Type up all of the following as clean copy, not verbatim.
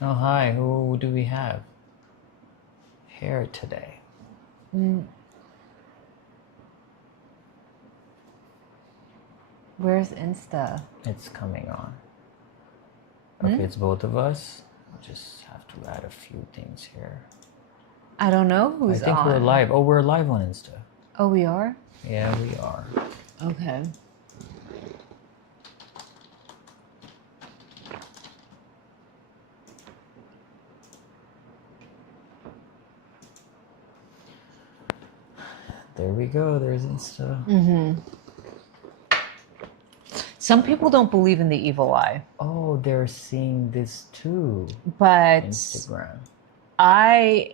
Oh, hi. Who do we have here today? Where's Insta? It's coming on. Okay, it's both of us. We'll just have to add a few things here. I don't know who's I think we're on. live. Oh, we're live on Insta. Oh, we are? Yeah, we are. Okay. There we go. There's Insta. Some people don't believe in the evil eye, Oh, they're seeing this too. but Instagram. I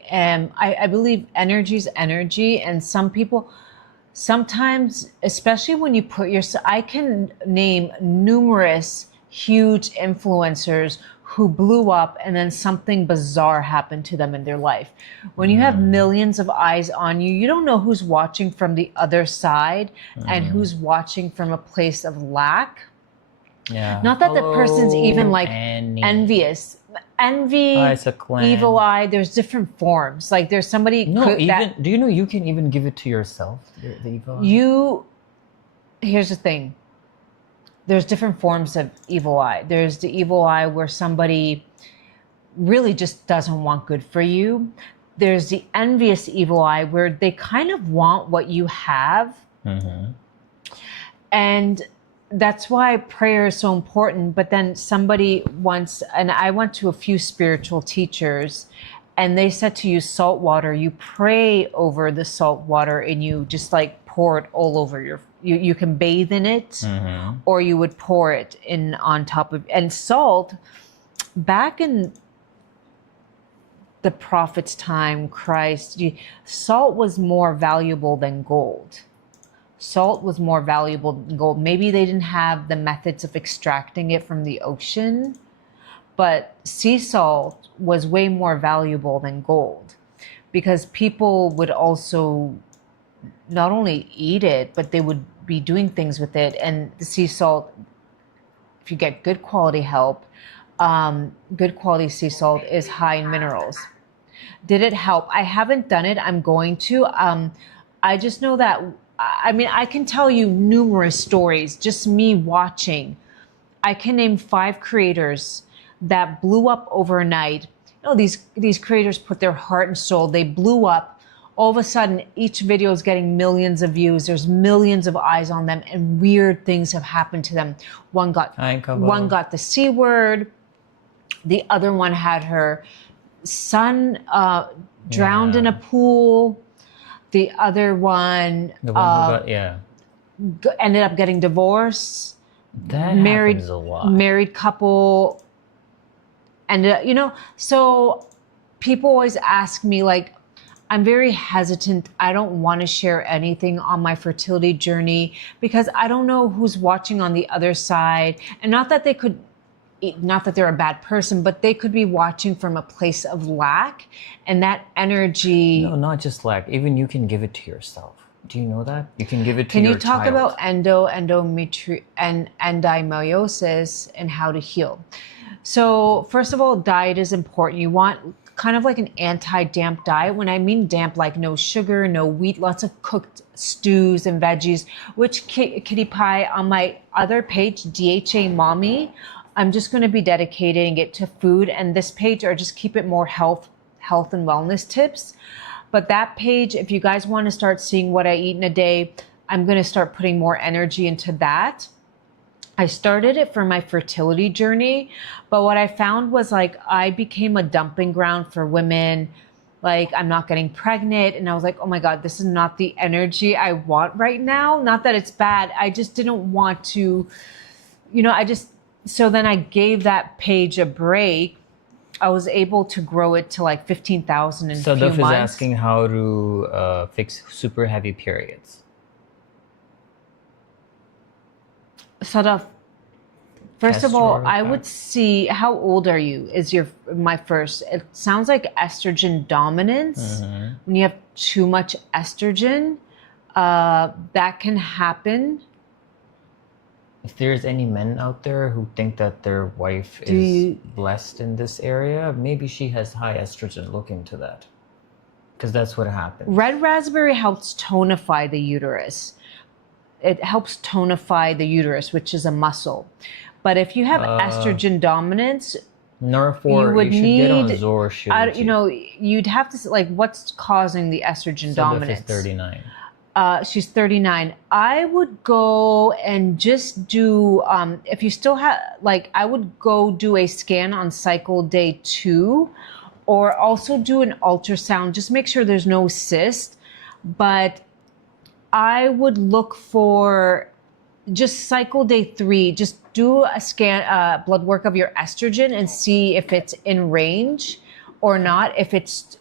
believe energy is energy, and some people, sometimes, especially when you put yourself, I can name numerous huge influencers who blew up and then something bizarre happened to them in their life. When you have millions of eyes on you, you don't know who's watching from the other side and who's watching from a place of lack. Yeah. Not that the person's even like Annie. envious. Envy, It's a clan. evil eye, there's different forms. Like there's somebody No, that do you know you can even give it to yourself? The evil eye? here's the thing. There's different forms of evil eye. There's the evil eye where somebody really just doesn't want good for you. There's the envious evil eye where they kind of want what you have. And that's why prayer is so important. But then somebody once, and I went to a few spiritual teachers, and they said to use salt water. You pray over the salt water and you just like pour it all over you can bathe in it, or you would pour it in on top of, and salt, back in the prophet's time, Christ, salt was more valuable than gold. Salt was more valuable than gold. Maybe they didn't have the methods of extracting it from the ocean, but sea salt was way more valuable than gold because people would also not only eat it, but they would be doing things with it. And the sea salt, if you get good quality help, good quality sea salt is high in minerals. Did it help? I haven't done it. I'm going to. I just know that, I mean, I can tell you numerous stories, just me watching. I can name 5 creators that blew up overnight. You know, these creators put their heart and soul. They blew up. All of a sudden, each video is getting millions of views. There's millions of eyes on them, and weird things have happened to them. One got the C word. The other one had her son drowned in a pool. The other one, The one who got, ended up getting divorced. That happens a lot. Married couple. And, so people always ask me, like, I'm very hesitant. I don't want to share anything on my fertility journey because I don't know who's watching on the other side. And not that they're a bad person, but they could be watching from a place of lack, and that energy. No, not just lack. Even you can give it to yourself. Do you know that? You can give it to Can your you talk child. about endometriosis and how to heal? So first of all, diet is important. You want kind of like an anti-damp diet. When I mean damp, like no sugar, no wheat, lots of cooked stews and veggies, which Kitty Pie on my other page, DHA Mommy, I'm just going to be dedicating it to food, and this page, or just keep it more health and wellness tips. But that page, if you guys want to start seeing what I eat in a day, I'm going to start putting more energy into that. I started it for my fertility journey, but what I found was like I became a dumping ground for women. Like I'm not getting pregnant, and I was like, oh my God, this is not the energy I want right now. Not that it's bad. I just didn't want to, so then I gave that page a break. I was able to grow it to like 15,000 in a few months. So Duff is asking how to fix super heavy periods. Sadaf, first of all, I would see, how old are you? My first. It sounds like estrogen dominance. When you have too much estrogen, that can happen. if there's any men out there who think that their wife is blessed in this area, maybe she has high estrogen. Look into that. Because that's what happens. Red raspberry helps tonify the uterus. It helps tonify the uterus, which is a muscle. But if you have estrogen dominance, Therefore, you should get on Zor Shilajit. you know, you'd have to, like, what's causing the estrogen dominance? Is 39. She's 39. I would go and just do, if you still have, like, I would go do a scan on cycle day 2, or also do an ultrasound. Just make sure there's no cyst. But I would look for just cycle day 3, just do a scan, blood work of your estrogen and see if it's in range or not. If it's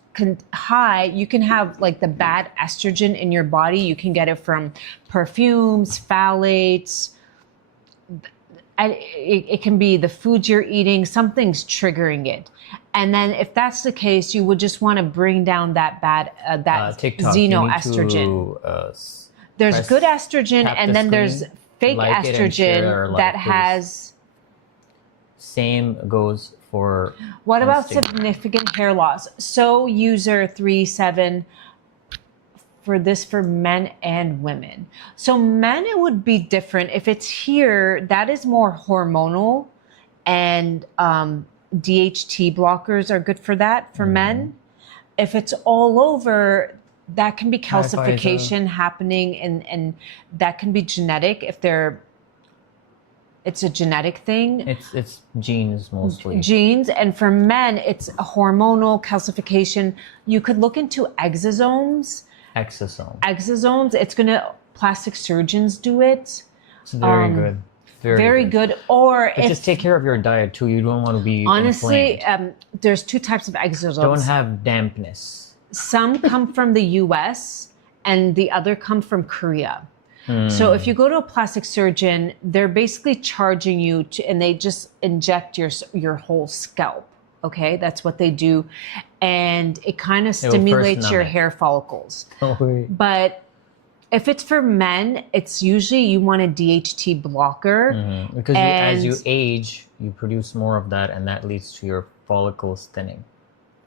high, you can have like the bad estrogen in your body. You can get it from perfumes, phthalates. It can be the foods you're eating, something's triggering it. And then if that's the case, you would just want to bring down that bad, xenoestrogen. There's good estrogen, and then there's fake estrogen that has... Same goes for... What about significant hair loss? So user 37 for this for men and women. So men, it would be different. If it's here, that is more hormonal, and DHT blockers are good for that for men. If it's all over, that can be calcification happening, and that can be genetic. If it's a genetic thing. It's genes mostly. Genes, and for men, it's a hormonal calcification. You could look into exosomes. Exosomes. It's plastic surgeons do it. It's very good. Very good. Or but just take care of your diet too. You don't want to be honestly. There's 2 types of exosomes. Don't have dampness. Some come from the U.S. and the other come from Korea. So if you go to a plastic surgeon, they're basically charging you and they just inject your whole scalp. Okay, that's what they do, and it kind of stimulates your hair follicles. But if it's for men, it's usually you want a DHT blocker. Because as you age, you produce more of that, and that leads to your follicles thinning.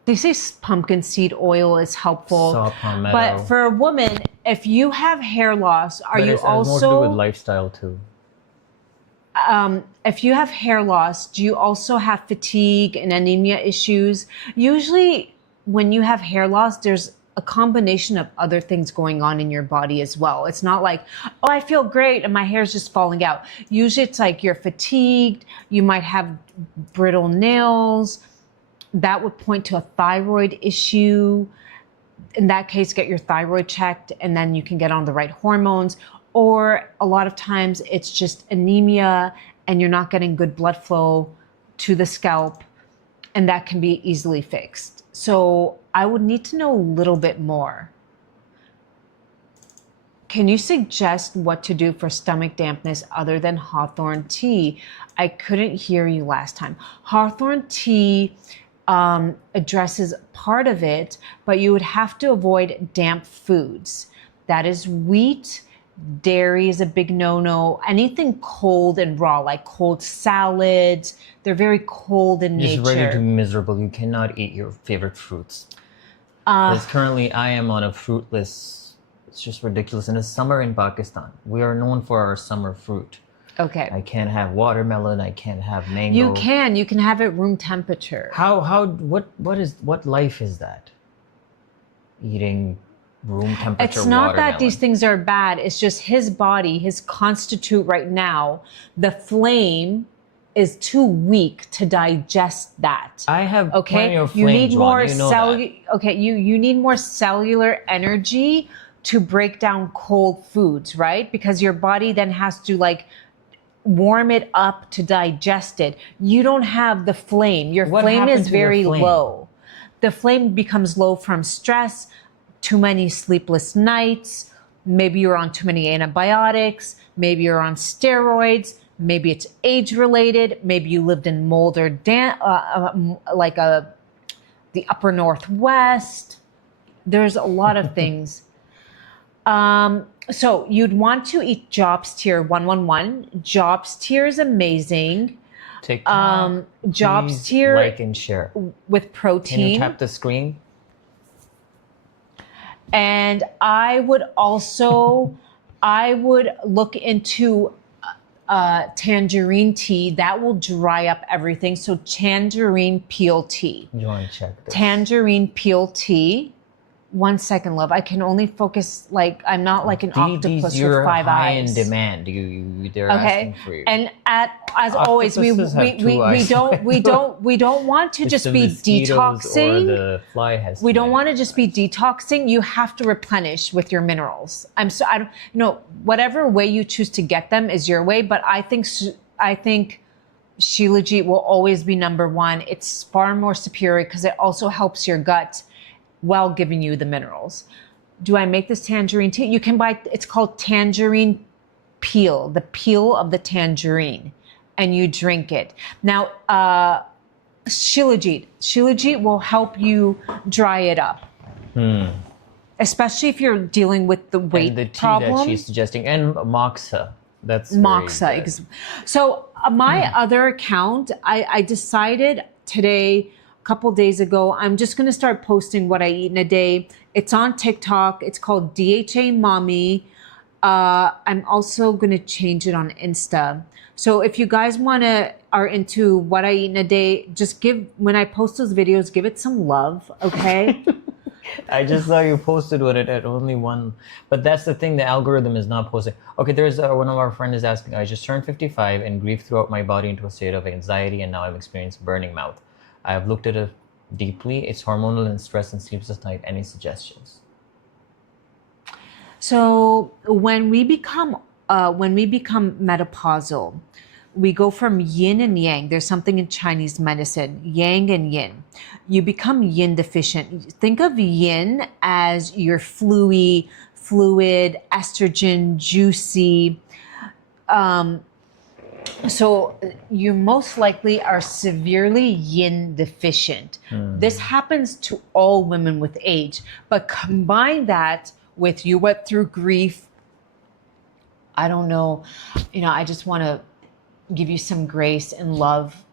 They say pumpkin seed oil is helpful. Saw palmetto. But for a woman, if you have hair loss, But it has more to do with lifestyle too. If you have hair loss, do you also have fatigue and anemia issues? Usually when you have hair loss, there's a combination of other things going on in your body as well. It's not like, oh, I feel great and my hair's just falling out. Usually it's like you're fatigued, you might have brittle nails. That would point to a thyroid issue. In that case, get your thyroid checked, and then you can get on the right hormones. Or a lot of times it's just anemia and you're not getting good blood flow to the scalp, and that can be easily fixed. So I would need to know a little bit more. Can you suggest what to do for stomach dampness other than hawthorn tea? I couldn't hear you last time. Hawthorn tea addresses part of it, but you would have to avoid damp foods. That is wheat. Dairy is a big no-no. Anything cold and raw, like cold salads, they're very cold in nature. Just ready to be miserable. You cannot eat your favorite fruits. Because currently I am on a fruitless. It's just ridiculous. In the summer in Pakistan, we are known for our summer fruit. Okay. I can't have watermelon. I can't have mango. You can have it room temperature. What life is that? Eating room temperature It's not watermelon. that these things are bad. It's just his body, his constitute right now, the flame is too weak to digest that. I have plenty of flame, you need more you need more cellular energy to break down cold foods, right? Because your body then has to like warm it up to digest it. You don't have the flame. Your flame is very low. The flame becomes low from stress, too many sleepless nights, maybe you're on too many antibiotics, maybe you're on steroids, maybe it's age related, maybe you lived in mold or the upper Northwest. There's a lot of things. So you'd want to eat Jobs Tier 111. Jobs Tier is amazing. TikTok, Jobs please Tier like and share. with protein. Can you tap the screen? And I would look into tangerine tea. That will dry up everything. So tangerine peel tea. You want to check this? Tangerine peel tea. 1 second, love. I can only focus, like, I'm not like an octopus with 5 high eyes. in demand. They're asking for you. And as always, we don't want to just be detoxing. Or the fly has. We don't want to just be detoxing. You have to replenish with your minerals. I don't, whatever way you choose to get them is your way. But I think Shilajit will always be number one. It's far more superior because it also helps your gut while giving you the minerals. Do I make this tangerine tea? You can buy, it's called tangerine peel, the peel of the tangerine, and you drink it. Now, Shilajit will help you dry it up. Especially if you're dealing with the weight and the tea problem. that she's suggesting, and moxa. That's moxa. So my other account, I decided today, couple days ago, I'm just going to start posting what I eat in a day. It's on TikTok. It's called DHA Mommy. I'm also going to change it on Insta. So if you guys are into what I eat in a day, just when I post those videos, give it some love, okay? I just saw you posted with it at only one, but that's the thing, the algorithm is not posting. Okay, there's one of our friends is asking, I just turned 55 and grief throughout my body into a state of anxiety, and now I've experienced burning mouth. I have looked at it deeply. It's hormonal and stress and sleepless night. Any suggestions? So when we become menopausal, we go from yin and yang. There's something in Chinese medicine, yang and yin. You become yin deficient. Think of yin as your fluid, estrogen, juicy. So you most likely are severely yin deficient. This happens to all women with age, but combine that with you went through grief. I don't know, I just want to give you some grace and love.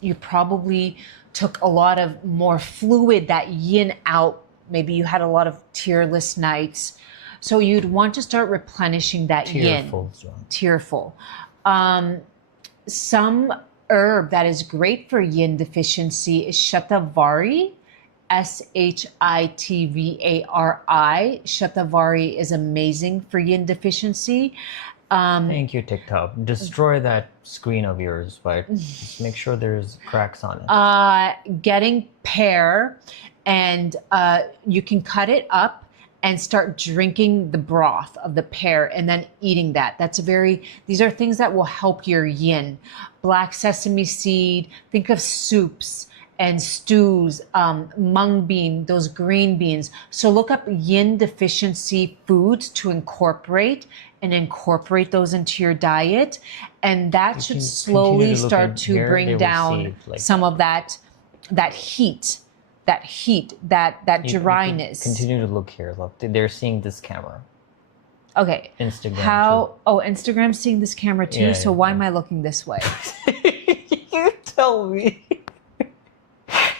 You probably took a lot of more fluid, that yin out. Maybe you had a lot of tearless nights. So you'd want to start replenishing that Tearful, yin. Tearful. Some herb that is great for yin deficiency is Shatavari, Shitvari. Shatavari is amazing for yin deficiency. Thank you, TikTok. Destroy that screen of yours, but just make sure there's cracks on it. Getting pear, and you can cut it up and start drinking the broth of the pear and then eating that. These are things that will help your yin. Black sesame seed, think of soups and stews, mung bean, those green beans. So look up yin deficiency foods to incorporate those into your diet. And that should slowly start to bring down some of that heat. That dryness. Continue to look here. Look, they're seeing this camera. Okay. Instagram. Instagram's seeing this camera too. Yeah, so why am I looking this way? You tell me.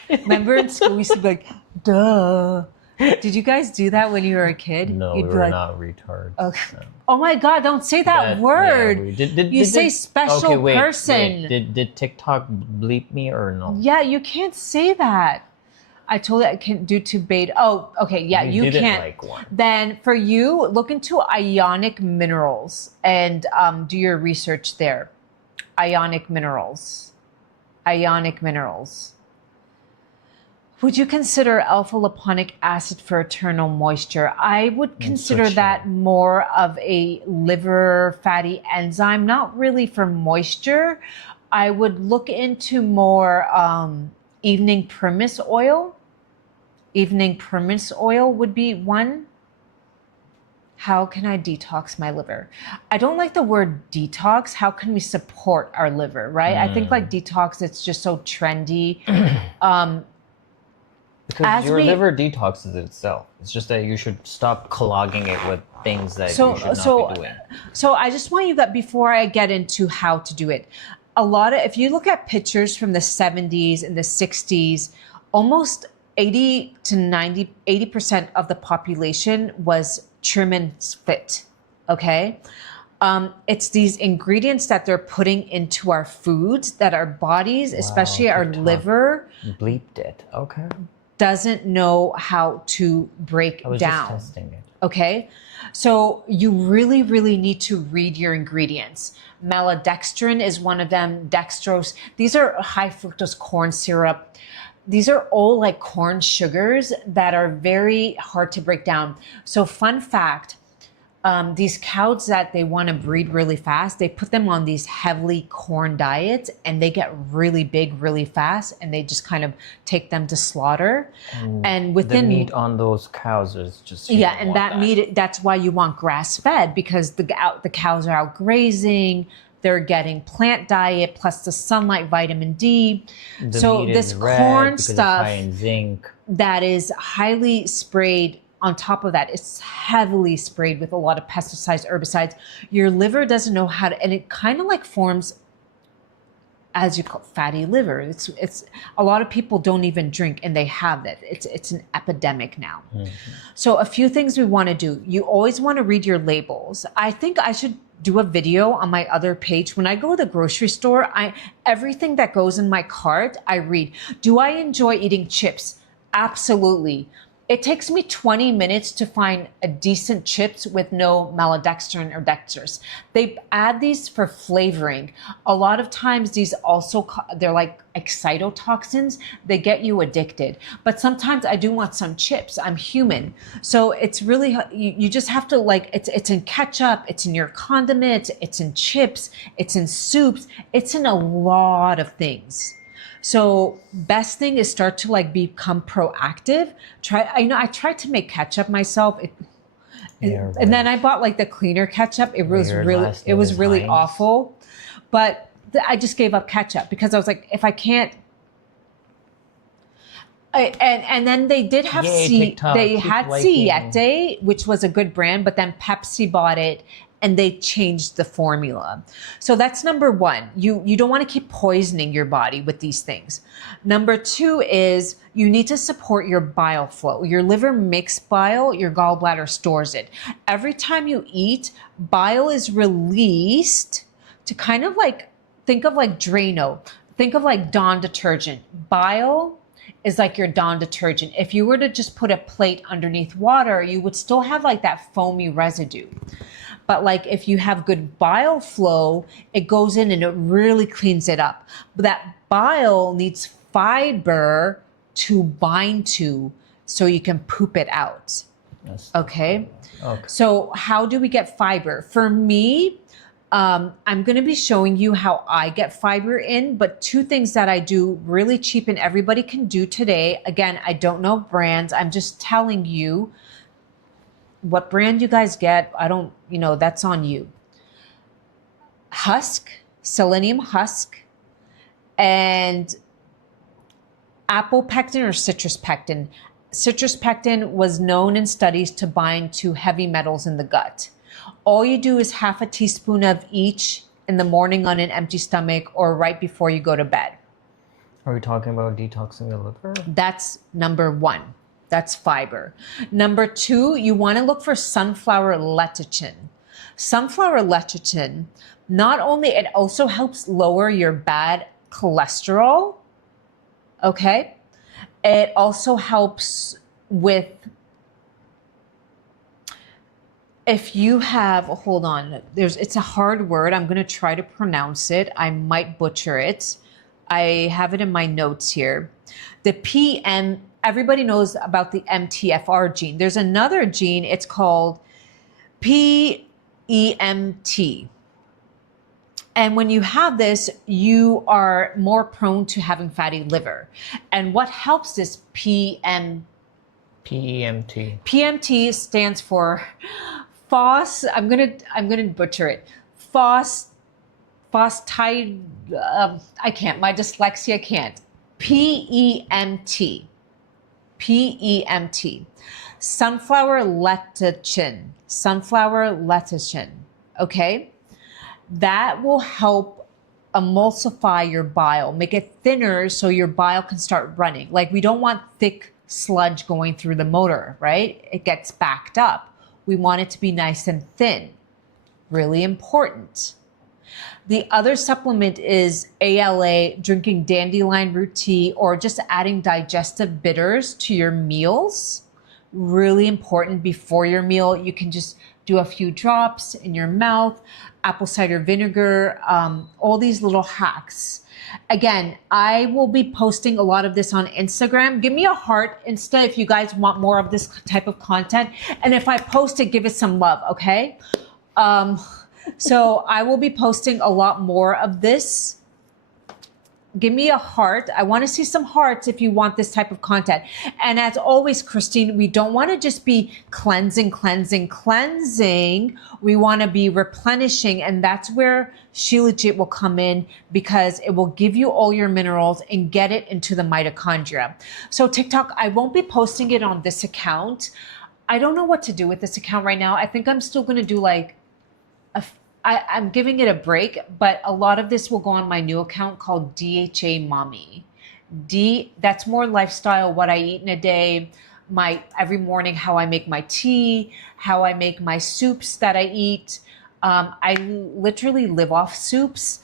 Remember in school we used to be like, duh. Did you guys do that when you were a kid? No, You'd we were not retards. Okay. No. Oh my God! Don't say that word. Yeah, you say special person. Wait. Did TikTok bleep me or no? Yeah, you can't say that. I told it I can't do to beta. Oh, okay. Yeah, you can't. Like one. Then for you, look into ionic minerals and do your research there. Ionic minerals. Would you consider alpha-lipoic acid for eternal moisture? I would consider that more of a liver fatty enzyme, not really for moisture. I would look into more evening pumice oil. Evening pumice oil would be one. How can I detox my liver? I don't like the word detox. How can we support our liver, right? I think like detox, it's just so trendy. Because As your we- liver detoxes itself. It's just that you should stop clogging it with things that you should not be doing. So I just want you that before I get into how to do it, if you look at pictures from the 70s and the 60s, almost 80 to 80% of the population was trim and fit. Okay. It's these ingredients that they're putting into our foods that our bodies, especially our liver, bleeped it. Okay. doesn't know how to break I was down. just testing it. Okay. So you really, really need to read your ingredients. Maltodextrin is one of them, dextrose. These are high fructose corn syrup. These are all like corn sugars that are very hard to break down. So fun fact, these cows that they want to breed really fast, they put them on these heavily corn diets and they get really big really fast, and they just kind of take them to slaughter. And within the meat on those cows is just and that meat, that's why you want grass fed, because the cows are out grazing, they're getting plant diet plus the sunlight, vitamin D. So this corn stuff high in zinc, that is highly sprayed. On top of that, it's heavily sprayed with a lot of pesticides, herbicides. Your liver doesn't know how to, and it kind of like forms, as you call, fatty liver. It's a lot of people don't even drink, and they have that. It's an epidemic now. So a few things we want to do. You always want to read your labels. I think I should do a video on my other page. When I go to the grocery store, everything that goes in my cart, I read. Do I enjoy eating chips? Absolutely. It takes me 20 minutes to find a decent chips with no maltodextrin or dextrose. They add these for flavoring. A lot of times these also, they're like excitotoxins. They get you addicted. But sometimes I do want some chips. I'm human. So it's really, you just have to it's in ketchup, it's in your condiments, it's in chips, it's in soups, it's in a lot of things. So best thing is start to become proactive. I tried to make ketchup myself. And then I bought the cleaner ketchup. It was really awful. But I just gave up ketchup because I was like, if I can't. And then they did have they had Siete, which was a good brand, but then Pepsi bought it and they changed the formula. So that's number one. You don't want to keep poisoning your body with these things. Number two is you need to support your bile flow. Your liver makes bile, your gallbladder stores it. Every time you eat, bile is released to kind of think of Drano. Think of Dawn detergent. Bile is like your Dawn detergent. If you were to just put a plate underneath water, you would still have that foamy residue. But if you have good bile flow, it goes in and it really cleans it up. But that bile needs fiber to bind to so you can poop it out. Okay? So how do we get fiber? For me, I'm going to be showing you how I get fiber in, but two things that I do really cheap and everybody can do today. Again, I don't know brands. I'm just telling you what brand you guys get. I don't, that's on you. Husk, selenium husk, and apple pectin or citrus pectin. Citrus pectin was known in studies to bind to heavy metals in the gut. All you do is half a teaspoon of each in the morning on an empty stomach or right before you go to bed. Are we talking about detoxing the liver? That's number one. That's fiber. Number two, you want to look for sunflower lecithin. Sunflower lecithin, not only, it also helps lower your bad cholesterol, okay? It also helps with, if you have, hold on, it's a hard word. I'm going to try to pronounce it. I might butcher it. I have it in my notes here. Everybody knows about the MTFR gene. There's another gene, it's called PEMT. And when you have this, you are more prone to having fatty liver. And what helps this PEMT? PEMT stands for I'm gonna butcher it. Phosphotide. I can't. My dyslexia can't. PEMT. PEMT. Sunflower lecithin, okay? That will help emulsify your bile, make it thinner so your bile can start running. Like, we don't want thick sludge going through the motor, right? It gets backed up. We want it to be nice and thin. Really important. The other supplement is ALA, drinking dandelion root tea, or just adding digestive bitters to your meals. Really important before your meal. You can just do a few drops in your mouth, apple cider vinegar, all these little hacks. Again, I will be posting a lot of this on Instagram. Give me a heart, Insta, if you guys want more of this type of content. And if I post it, give it some love, okay? So I will be posting a lot more of this. Give me a heart. I want to see some hearts if you want this type of content. And as always, Christine, we don't want to just be cleansing. We want to be replenishing. And that's where Shilajit will come in, because it will give you all your minerals and get it into the mitochondria. So TikTok, I won't be posting it on this account. I don't know what to do with this account right now. I think I'm still going to do like I'm giving it a break, but a lot of this will go on my new account called DHA Mommy. That's more lifestyle, what I eat in a day, every morning, how I make my tea, how I make my soups that I eat. I literally live off soups.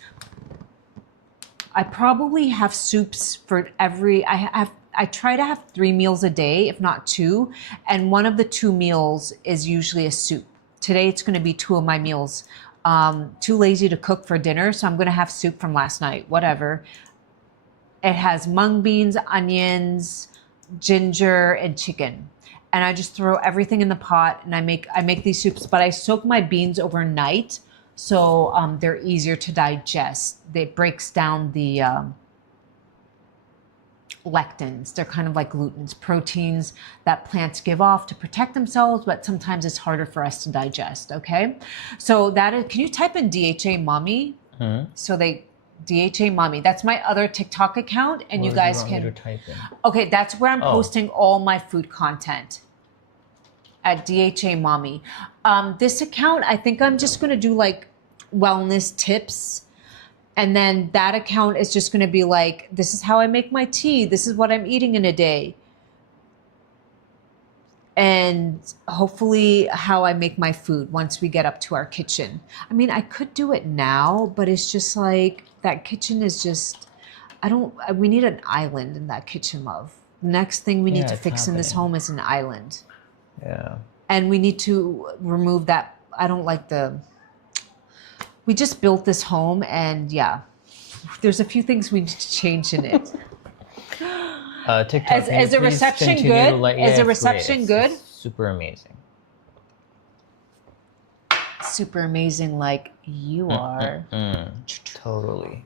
I probably have soups for I try to have 3 meals a day, if not 2. And one of the 2 meals is usually a soup. Today, it's going to be 2 of my meals. Too lazy to cook for dinner, so I'm going to have soup from last night, whatever. It has mung beans, onions, ginger, and chicken. And I just throw everything in the pot, and I make these soups, but I soak my beans overnight, so they're easier to digest. It breaks down the lectins. They're kind of like glutens, proteins that plants give off to protect themselves, but sometimes it's harder for us to digest, okay? So that is, can you type in DHA Mommy? So DHA Mommy, that's my other TikTok account, and you guys can type in? Okay, that's where I'm posting all my food content, at DHA Mommy. This account, I think I'm just gonna do like wellness tips. And then that account is just going to be like, this is how I make my tea. This is what I'm eating in a day. And hopefully how I make my food once we get up to our kitchen. I mean, I could do it now, but it's just like, that kitchen is just, we need an island in that kitchen, love. Next thing we need to fix in this home is an island. Yeah. And we need to remove that. I don't like we just built this home, and yeah, there's a few things we need to change in it. TikTok, is the reception good? Is the reception good? Super amazing. Super amazing, like you are. Totally.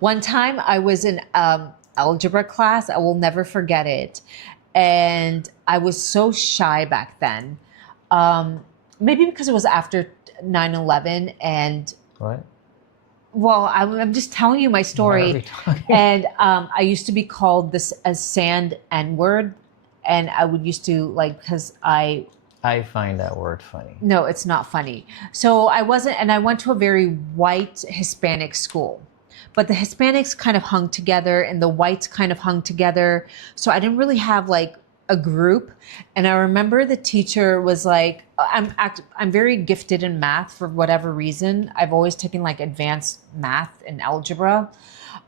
One time I was in algebra class. I will never forget it. And I was so shy back then. Maybe because it was after 9/11, and what? Well, I'm just telling you my story. And I used to be called this a sand N-word, and I would used to like, because I find that word funny. No, it's not funny. So I wasn't, and I went to a very white Hispanic school, but the Hispanics kind of hung together and the whites kind of hung together. So I didn't really have like a group. And I remember the teacher was like, I'm very gifted in math for whatever reason. I've always taken like advanced math and algebra.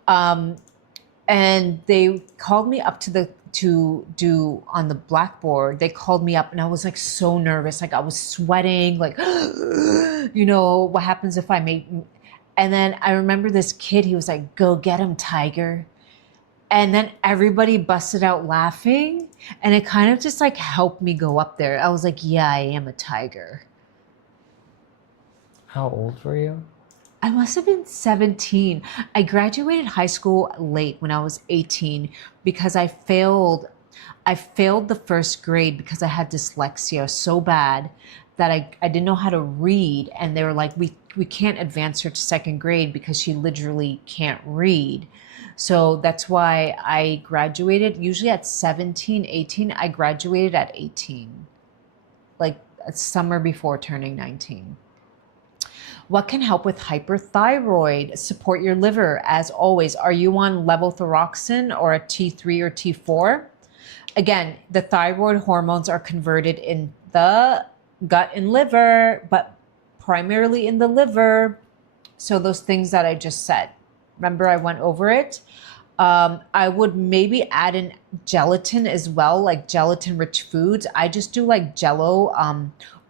And they called me up to do on the blackboard. They called me up and I was like so nervous. Like I was sweating, like, you know, what happens if I make, and then I remember this kid, he was like, go get him, tiger. And then everybody busted out laughing, and it kind of just like helped me go up there. I was like, yeah, I am a tiger. How old were you? I must have been 17. I graduated high school late when I was 18 because I failed the first grade because I had dyslexia so bad that I didn't know how to read. And they were like, we can't advance her to second grade because she literally can't read. So that's why I graduated usually at 17, 18. I graduated at 18, like a summer before turning 19. What can help with hyperthyroid? Support your liver. As always, are you on levothyroxine or a T3 or T4? Again, the thyroid hormones are converted in the gut and liver, but primarily in the liver. So those things that I just said, remember I went over it. I would maybe add in gelatin as well, like gelatin rich foods. I just do like Jello.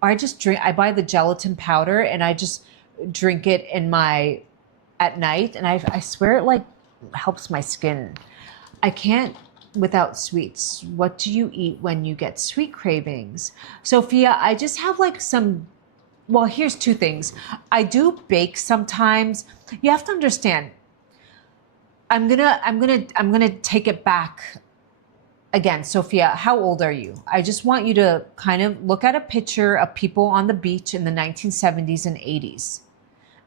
Or I buy the gelatin powder and I just drink it at night. And I swear it like helps my skin. I can't without sweets. What do you eat when you get sweet cravings? Sophia, I just have like well, here's two things. I do bake sometimes. You have to understand, I'm gonna take it back again. Sophia, how old are you? I just want you to kind of look at a picture of people on the beach in the 1970s and 80s.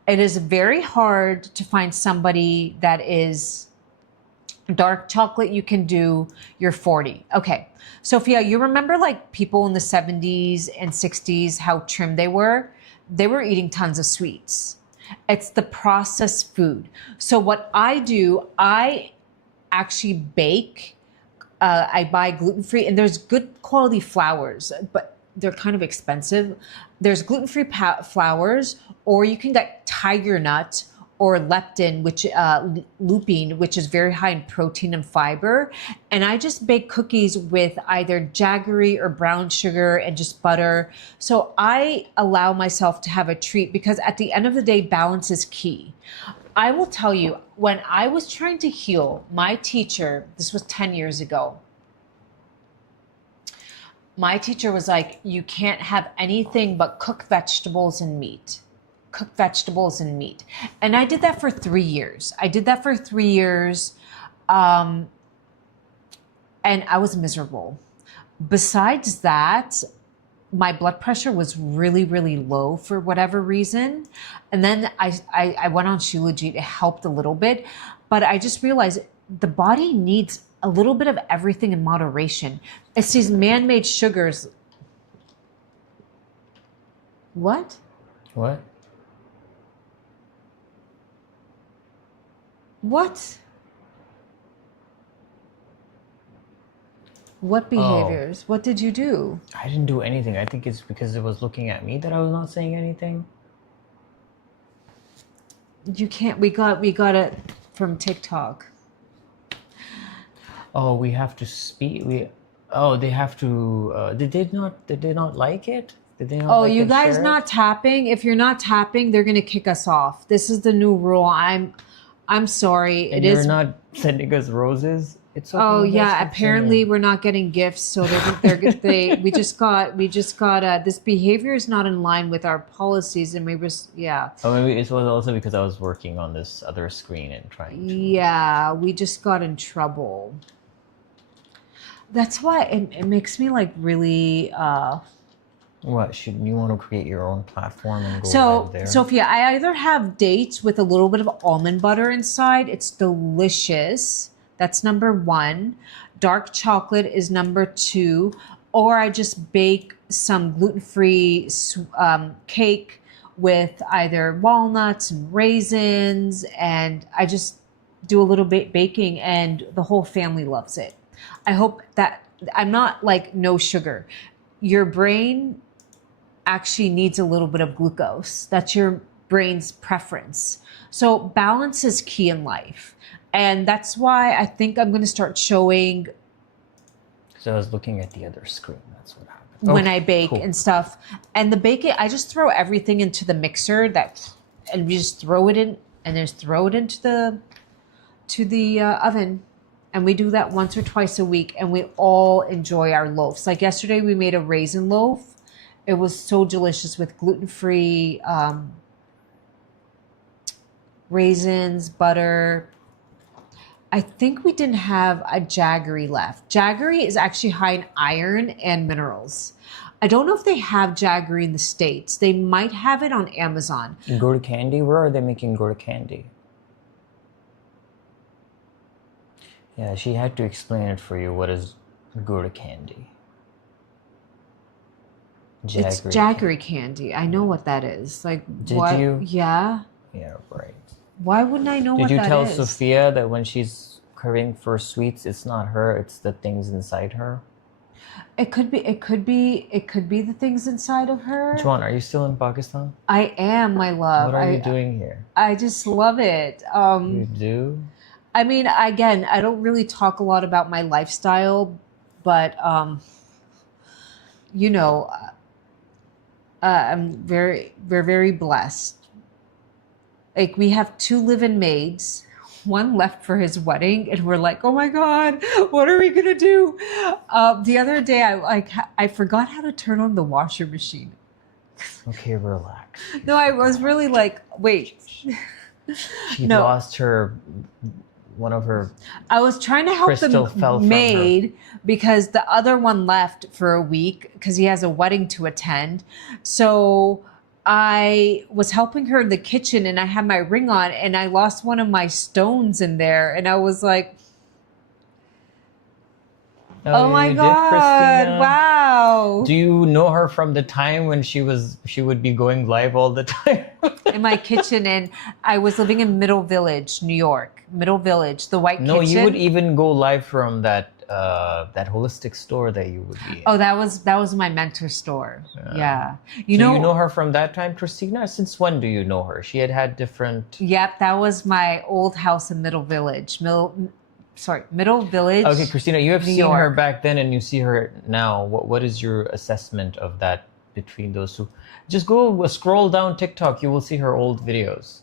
It is very hard to find somebody that is dark chocolate. You can do, you're 40. Okay. Sophia, you remember like people in the 70s and 60s, how trim they were? They were eating tons of sweets. It's the processed food. So what I do, I actually bake. I buy gluten-free, and there's good quality flours, but they're kind of expensive. There's gluten-free flours, or you can get tiger nut or leptin, lupine, which is very high in protein and fiber. And I just bake cookies with either jaggery or brown sugar and just butter. So I allow myself to have a treat because at the end of the day, balance is key. I will tell you, when I was trying to heal, my teacher, this was 10 years ago, my teacher was like, you can't have anything but cooked vegetables and meat. Cooked vegetables and meat. And I did that for 3 years. And I was miserable. Besides that, my blood pressure was really, really low for whatever reason. And then I went on Shilajit. It helped a little bit. But I just realized the body needs a little bit of everything in moderation. It's these man-made sugars. What? What? What? What behaviors? What did you do? I didn't do anything. I think it's because it was looking at me that I was not saying anything. You can't. We got it from TikTok. Oh, we have to speak. They have to. Did they not like it? Did they not? Oh, like you and guys share not it? tapping. If you're not tapping, they're gonna kick us off. This is the new rule. I'm sorry. And It you're is. not sending us roses. It's okay. Oh let's yeah. continue. Apparently, we're not getting gifts. So we just got. This behavior is not in line with our policies, and yeah. Oh, maybe it was also because I was working on this other screen and trying to. Yeah, we just got in trouble. That's why it makes me like really. What should you want to create your own platform and go So, live there? Sophia, I either have dates with a little bit of almond butter inside. It's delicious. That's number one. Dark chocolate is number two. Or I just bake some gluten-free cake with either walnuts and raisins. And I just do a little bit baking and the whole family loves it. I hope that I'm not like no sugar. Your brain actually needs a little bit of glucose. That's your brain's preference. So balance is key in life. And that's why I think I'm going to start showing So I was looking at the other screen. That's what happened. when Okay, I bake cool. and stuff. And the baking, I just throw everything into the mixer and we just throw it in and just throw it into the oven. And we do that once or twice a week and we all enjoy our loaves. Like yesterday we made a raisin loaf. It was so delicious with gluten-free raisins, butter. I think we didn't have a jaggery left. Jaggery is actually high in iron and minerals. I don't know if they have jaggery in the States. They might have it on Amazon. Gouda candy? Where are they making Gouda candy? Yeah, she had to explain it for you. What is Gouda candy? It's jaggery candy. I know what that is. Like, Did what? you? Yeah. Yeah, right. Why wouldn't I know what Did you that tell is? Sophia that when she's craving for sweets, it's not her, it's the things inside her? It could be the things inside of her. Juan, are you still in Pakistan? I am, my love. What are you doing here? I just love it. You do? I mean, again, I don't really talk a lot about my lifestyle, but you know, we're very blessed. Like, we have 2 live-in maids, one left for his wedding, and we're like, oh my God, what are we gonna do? The other day, I forgot how to turn on the washer machine. Okay, relax. No, I was really like, wait. She lost one of her. I was trying to help crystal the fell from maid because the other one left for a week because he has a wedding to attend. So I was helping her in the kitchen and I had my ring on and I lost one of my stones in there. And I was like, oh my God, Christina. wow. Do you know her from the time when she would be going live all the time? In my kitchen, and I was living in Middle Village, New York. Middle Village, the white No, kitchen. you would even go live from that holistic store that you would be in. Oh, that was my mentor store. Yeah. You know her from that time, Christina? Since when do you know her? She had different... Yep, that was my old house in Middle Village. Middle Village. Okay, Christina, you have New seen her York. back then and you see her now. What is your assessment of that between those two? Just go scroll down TikTok. You will see her old videos.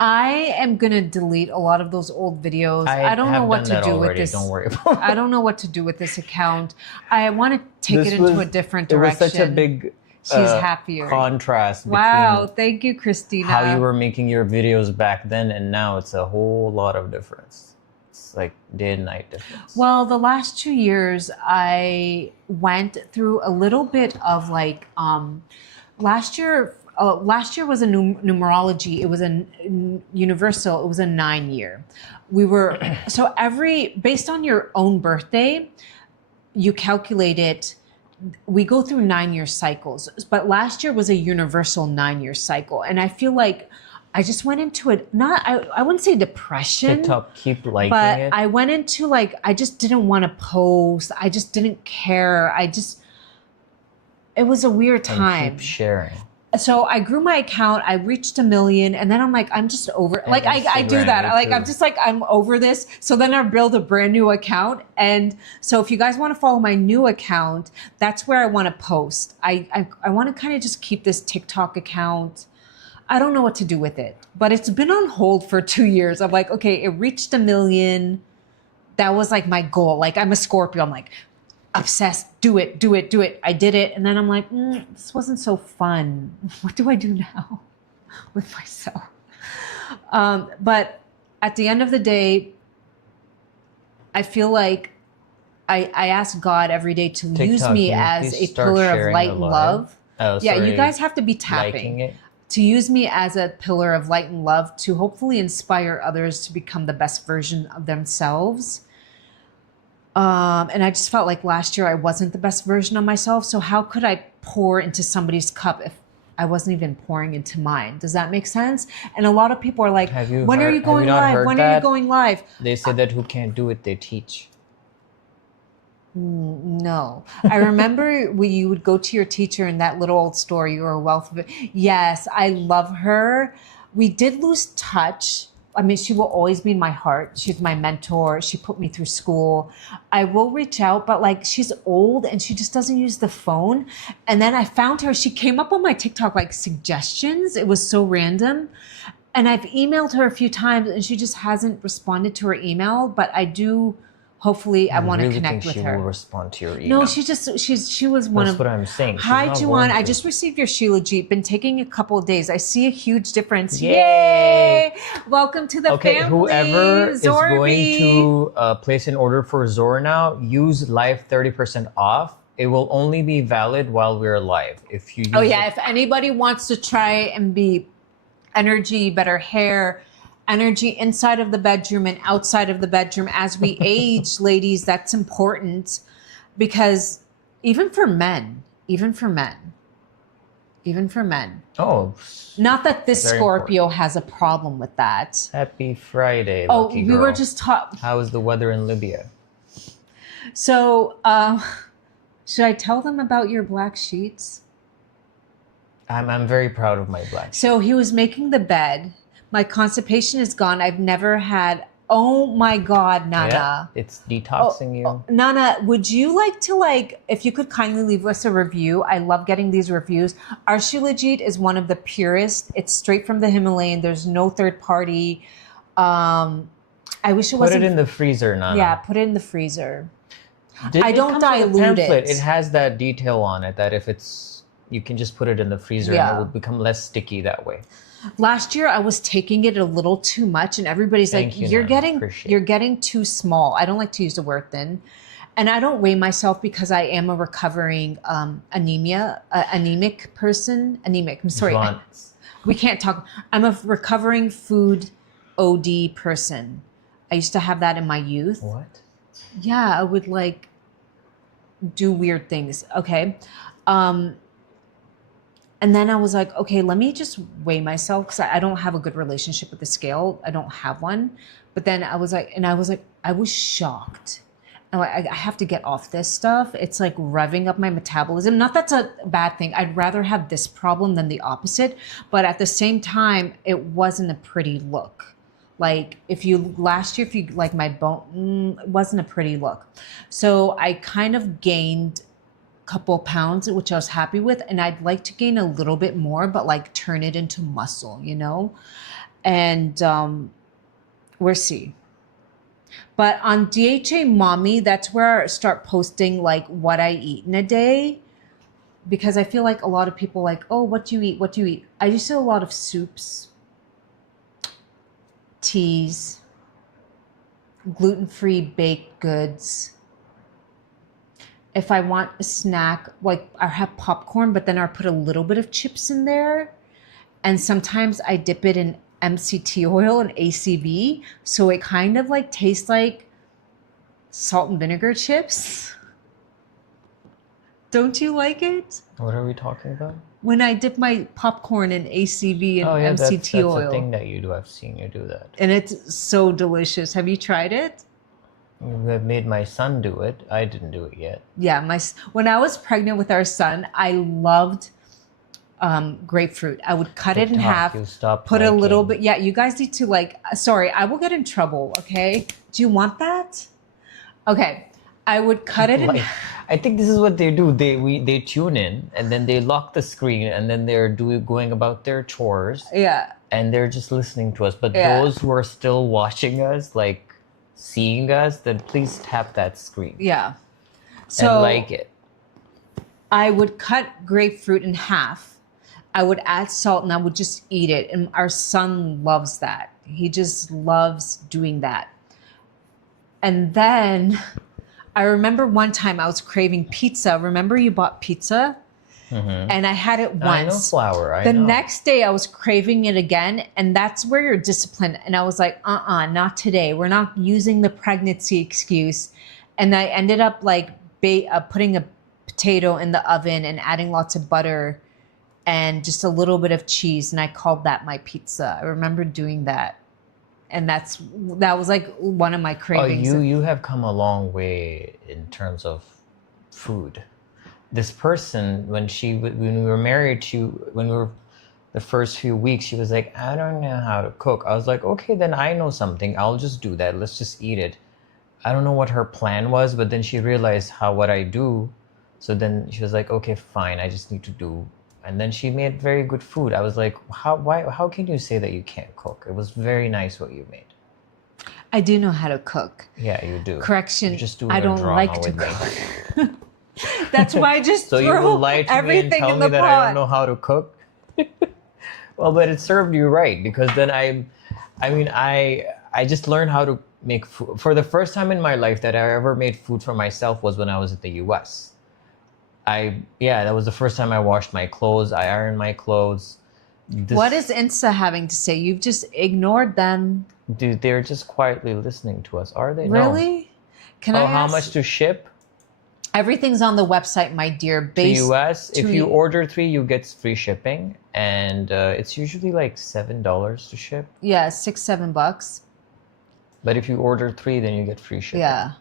I am gonna delete a lot of those old videos. I don't know what to do with this. Don't worry about it. I don't know what to do with this account. I want to take it into a different direction. It was such a big She's happier. contrast Wow, between thank you, Christina. how you were making your videos back then and now. It's a whole lot of difference. It's like day and night difference. Well, the last 2 years, I went through a little bit of like, last year was a numerology. It was a universal. It was a 9-year. We were, so based on your own birthday, you calculate it. We go through 9-year cycles, but last year was a universal 9-year cycle. And I feel like I just went into it, I wouldn't say depression. TikTok, keep liking but it. I went into like, I just didn't want to post. I just didn't care. It was a weird time. And keep sharing. So I grew my account, I reached 1 million, and then I'm like, I'm just over it. Like I do that. I'm just like, I'm over this. So then I build a brand new account. And so if you guys want to follow my new account, that's where I want to post. I want to kind of just keep this TikTok account. I don't know what to do with it, but it's been on hold for 2 years. I'm like, okay, it reached 1 million. That was like my goal. Like, I'm a Scorpio. I'm like, obsessed, do it. I did it. And then I'm like, this wasn't so fun. What do I do now with myself? But at the end of the day, I feel like I ask God every day to use me as a pillar of light and love. Oh, yeah, sorry. you guys have to be tapping. To use me as a pillar of light and love to hopefully inspire others to become the best version of themselves. And I just felt like last year I wasn't the best version of myself. So how could I pour into somebody's cup if I wasn't even pouring into mine? Does that make sense? And a lot of people are like, when are you going live? When are you going live? They say that who can't do it, they teach. No. I remember when you would go to your teacher in that little old store, you were a wealth of it. Yes, I love her. We did lose touch. I mean, she will always be in my heart. She's my mentor. She put me through school. I will reach out, but like, she's old and she just doesn't use the phone. And then I found her. She came up on my TikTok, like suggestions. It was so random. And I've emailed her a few times and she just hasn't responded to her email, but I do. Hopefully, I want to connect with her. She will respond to your email. No, she was one of. That's what I'm saying. Hi, Juan. I just received your Shilajit. Been taking a couple of days. I see a huge difference. Yay! Welcome to the family. Whoever is going to place an order for Zor now, use live 30% off. It will only be valid while we're live. If you use if anybody wants to try and be energy, better hair, energy inside of the bedroom and outside of the bedroom. As we age, ladies, that's important, because even for men, Oh, not that this very Scorpio has a problem with that. happy Friday, Oh, lucky we girl. were just taught. How is the weather in Libya? So, should I tell them about your black sheets? I'm very proud of my black. So he was making the bed. My constipation is gone. I've never had. Oh my God, Nana. Yeah, it's detoxing you. Nana, would you like to, if you could kindly leave us a review? I love getting these reviews. Our Shilajit is one of the purest. It's straight from the Himalayan. There's no third party. I wish it wasn't. Put it in the freezer, Nana. Yeah, put it in the freezer. I don't dilute it. It has that detail on it that if it's, you can just put it in the freezer and it will become less sticky that way. Last year I was taking it a little too much, and everybody's like, you're getting too small. I don't like to use the word thin. And I don't weigh myself because I am a recovering anemic person. Anemic. I'm sorry. We can't talk. I'm a recovering food OD person. I used to have that in my youth. What? Yeah, I would do weird things. Okay. And then I was like, okay, let me just weigh myself, because I don't have a good relationship with the scale. I don't have one. But then I was like, I was shocked. And I have to get off this stuff. It's like revving up my metabolism. Not that's a bad thing. I'd rather have this problem than the opposite. But at the same time, it wasn't a pretty look. Last year, my bone, it wasn't a pretty look. So I kind of gained couple pounds, which I was happy with, and I'd like to gain a little bit more, but turn it into muscle, and we'll see. But on DHA Mommy, that's where I start posting what I eat in a day, because I feel like a lot of people oh, what do you eat? I just do a lot of soups, teas, gluten-free baked goods. If I want a snack, I have popcorn, but then I put a little bit of chips in there. And sometimes I dip it in MCT oil and ACV. So it kind of tastes like salt and vinegar chips. Don't you like it? What are we talking about? When I dip my popcorn in ACV and MCT oil. That's a thing that you do. I've seen you do that. And it's so delicious. Have you tried it? I've made my son do it. I didn't do it yet. Yeah, when I was pregnant with our son, I loved grapefruit. I would cut it in half, put a little bit. Yeah, you guys need to sorry, I will get in trouble, okay? Do you want that? Okay, I would cut it in I think this is what they do. They tune in, and then they lock the screen, and then they're going about their chores. Yeah. And they're just listening to us. But those who are still watching us, seeing us, then please tap that screen. Yeah. So and like it. I would cut grapefruit in half. I would add salt and I would just eat it. And our son loves that. He just loves doing that. And then I remember one time I was craving pizza. Remember you bought pizza? Mm-hmm. And I had it once. I know flour. The next day I was craving it again, and that's where you're disciplined. And I was like, not today. We're not using the pregnancy excuse. And I ended up putting a potato in the oven and adding lots of butter and just a little bit of cheese, and I called that my pizza. I remember doing that. And that was one of my cravings. Oh, you have come a long way in terms of food. This person, when we were married, when we were the first few weeks, she was like, I don't know how to cook. I was like, okay, then I know something. I'll just do that. Let's just eat it. I don't know what her plan was, but then she realized what I do. So then she was like, okay, fine. I just need to do. And then she made very good food. I was like, how can you say that you can't cook? It was very nice what you made. I do know how to cook. Yeah, you do. Correction. You're just doing I don't like to cook. That's why I just so you will lie to me and tell me that I don't know how to cook? Well, but it served you right, because then I just learned how to make food. For the first time in my life that I ever made food for myself was when I was at the US. That was the first time I washed my clothes. I ironed my clothes. What is Insta having to say? You've just ignored them. Dude, they're just quietly listening to us, are they? No. Really? Can I how ask? much to ship? Everything's on the website, my dear. To US, if you order 3, you get free shipping, and it's usually like $7 to ship. Yeah, $6-7. But if you order 3, then you get free shipping. Yeah.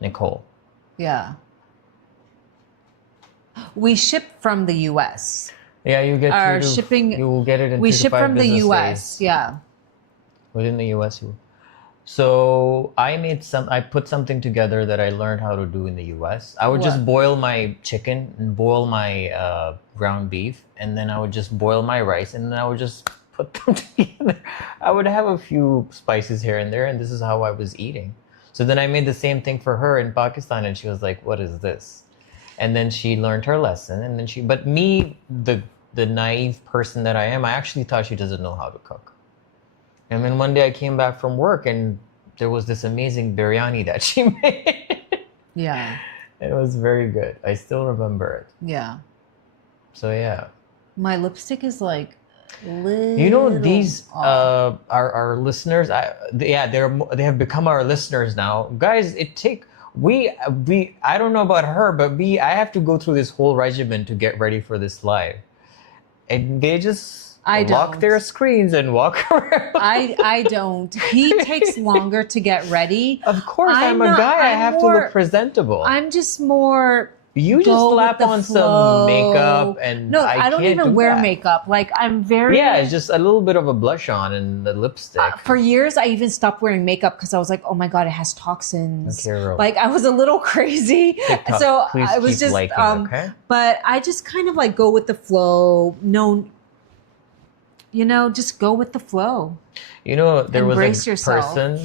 Nicole. Yeah. We ship from the US. Yeah, you get our shipping. You will get it in 3 we to ship 5 from the business US. days. Yeah. Within the US, you. So I put something together that I learned how to do in the US. I would just boil my chicken and boil my ground beef, and then I would just boil my rice, and then I would just put them together. I would have a few spices here and there, and this is how I was eating. So then I made the same thing for her in Pakistan, and she was like, "What is this?" And then she learned her lesson, and then but me, the naive person that I am, I actually thought she doesn't know how to cook. And then one day I came back from work and there was this amazing biryani that she made. Yeah. It was very good. I still remember it. Yeah. So yeah. My lipstick is like little. You know, these our listeners, they have become our listeners now. Guys, I don't know about her, but I have to go through this whole regimen to get ready for this live. And they just lock their screens and walk around. I don't. He takes longer to get ready. Of course, I'm a guy. I have to look presentable. I'm just more. You just slap on some makeup and no, I don't even wear makeup. Like I'm very. Yeah, it's just a little bit of a blush on and the lipstick. For years, I even stopped wearing makeup because I was like, oh my god, it has toxins. Okay, really. Like I was a little crazy. TikTok, so please I was keep just liking, okay? But I just kind of like go with the flow. No. Just go with the flow. There Embrace was a yourself. person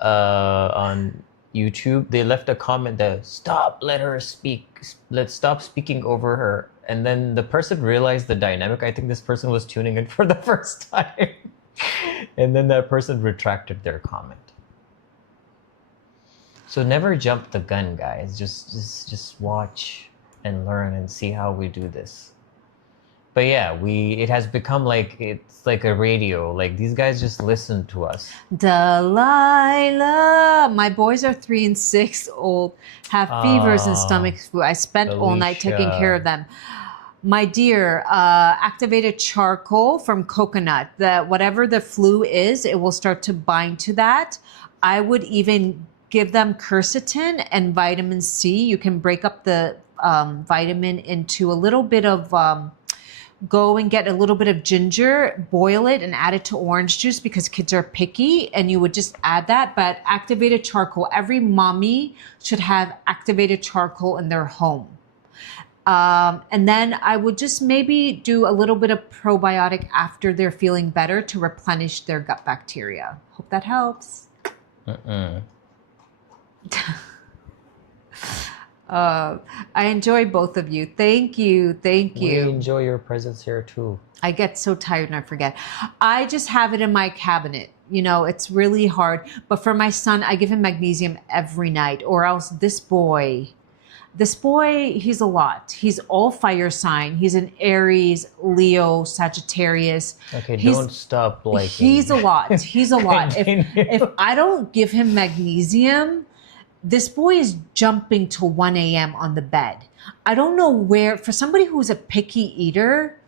on YouTube. They left a comment that let her speak. Let's stop speaking over her. And then the person realized the dynamic. I think this person was tuning in for the first time. And then that person retracted their comment. So never jump the gun, guys. Just watch and learn and see how we do this. But yeah, it has become it's like a radio. Like these guys just listen to us. Delilah. My boys are 3 and 6 old, have fevers and stomach flu. I spent all night taking care of them. My dear, activated charcoal from coconut. Whatever the flu is, it will start to bind to that. I would even give them quercetin and vitamin C. You can break up the vitamin into a little bit of... go and get a little bit of ginger, boil it, and add it to orange juice because kids are picky, and you would just add that. But activated charcoal, every mommy should have activated charcoal in their home. And then I would just maybe do a little bit of probiotic after they're feeling better to replenish their gut bacteria. Hope that helps. I enjoy both of you. Thank you. We enjoy your presence here too. I get so tired and I forget. I just have it in my cabinet. It's really hard. But for my son, I give him magnesium every night, or else this boy, he's a lot. He's all fire sign. He's an Aries, Leo, Sagittarius. Okay, don't stop liking. He's a lot. If I don't give him magnesium, this boy is jumping to 1 a.m. on the bed. I don't know where, for somebody who's a picky eater,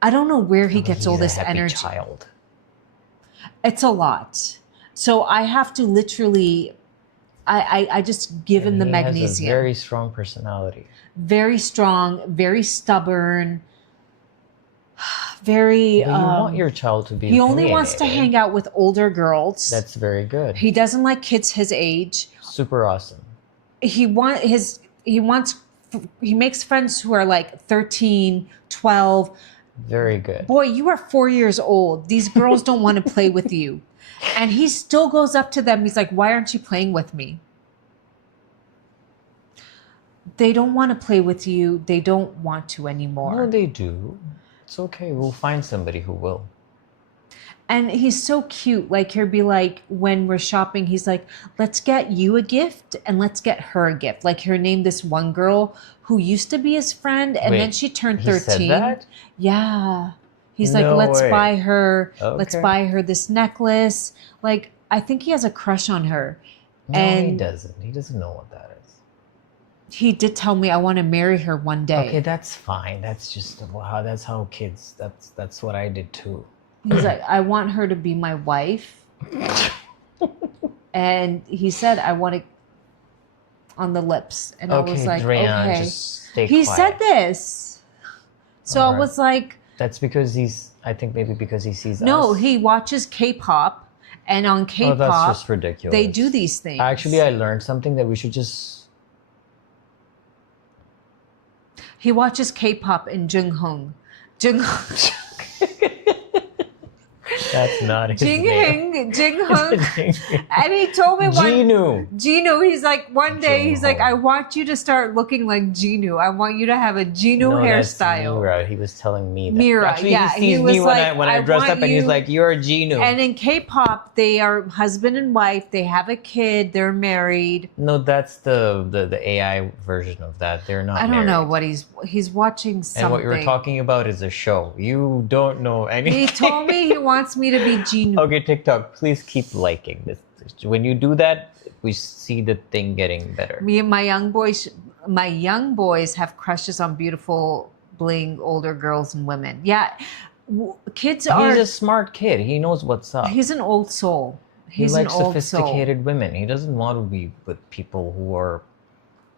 I don't know where he gets all this energy. Child. It's a lot. So I have to literally, I just give him the magnesium. He has a very strong personality. Very strong, very stubborn, very... But you want your child to be He only wants to hang out with older girls. That's very good. He doesn't like kids his age. Super awesome. He makes friends who are like 13, 12. Very good. Boy, you are 4 years old. These girls don't want to play with you. And he still goes up to them. He's like, why aren't you playing with me? They don't want to play with you. They don't want to anymore. No, they do. It's okay. We'll find somebody who will. And he's so cute. Like, he'll be like, when we're shopping, he's like, let's get you a gift and let's get her a gift. Like, he'll name this one girl who used to be his friend, and then she turned 13. He said that? Yeah. He's like, No let's way. buy her Okay. this necklace. Like, I think he has a crush on her. No, he And doesn't. He doesn't know what that is. he did tell me, I want to marry her one day. Okay, that's fine. That's just that's how kids. That's what I did too. He's like, I want her to be my wife. And he said, I want it on the lips. And I was like, Drayan, okay. just stay He quiet. said this. So All I right. was like, That's because I think maybe because he sees no, us. he watches K-pop. And on Oh, K-pop, that's just ridiculous. they do these things. Actually, I learned something that we should just. He watches K-pop in Jung-hong. That's not his name. Jung-hong. And he told me Genu, he's like, one day, he's like, I want you to start looking like Genu. I want you to have a Genu hairstyle. Mira. He was telling me that. Mira, Actually, yeah. he sees me when I dress up and he's like, you're a Genu. And in K-pop, they are husband and wife. They have a kid. They're married. No, that's the AI version of that. They're not I don't married. know what he's watching something. And what you're talking about is a show. You don't know anything. He told me he wants me to be Genu. Okay, TikTok, please keep liking this. When you do that, we see the thing getting better. Me and my young boys have crushes on beautiful, bling older girls and women. Yeah, kids are. He's a smart kid. He knows what's up. He's an old soul. He likes sophisticated women. He doesn't want to be with people who are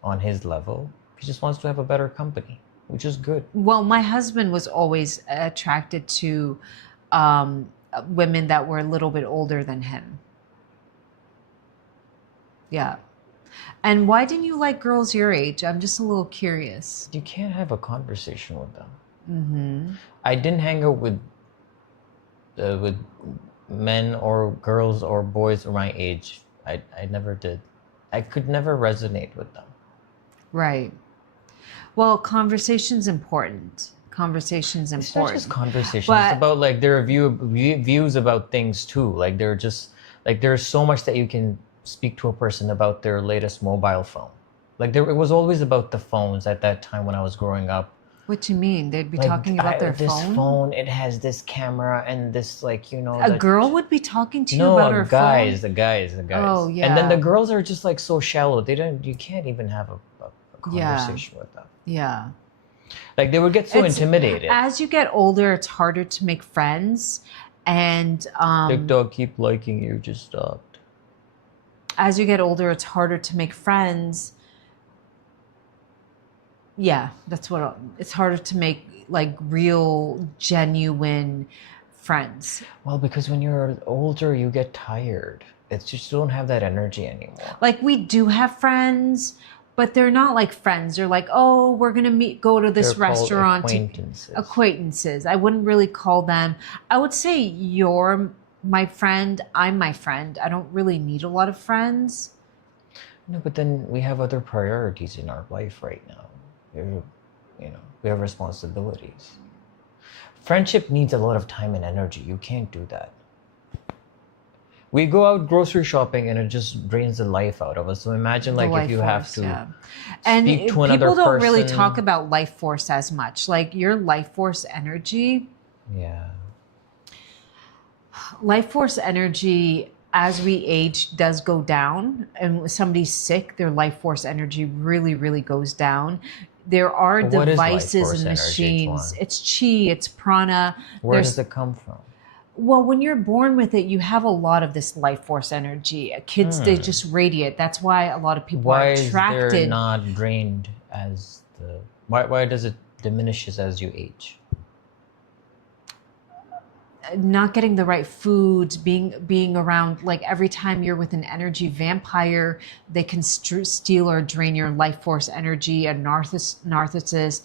on his level. He just wants to have a better company, which is good. Well, my husband was always attracted to women that were a little bit older than him. Yeah. And why didn't you like girls your age? I'm just a little curious. You can't have a conversation with them. Mm-hmm. I didn't hang out with men or girls or boys my age. I never did. I could never resonate with them. Right. Well, conversation's important. Conversation's important. It's not just conversation. But- it's about like their views about things too. Like they're just like there's so much that you can speak to a person about their latest mobile phone. Like it was always about the phones at that time when I was growing up. What do you mean? They'd be Like, talking about their this phone? phone, it has this camera and this like A girl would be talking to you about her guys, phone? the guys. Oh, yeah. And then the girls are just like so shallow. You can't even have a conversation with them. Yeah. Like they would get so intimidated. As you get older, it's harder to make friends. And TikTok, keep liking you, just stopped. as you get older, it's harder to make friends. Yeah, it's harder to make like real, genuine friends. Well, because when you're older, you get tired. It's just you don't have that energy anymore. Like we do have friends, but they're not like friends. They're like, oh, we're gonna go to this They're called restaurant. acquaintances. I wouldn't really call them. I would say you're my friend. I'm my friend. I don't really need a lot of friends. No, but then we have other priorities in our life right now. We have responsibilities. Friendship needs a lot of time and energy. You can't do that. We go out grocery shopping and it just drains the life out of us. So imagine like if you have to and speak to another people don't really person. talk about life force as much. Like your life force energy. Yeah. Life force energy as we age does go down, and when somebody's sick, their life force energy really, really goes down. There are What is life devices force and energy, machines. Juan? It's chi, it's prana. Where does it come from? Well, when you're born with it, you have a lot of this life force energy. Kids, they just radiate. That's why a lot of people are attracted. Why is there not drained as the... Why does it diminishes as you age? Not getting the right foods, being around, like every time you're with an energy vampire, they can steal or drain your life force energy. A narcissist,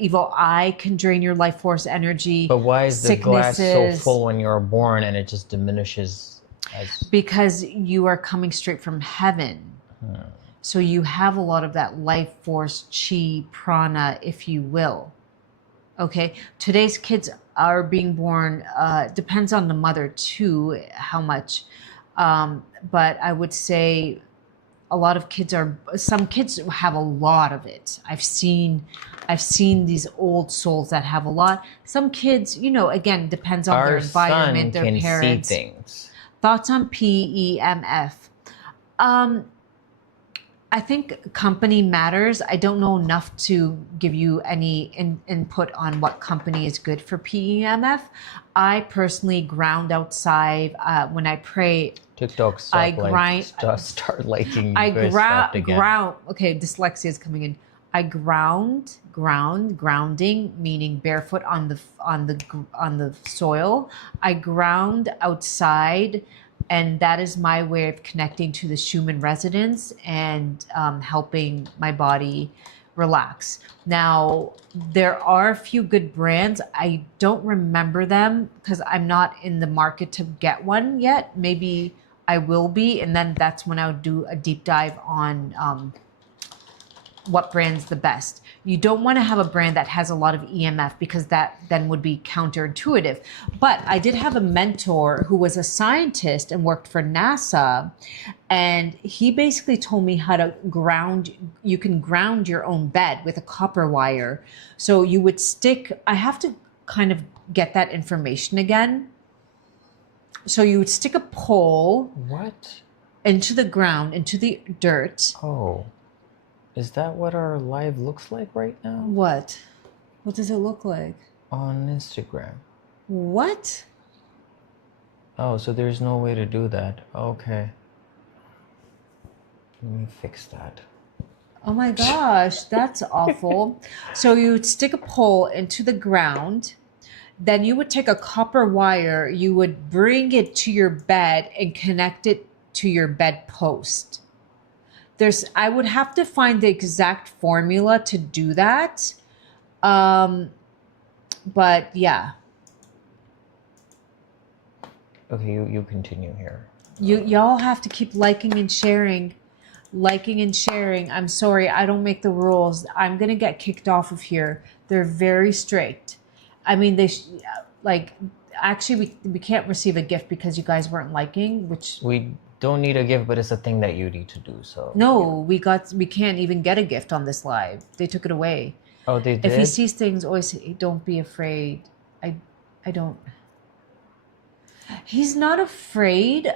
evil eye can drain your life force energy. But why is the glass so full when you're born and it just diminishes as... Because you are coming straight from heaven. So you have a lot of that life force, chi, prana, if you will. Okay, today's kids are being born, depends on the mother too, how much. But I would say a lot of kids some kids have a lot of it. I've seen these old souls that have a lot. Some kids, again, depends on their environment, their parents. See things. Thoughts on PEMF? I think company matters. I don't know enough to give you any input on what company is good for PEMF. I personally ground outside when I pray. TikTok, start liking. Ground. Okay, dyslexia is coming in. I grounding, meaning barefoot on the soil. I ground outside. And that is my way of connecting to the Schumann resonance and helping my body relax. Now, there are a few good brands. I don't remember them because I'm not in the market to get one yet. Maybe I will be. And then that's when I would do a deep dive on what brand's the best. You don't want to have a brand that has a lot of EMF because that then would be counterintuitive. But I did have a mentor who was a scientist and worked for NASA. And he basically told me how to you can ground your own bed with a copper wire. So you would I have to kind of get that information again. So you would stick a pole. What? Into the ground, into the dirt. Oh. Is that what our live looks like right now? What? What does it look like? On Instagram. What? Oh, so there's no way to do that. Okay. Let me fix that. Oh my gosh, that's awful. So you would stick a pole into the ground. Then you would take a copper wire. You would bring it to your bed and connect it to your bed post. I would have to find the exact formula to do that. But yeah. Okay, you continue here. Y'all have to keep liking and sharing. I'm sorry, I don't make the rules. I'm going to get kicked off of here. They're very strict. I mean, actually we can't receive a gift because you guys weren't liking, which we don't need a gift, but it's a thing that you need to do. So no, we can't even get a gift on this live. They took it away. Oh, they did? If he sees things, always say, don't be afraid. I don't. He's not afraid.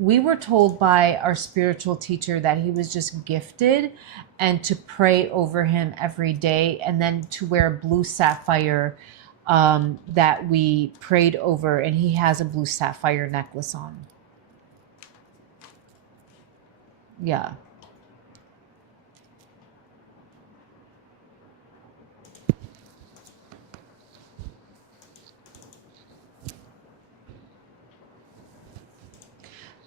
We were told by our spiritual teacher that he was just gifted and to pray over him every day and then to wear a blue sapphire that we prayed over, and he has a blue sapphire necklace on. Yeah.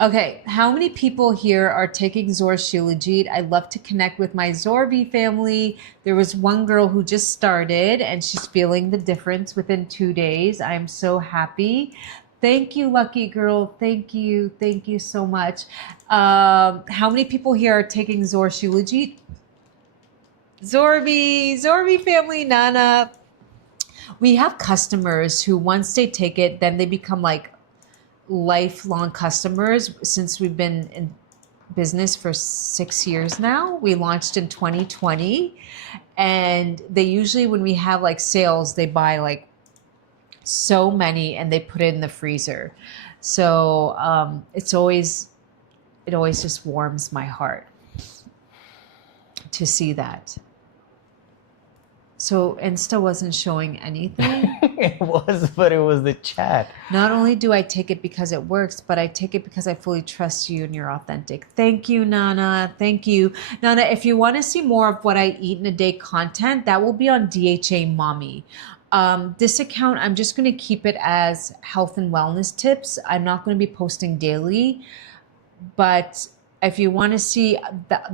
Okay, how many people here are taking Zor Shilajit? I'd love to connect with my Zorbi family. There was one girl who just started and she's feeling the difference within 2 days. I'm so happy. Thank you, lucky girl. Thank you. Thank you so much. How many people here are taking Zor Shilajit? Zorbi family, Nana. We have customers who once they take it, then they become like lifelong customers since we've been in business for 6 years now. We launched in 2020, and they usually, when we have like sales, they buy like so many and they put it in the freezer. So it always just warms my heart to see that. So Insta wasn't showing anything. It was, but it was the chat. Not only do I take it because it works, but I take it because I fully trust you and you're authentic. Thank you, Nana. Thank you. Nana, if you want to see more of what I eat in a day content, that will be on DHA Mommy. This account, I'm just going to keep it as health and wellness tips. I'm not going to be posting daily, but if you want to see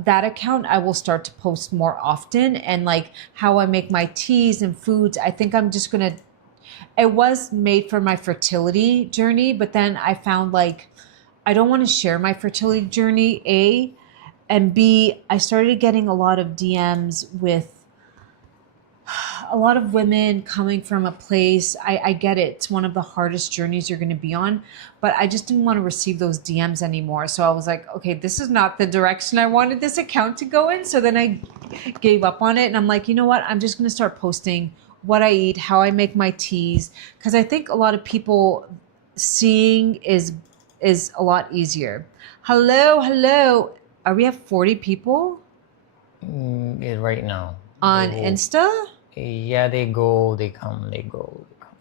that account, I will start to post more often, and like how I make my teas and foods. I think I'm just going to, it was made for my fertility journey, but then I found like, I don't want to share my fertility journey, A, and B, I started getting a lot of DMs with a lot of women coming from a place, I get it. It's one of the hardest journeys you're going to be on, but I just didn't want to receive those DMs anymore. So I was like, okay, this is not the direction I wanted this account to go in. So then I gave up on it, and I'm like, you know what? I'm just going to start posting what I eat, how I make my teas, because I think a lot of people seeing is a lot easier. Hello. Are we at 40 people Yeah, right now. on They go- Insta? Yeah, they go, they come, they go. They come.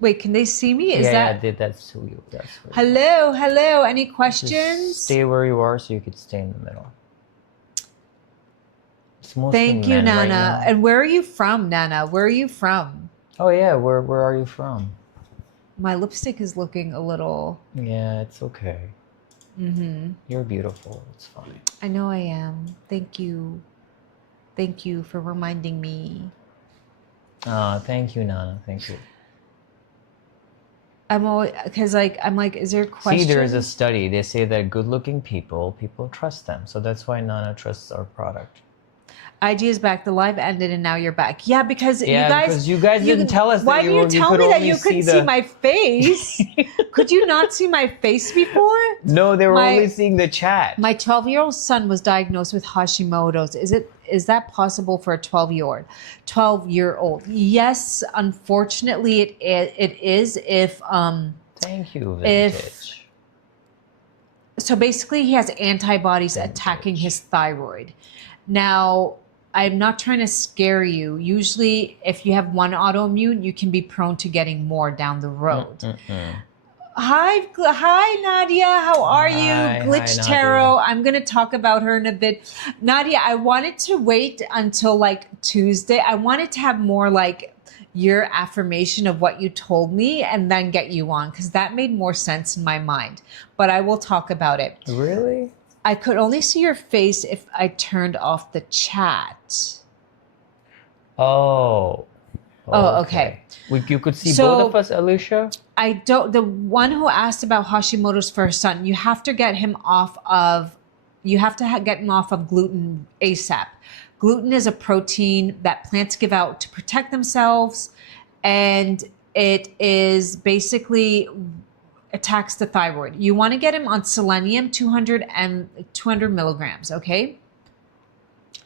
Wait, can they see me? Is Yeah, that that's who you. That's who. hello? Any Just questions? stay where you are, so you could stay in the middle. It's mostly Thank you, men right Nana. now. And where are you from, Nana? Where are you from? Oh yeah, where are you from? My lipstick is looking a little. Yeah, it's okay. You're beautiful. It's fine. I know I am. Thank you. Thank you for reminding me. Thank you, Nana. Thank you. I'm always because I'm like, is there questions? See, there is a study. They say that good-looking people trust them. So that's why Nana trusts our product. IG is back. The live ended, and now you're back. Yeah, because because you guys didn't tell us that why you didn't you tell could me that only you couldn't see my face? Could you not see my face before? No, they were My- only seeing the chat. My 12-year-old son was diagnosed with Hashimoto's. Is that possible for a 12-year-old? Yes, unfortunately it is if Thank you, Vintage. so basically he has antibodies attacking his thyroid. Now, I'm not trying to scare you. Usually if you have one autoimmune, you can be prone to getting more down the road. Hi, Nadia. How are you? Hi, Glitch Nadia. Tarot. I'm going to talk about her in a bit. Nadia, I wanted to wait until like Tuesday. I wanted to have more like your affirmation of what you told me and then get you on, because that made more sense in my mind. But I will talk about it. Really? I could only see your face if I turned off the chat. Oh. Oh, okay. You could see So- both of us, Alicia? The one who asked about Hashimoto's for her son, you have to get him off of gluten ASAP. Gluten is a protein that plants give out to protect themselves, and it is basically attacks the thyroid. You want to get him on selenium, 200 milligrams, okay?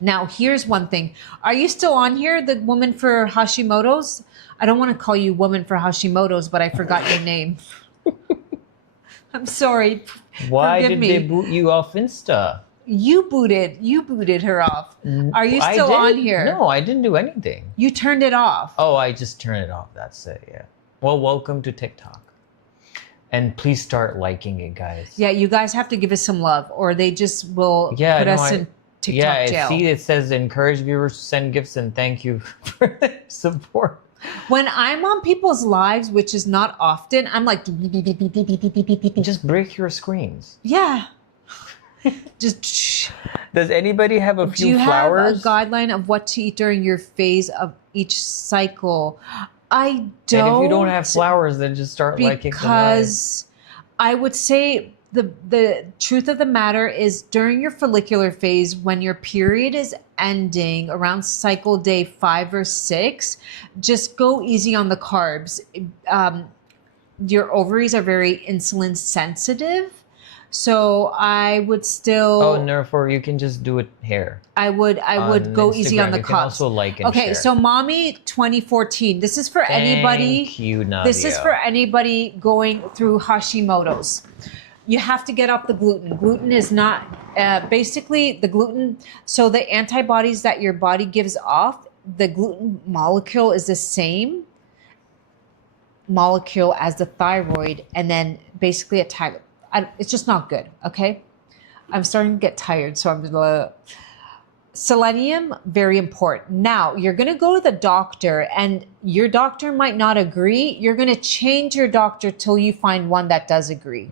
Now, here's one thing. Are you still on here, the woman for Hashimoto's? I don't want to call you woman for Hashimoto's, but I forgot your name. I'm sorry. Why Forgive did me. they boot you off Insta? You booted her off. Are you I still did? on here? No, I didn't do anything. You turned it off. Oh, I just turned it off. That's it, yeah. Well, welcome to TikTok. And please start liking it, guys. Yeah, you guys have to give us some love, or they just will put us in TikTok jail. See, it says encourage viewers to send gifts and thank you for their support. When I'm on people's lives, which is not often, I'm like, Just break your screens. yeah. Just Does anybody have a do few you flowers? have a guideline of what to eat during your phase of each cycle? I don't. And if you don't have flowers, then just start liking the live. Because I would say the truth of the matter is during your follicular phase, when your period is ending around cycle day 5 or 6, just go easy on the carbs. Your ovaries are very insulin sensitive. So I would still. Oh, and therefore you can just do it here. I would go easy on the You can carbs. also like and Okay, share. so Mommy 2014. This is for anybody. Thank you, Nadia. This is for anybody going through Hashimoto's. You have to get off the gluten. Gluten is not basically the gluten. So the antibodies that your body gives off, the gluten molecule is the same molecule as the thyroid, and then basically it's just not good. Okay, I'm starting to get tired, so I'm gonna. Selenium, very important. Now, you're going to go to the doctor, and your doctor might not agree. You're going to change your doctor till you find one that does agree.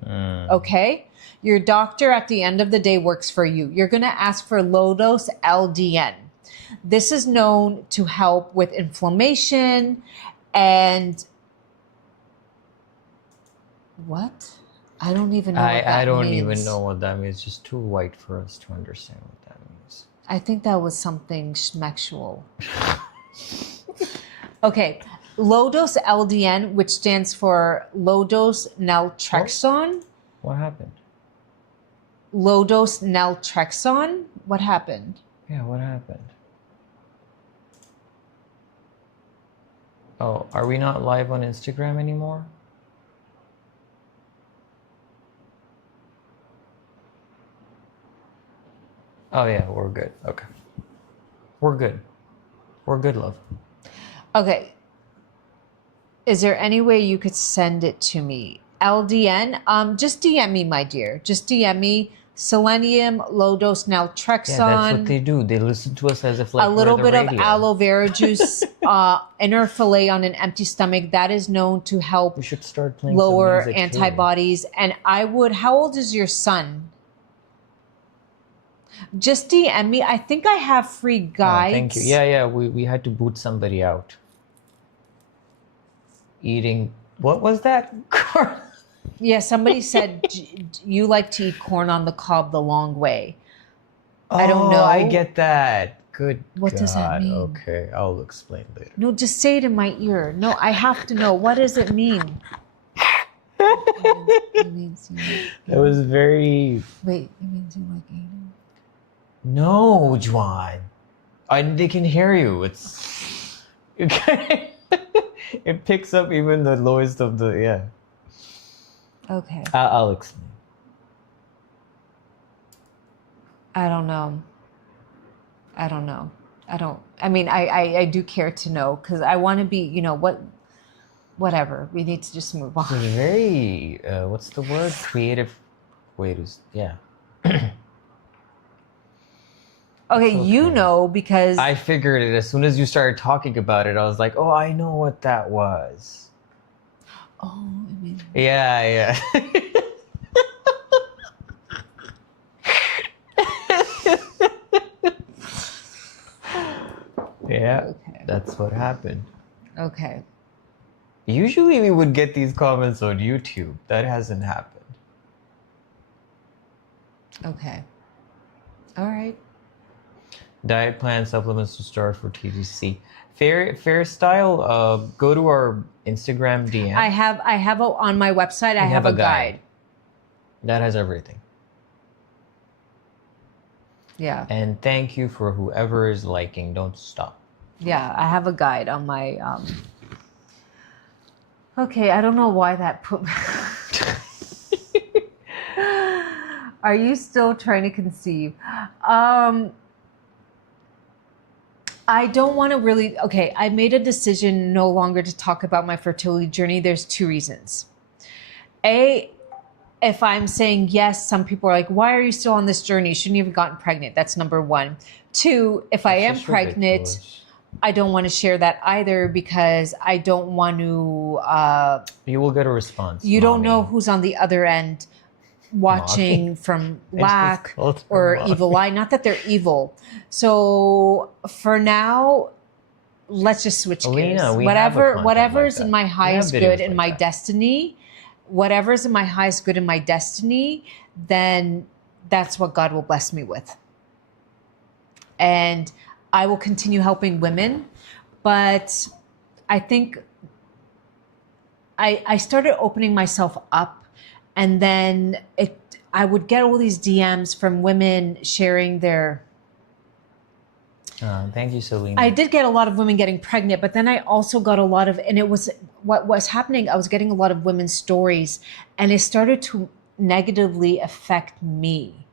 Okay? Your doctor at the end of the day works for you. You're going to ask for low-dose LDN. This is known to help with inflammation and what? I don't even know what that I don't means. even know what that means. It's just too white for us to understand what that means. I think that was something schmexual. Okay. Low dose LDN, which stands for low dose naltrexone. What happened? Low dose naltrexone. What happened? Yeah, what happened? Oh, are we not live on Instagram anymore? Oh yeah, we're good. Okay. We're good. We're good, love. Okay. Is there any way you could send it to me? LDN, just DM me, my dear. Just DM me. Selenium, low dose naltrexone. Yeah, that's what they do. They listen to us as if like a little we're bit the of radio. aloe vera juice, inner fillet on an empty stomach. That is known to help We should start playing lower some music too. antibodies. And I would, how old is your son? Just DM me. I think I have free guides. Oh, thank you. Yeah, we had to boot somebody out. Eating, what was that? Yeah, somebody said you like to eat corn on the cob the long way. I don't know. I get that. Good What does that God. mean? Okay, I'll explain later. No, just say it in my ear. No, I have to know. What does it mean? It means you like That was very... Wait, it means you like eating? No, Juan. They can hear you. It's... It picks up even the lowest of the... Yeah. Okay. I'll explain. I don't know. I mean, I do care to know because I want to be, whatever. We need to just move It's a on. very, what's the word? Creative way to... Yeah. Okay, you know because I figured it as soon as you started talking about it. I was like, oh, I know what that was. oh, I mean, Yeah. Yeah, Okay. that's what happened. okay. Usually we would get these comments on YouTube. That hasn't happened. Okay. All right. Diet plan, supplements to start for TGC. Fair style. Go to our Instagram DM. I have on my website. I have a guide. That has everything. Yeah. And thank you for whoever is liking. Don't stop. Yeah, I have a guide on my Okay, I don't know why that put Are you still trying to conceive? I don't want to really... Okay, I made a decision no longer to talk about my fertility journey. There's two reasons. A, if I'm saying yes, some people are like, why are you still on this journey? You shouldn't have gotten pregnant. That's number one. Two, if I am That's just pregnant, ridiculous. I don't want to share that either because I don't want to... You will get a response. you don't mommy. know who's on the other end watching from lack called her or mommy. evil eye. Not that they're evil. So for now, let's just switch Alina, gears. we have a content Whatever's like in that. my We have highest videos good in like my that. destiny, whatever's in my highest good in my destiny, then that's what God will bless me with. And I will continue helping women. But I think I started opening myself up, and then I would get all these DMs from women sharing their... Thank you, Selena. I did get a lot of women getting pregnant, but then I also got a lot of, and it was what was happening. I was getting a lot of women's stories, and it started to negatively affect me.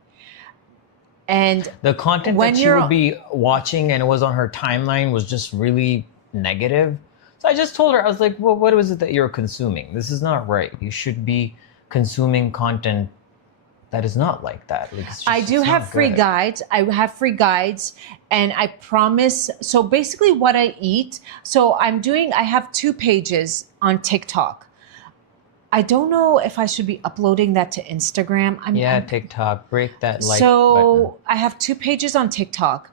And The content when that she you're- would be watching and it was on her timeline was just really negative. So I just told her, I was like, well, what was it that you're consuming? This is not right. You should be consuming content that is not like that. Like, it's just, I do it's have not free good. guides. I have free guides, and I promise. So basically what I eat. So I have 2 pages on TikTok. I don't know if I should be uploading that to Instagram. TikTok, break that like So I have 2 pages on TikTok.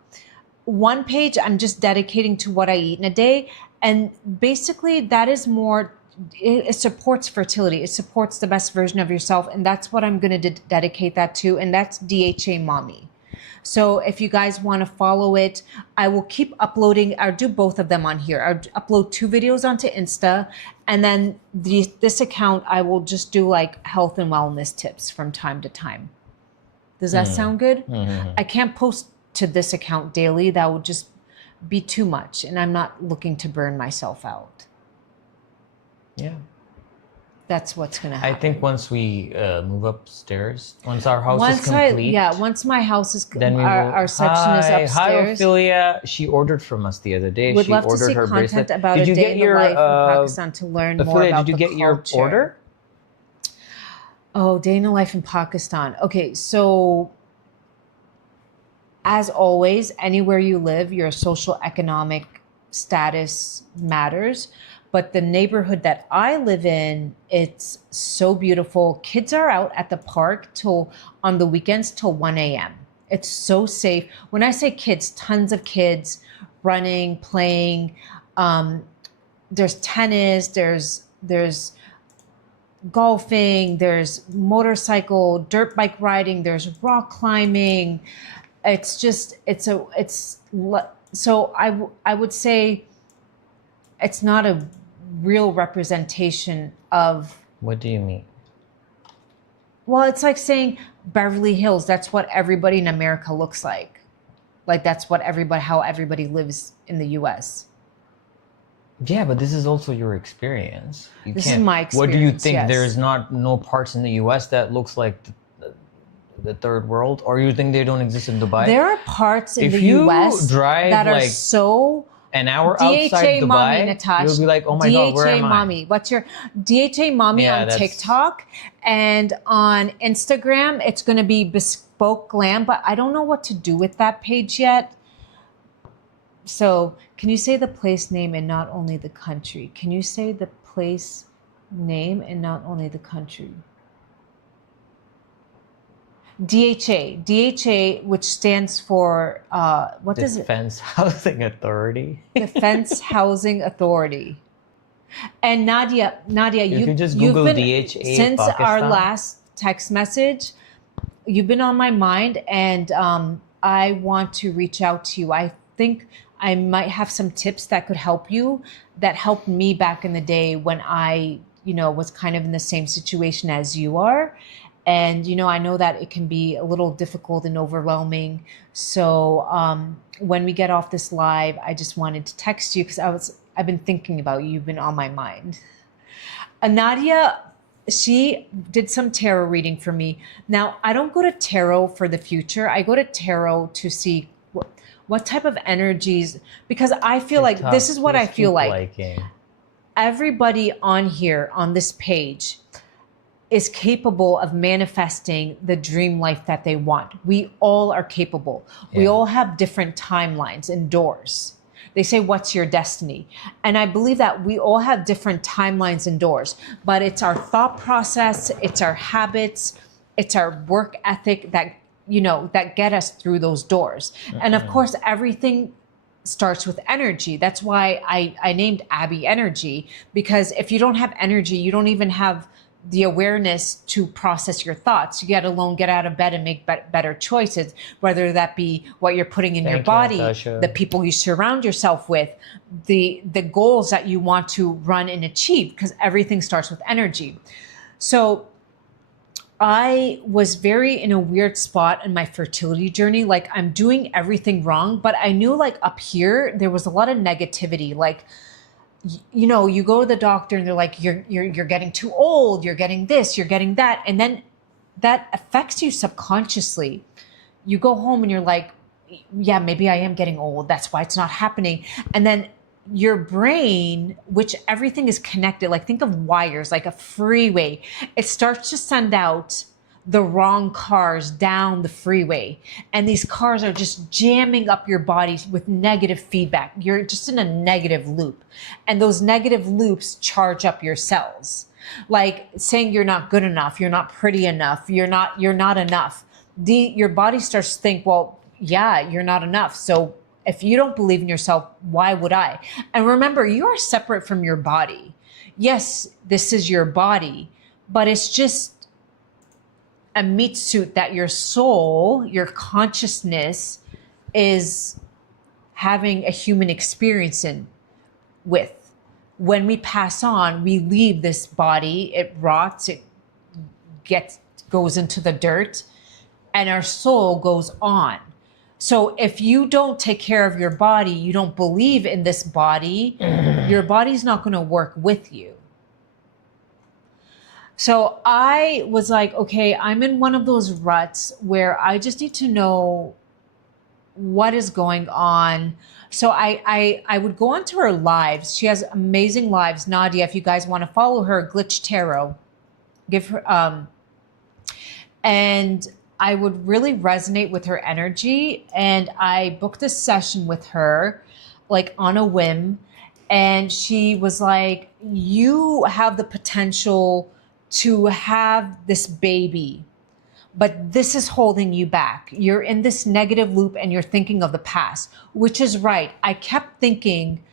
1 page I'm just dedicating to what I eat in a day. And basically that is more, it supports fertility. It supports the best version of yourself. And that's what I'm going to dedicate that to. And that's DHA Mommy. So if you guys want to follow it, I will keep uploading. I'll do both of them on here. I'll upload 2 videos onto Insta, and then this account, I will just do like health and wellness tips from time to time. Does that sound good? I can't post to this account daily. That would just be too much, and I'm not looking to burn myself out. Yeah. That's what's going to happen. I think once we move upstairs, once our house is complete. Once my house is then we our section is upstairs. Hi, Ophelia. She ordered from us the other day. Would she love ordered to see her content bracelet. about did a you day get in your, the life in Pakistan to learn more Ophelia, about did you the get your culture. order? Oh, day in the life in Pakistan. Okay, so as always, anywhere you live, your social economic status matters. But the neighborhood that I live in, it's so beautiful. Kids are out at the park on the weekends till 1 a.m. It's so safe. When I say kids, tons of kids running, playing. There's tennis, there's golfing, there's motorcycle, dirt bike riding, there's rock climbing. So I would say it's not a real representation of. What do you mean? Well, it's like saying Beverly Hills. That's what everybody in America looks like. Like that's how everybody lives in the U.S. Yeah, but this is also your experience. This is my experience. What do you think? Yes. There's no parts in the U.S. that looks like the third world, or you think they don't exist in Dubai? There are parts in if the you U.S. drive that are like so. an hour DHA outside Dubai, Mommy, Natasha. you'll be like, oh my God, where am I? Mommy. What's your DHA Mommy on TikTok? And on Instagram, it's going to be Bespoke Glam, but I don't know what to do with that page yet. So can you say the place name and not only the country? Can you say the place name and not only the country? DHA, which stands for, what does it? Defense Housing Authority. Defense Housing Authority. And Nadia, you can just Google you've been, DHA since Pakistan. our last text message, you've been on my mind, and I want to reach out to you. I think I might have some tips that could help you, that helped me back in the day when I, was kind of in the same situation as you are. And, I know that it can be a little difficult and overwhelming. So when we get off this live, I just wanted to text you because I've been thinking about you. You've been on my mind. Nadia, she did some tarot reading for me. Now, I don't go to tarot for the future. I go to tarot to see what type of energies, because I feel like this is what I feel like. Everybody on here, on this page, is capable of manifesting the dream life that they want. We all are capable. Yeah. We all have different timelines and doors. They say, what's your destiny? And I believe that we all have different timelines and doors, but it's our thought process, it's our habits, it's our work ethic that get us through those doors. And of course, everything starts with energy. That's why I named Abby Energy, because if you don't have energy, you don't even have the awareness to process your thoughts. You get alone, get out of bed and make better choices, whether that be what you're putting in your body, the people you surround yourself with, the goals that you want to run and achieve, because everything starts with energy. So I was very in a weird spot in my fertility journey. Like I'm doing everything wrong, but I knew like up here, there was a lot of negativity. Like, you go to the doctor and they're like, you're getting too old, you're getting this, you're getting that. And then that affects you subconsciously. You go home and you're like, yeah, maybe I am getting old. That's why it's not happening. And then your brain, which everything is connected, like think of wires, like a freeway, it starts to send out the wrong cars down the freeway. And these cars are just jamming up your body with negative feedback. You're just in a negative loop. And those negative loops charge up your cells. Like saying you're not good enough, you're not pretty enough, you're not enough. Your body starts to think, well, yeah, you're not enough. So if you don't believe in yourself, why would I? And remember, you are separate from your body. Yes, this is your body, but it's just a meat suit that your soul, your consciousness is having a human experience with. When we pass on, we leave this body, it rots, it goes into the dirt, and our soul goes on. So if you don't take care of your body, you don't believe in this body, your body's not going to work with you. So I was like, okay, I'm in one of those ruts where I just need to know what is going on. So I would go onto her lives. She has amazing lives. Nadia, if you guys want to follow her, Glitch Tarot, give her, and I would really resonate with her energy. And I booked a session with her, like on a whim. And she was like, you have the potential to have this baby, but this is holding you back. You're in this negative loop and you're thinking of the past, which is right. I kept thinking,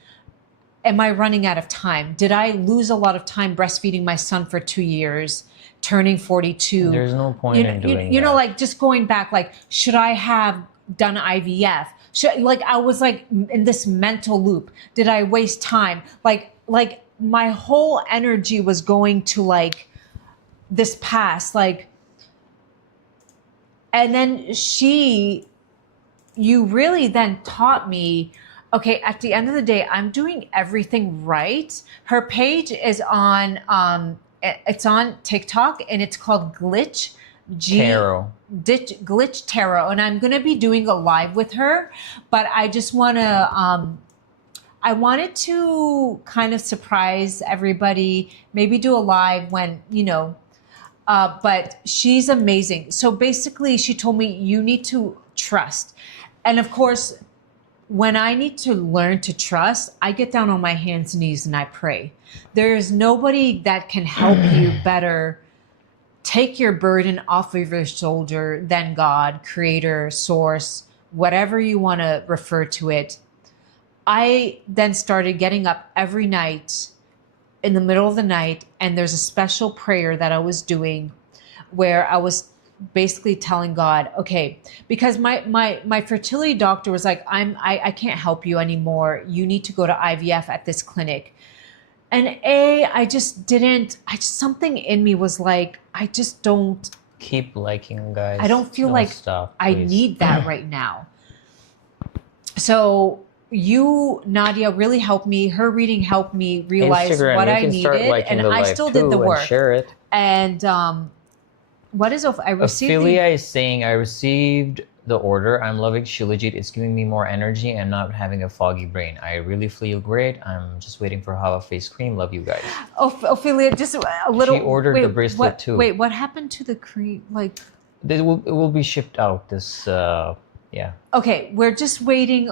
am I running out of time? Did I lose a lot of time breastfeeding my son for 2 years, turning 42? There's no point in doing you know, that. like just going back, like, should I have done IVF? Like, I was like in this mental loop. Did I waste time? Like my whole energy was going to like this past, like, and then you really then taught me, okay, at the end of the day, I'm doing everything right. Her page is on, it's on TikTok and it's called Glitch Tarot. Glitch Tarot. And I'm going to be doing a live with her, but I just want to, I wanted to kind of surprise everybody, maybe do a live when, you know, but she's amazing. So basically she told me you need to trust. And of course, when I need to learn to trust, I get down on my hands and knees and I pray. There is nobody that can help you better take your burden off of your shoulder than God, creator, source, whatever you want to refer to it. I then started getting up every night in the middle of the night, and there's a special prayer that I was doing where I was basically telling God, okay, because my fertility doctor was like, I can't help you anymore. You need to go to IVF at this clinic. And something in me was like, I just don't Keep liking, guys. I don't feel Don't like stop, I please. need that right now. So you, Nadia, really helped me. Her reading helped me realize Instagram, what you I can start needed, liking and the I live still did the too and work. share it. And what is I received? Ophelia is saying, I received the order. I'm loving Shilajit. It's giving me more energy and not having a foggy brain. I really feel great. I'm just waiting for Hava face cream. Love you guys. Ophelia, just a little. She ordered the bracelet too. Wait, what happened to the cream? Like, it will be shipped out this. Yeah. Okay, we're just waiting.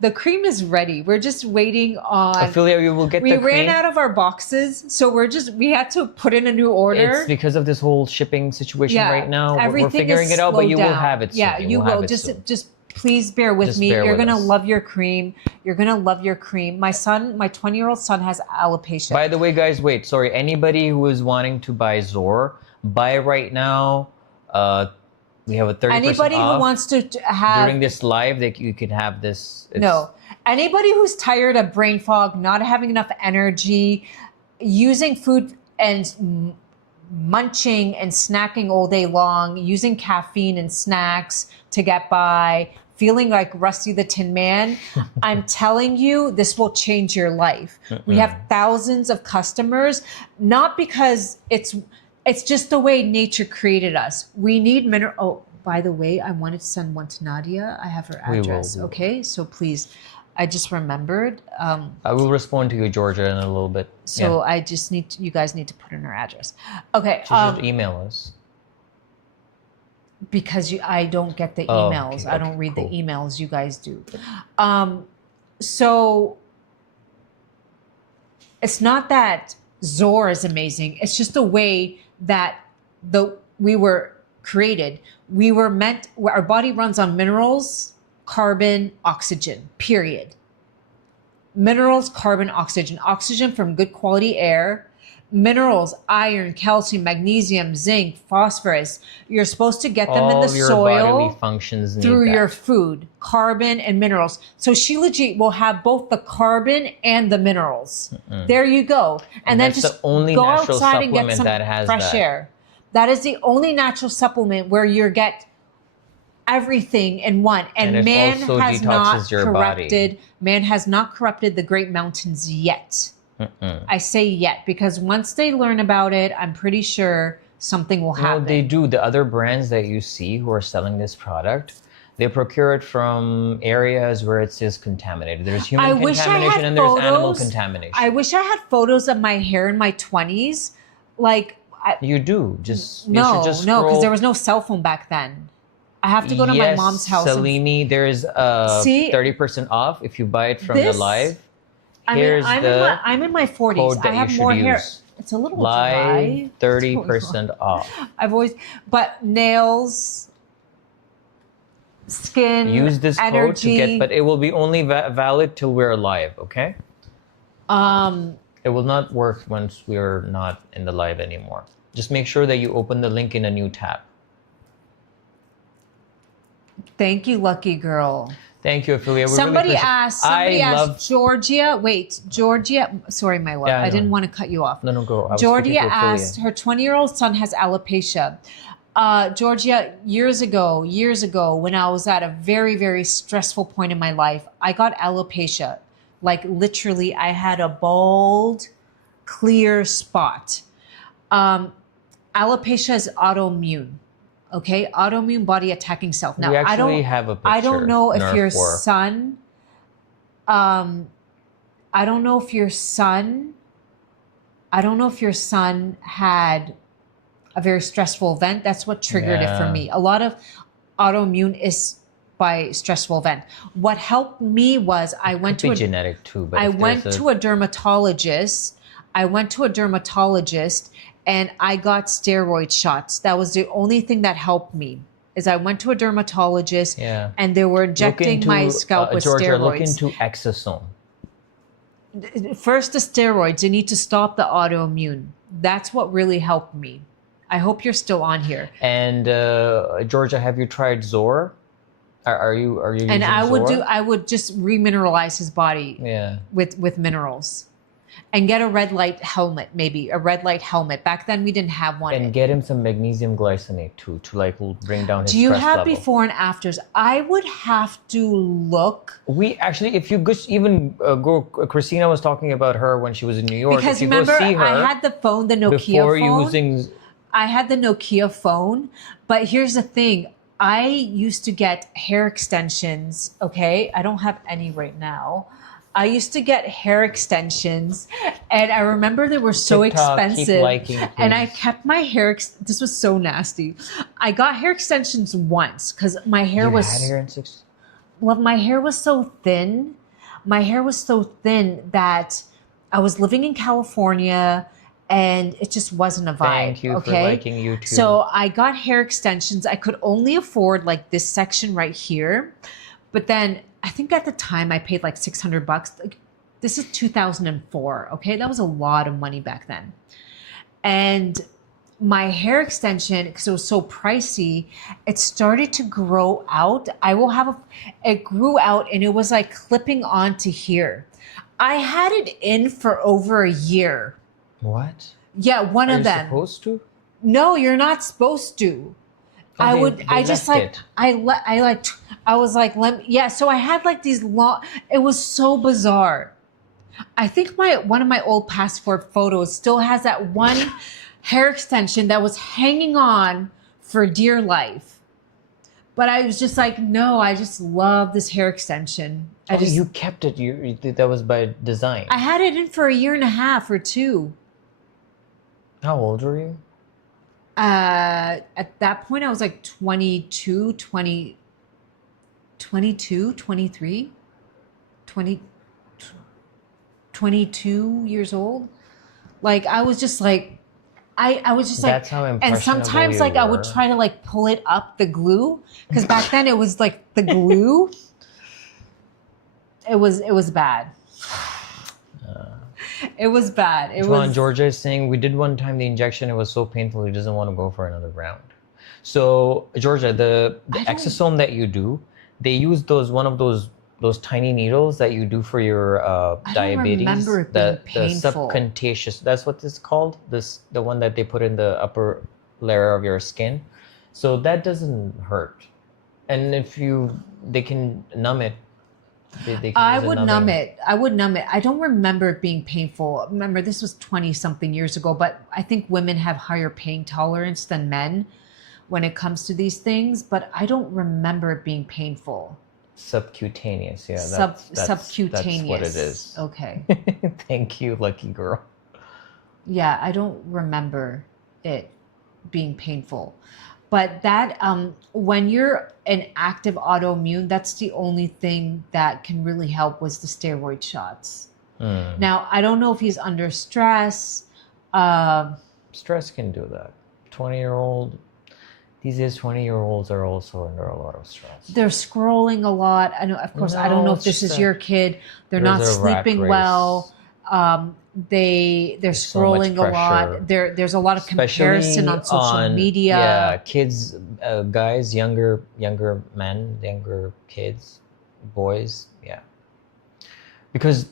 The cream is ready. We're just waiting on. Ophelia, you will get the cream. We ran out of our boxes, so we had to put in a new order. It's because of this whole shipping situation Yeah, right now. We're everything figuring is it out, but slowed you will down. have it soon. Yeah, you will. Just please bear with Just me. bear You're with gonna us. love your cream. You're gonna love your cream. My 20-year-old son has alopecia. By the way, guys, wait. Sorry. Anybody who is wanting to buy Zor, buy right now. We have a 30% Anybody off. who wants to have During this live, you can have this. No. Anybody who's tired of brain fog, not having enough energy, using food and munching and snacking all day long, using caffeine and snacks to get by, feeling like Rusty the Tin Man, I'm telling you, this will change your life. We have thousands of customers, not because it's just the way nature created us. We need mineral. Oh, by the way, I wanted to send one to Nadia. I have her address. Okay, so please, I just remembered. I will respond to you, Georgia, in a little bit. So I just you guys need to put in her address. Okay. Just email us. Because I don't get the Oh, emails. okay, I don't read cool. the emails. You guys do. So it's not that Zor is amazing. It's just the way that we were created. We were meant, our body runs on minerals, carbon, oxygen, period. Minerals, carbon, oxygen. Oxygen from good quality air, Minerals, iron, calcium, magnesium, zinc, phosphorus. You're supposed to get them in the All your soil bodily functions need through that. your food, carbon and minerals. So Shilajit will have both the carbon and the minerals. There you go. And then that's just the only go natural outside and get supplement some that has fresh that. air. That is the only natural supplement where you get everything in one. And it man also has not detoxes your body. man has not corrupted the great mountains yet. I say yet because once they learn about it, I'm pretty sure something will happen. No, they do. The other brands that you see who are selling this product, they procure it from areas where it says contaminated. There's human contamination and there's animal contamination. I wish I had photos of my hair in my 20s. Like, you do. Just you no, should just no, because scroll. there was no cell phone back then. I have to go to my mom's house. Salimi, there's 30% off if you buy it from the live. I mean, I'm in my 40s. I have more hair. It's a little dry. 30% off. But nails, skin, use this code energy. to get, but it will be only valid till we're live, okay? It will not work once we're not in the live anymore. Just make sure that you open the link in a new tab. Thank you, lucky girl. Thank you, Ophelia. Somebody asked, Georgia. Wait, Georgia. Sorry, my love. I didn't want to cut you off. No, go. Georgia asked, her 20-year-old son has alopecia. Georgia, years ago, when I was at a very, very stressful point in my life, I got alopecia. Like literally, I had a bald, clear spot. Alopecia is autoimmune. Okay, autoimmune body attacking self. Now, we actually have a picture. I don't know if your Nerf son, I don't know if your son had a very stressful event. That's what triggered it for me. A lot of autoimmune is by stressful event. What helped me was I went to genetic too. But I went to a dermatologist. And I got steroid shots. That was the only thing that helped me. Is I went to a dermatologist and they were injecting my scalp with Georgia, steroids. Look into exosome. First, the steroids. You need to stop the autoimmune. That's what really helped me. I hope you're still on here. And Georgia, have you tried Zor? Are you using And Zor? I would just remineralize his body with minerals. And get a red light helmet, maybe a red light helmet. Back then we didn't have one. And get him some magnesium glycinate too, to like bring down his stress level. Do you have before and afters? I would have to look. We actually, if you even go, Christina was talking about her when she was in New York. Because if you remember, go see her I had the phone, the Nokia phone. I had the Nokia phone, but here's the thing. I used to get hair extensions, okay? I don't have any right now. I used to get hair extensions, and I remember they were so expensive. Keep liking, and I kept my hair. This was so nasty. I got hair extensions once because my hair was. You had hair extensions? Well, my hair was so thin. My hair was so thin that I was living in California, and it just wasn't a vibe. Thank you for liking YouTube. So I got hair extensions. I could only afford like this section right here, but then. I think at the time I paid like $600. Like, this is 2004. Okay. That was a lot of money back then. And my hair extension, because it was so pricey, it started to grow out. It grew out and it was like clipping onto here. I had it in for over a year. What? Yeah. One of them. Are you supposed to? No, you're not supposed to. So I was like, so I had like these long, it was so bizarre. I think one of my old passport photos still has that one hair extension that was hanging on for dear life. But I was just like, no, I just love this hair extension. You kept it. That was by design. I had it in for a year and a half or two. How old were you? At that point, I was like 22, 23, 22 years old. Like, I was just like, I was just That's like, how impressionable and sometimes like I would try to like pull it up the glue. Cause back then it was like the glue. It was bad. It was bad. It Joan, was. Georgia is saying we did one time the injection. It was so painful. He doesn't want to go for another round. So Georgia, the exosome that you do, they use one of those tiny needles that you do for your diabetes. I don't remember it being the painful. subcutaneous. That's what it's called. The one that they put in the upper layer of your skin. So that doesn't hurt. And they can numb it. They can I use a would numbing. numb it. I would numb it. I don't remember it being painful. Remember, this was 20 something years ago, but I think women have higher pain tolerance than men when it comes to these things, but I don't remember it being painful. Subcutaneous, yeah. Subcutaneous. That's what it is. Okay. Thank you, lucky girl. Yeah, I don't remember it being painful. But that, when you're an active autoimmune, that's the only thing that can really help was the steroid shots. Now, I don't know if he's under stress. Stress can do that. 20-year-old, these days 20-year-olds are also under a lot of stress. They're scrolling a lot. I know, of course, I don't know if this is your kid. They're not There's a rat sleeping race. well. They're scrolling much a lot. pressure. There's a lot of comparison on social media. Yeah, kids, guys, younger men, younger kids, boys, yeah. Because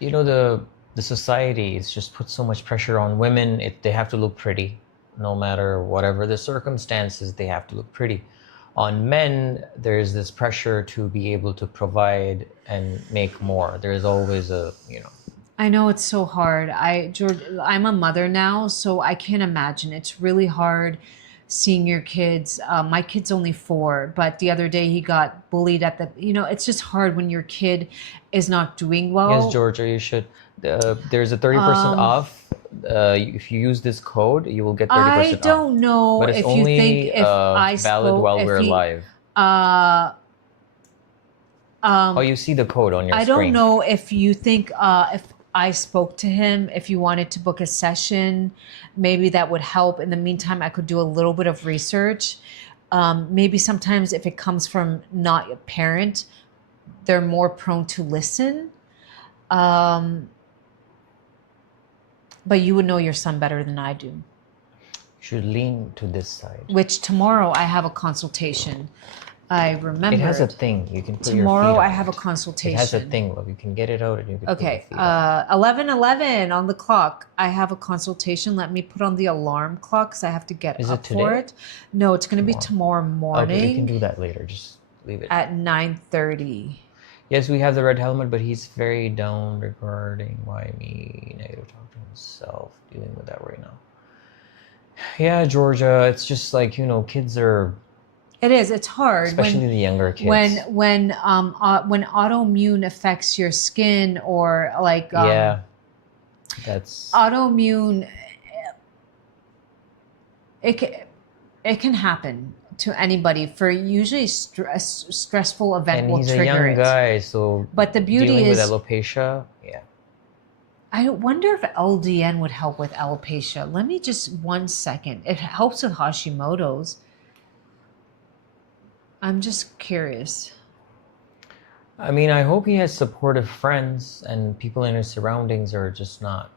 the society is just put so much pressure on women. They have to look pretty, no matter whatever the circumstances. They have to look pretty. On men, there's this pressure to be able to provide and make more. There's always I know it's so hard. I'm a mother now, so I can't imagine. It's really hard seeing your kids. My kid's only 4, but the other day he got bullied at the. It's just hard when your kid is not doing well. Yes, Georgia, you should. There's a 30% off. If you use this code, you will get 30% off. I don't know But it's if you only think if I valid spoke, while if we're he- live. You see the code on your I screen. don't know if you think if I spoke to him, if you wanted to book a session, maybe that would help. In the meantime, I could do a little bit of research. Maybe sometimes if it comes from not a parent, they're more prone to listen. But you would know your son better than I do. You should lean to this side. Which tomorrow I have a consultation. I remember. It has a thing. You can put Tomorrow your feet I on have a it. consultation. It has a thing. Look, you can get it out and you can Okay, put your feet on 11:11 on the clock. I have a consultation. Let me put on the alarm clock because I have to get Is up it today? for it. No, it's going to be tomorrow morning Okay, you can do that later. Just leave it. at 9:30. Yes, we have the red helmet, but he's very down regarding why me. Negative talk to himself. Dealing with that right now. Yeah, Georgia, it's just like, kids are, It is. It's hard especially the younger kids. when autoimmune affects your skin or like yeah, that's autoimmune. It can happen to anybody for usually stressful event and will he's a trigger young it. guy, so But the beauty dealing is, with alopecia, yeah. I wonder if LDN would help with alopecia. Let me just 1 second. It helps with Hashimoto's. I'm just curious. I mean, I hope he has supportive friends and people in his surroundings are just not,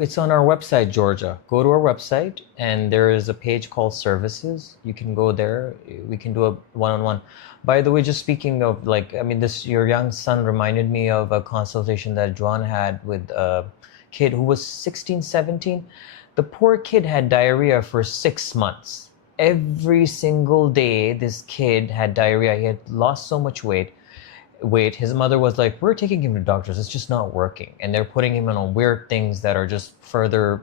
It's on our website, Georgia. Go to our website and there is a page called Services. You can go there. We can do a one-on-one. By the way, just speaking of your young son reminded me of a consultation that Joan had with a kid who was 16, 17. The poor kid had diarrhea for 6 months. Every single day, this kid had diarrhea. He had lost so much weight. His mother was like, we're taking him to doctors. It's just not working. And they're putting him on weird things that are just further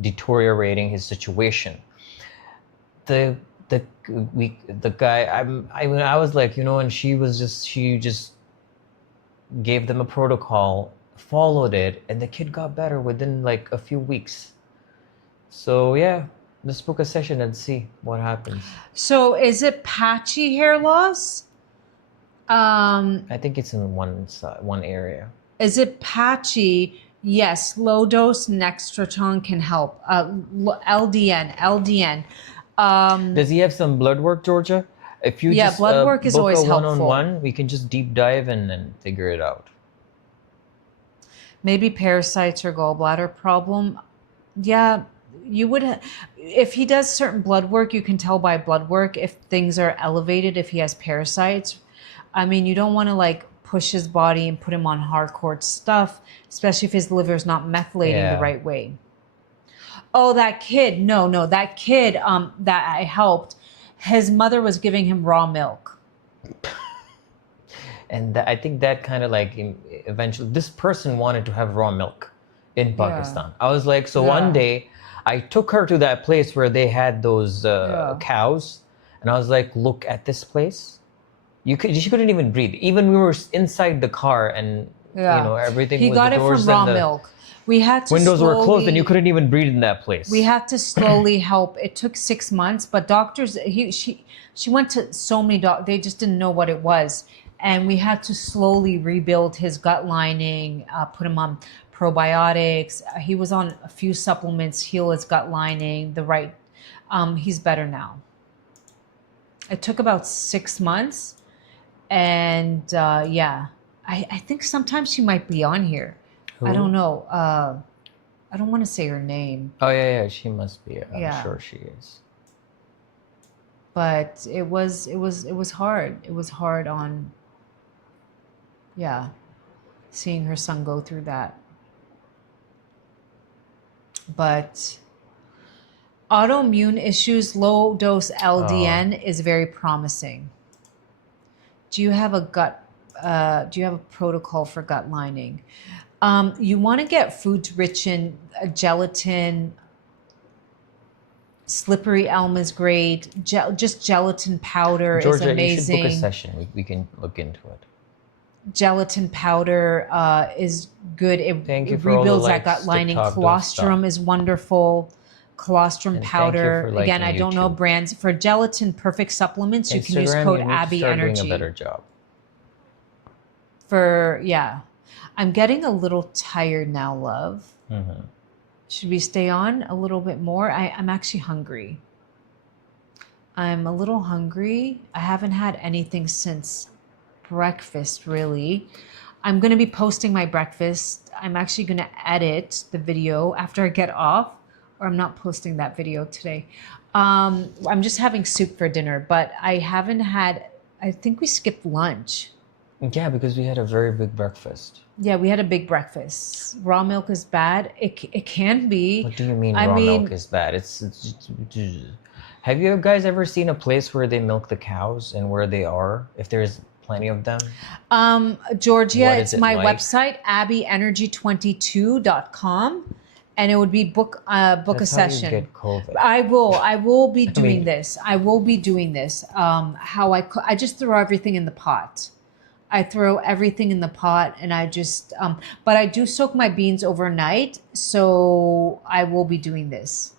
deteriorating his situation. The guy, I was like, and she just gave them a protocol, followed it, and the kid got better within like a few weeks. So yeah, let's book a session and see what happens. So is it patchy hair loss? I think it's in one area. Is it patchy? Yes, low dose Nextraton can help. LDN. Does he have some blood work, Georgia? If you Yeah, just blood work is book always a helpful. one-on-one, we can just deep dive and then figure it out. Maybe parasites or gallbladder problem. Yeah, you would. If he does certain blood work, you can tell by blood work if things are elevated, if he has parasites. I mean, you don't want to like push his body and put him on hardcore stuff, especially if his liver's not methylating the Yeah. right way. Oh, that kid. No, that kid that I helped, his mother was giving him raw milk. And I think that kind of like eventually, this person wanted to have raw milk in Pakistan. I was like, so one day I took her to that place where they had those cows, and I was like, look at this place. She couldn't even breathe. Even we were inside the car, and you know, everything. He was got the it doors from raw and the milk. We had to windows were closed, and you couldn't even breathe in that place. We had to slowly help. It took 6 months, but doctors, she went to so many doctors, they just didn't know what it was. And we had to slowly rebuild his gut lining, put him on probiotics. He was on a few supplements, heal his gut lining, he's better now. It took about 6 months. And yeah, I think sometimes she might be on here. Who? I don't know. I don't want to say her name. Oh yeah, she must be. I'm sure she is. But it was hard. It was hard on, seeing her son go through that. But autoimmune issues, low dose LDN is very promising. Do you have a protocol for gut lining? You want to get foods rich in gelatin. Slippery elm is great. Just gelatin powder is amazing. You should book a session. We can look into it. Gelatin powder is good. It rebuilds that gut lining. Colostrum is wonderful. Colostrum powder. Again, I don't know brands. For gelatin perfect supplements, you can use code Abby Energy. Doing a better job. I'm getting a little tired now, love. Mm-hmm. Should we stay on a little bit more? I'm actually hungry. I'm a little hungry. I haven't had anything since breakfast, really. I'm going to be posting my breakfast. I'm actually going to edit the video after I get off, or I'm not posting that video today. I'm just having soup for dinner, but I think we skipped lunch. Yeah, because we had a very big breakfast. Yeah, we had a big breakfast. Raw milk is bad. It can be. What do you mean raw milk is bad? Have you guys ever seen a place where they milk the cows and where they are, if there's plenty of them? Georgia, it's my website, abbyenergy22.com. And it would be book a session. How you get COVID. I will be doing this. I will be doing this. I just throw everything in the pot. I throw everything in the pot, and I just, but I do soak my beans overnight, so I will be doing this.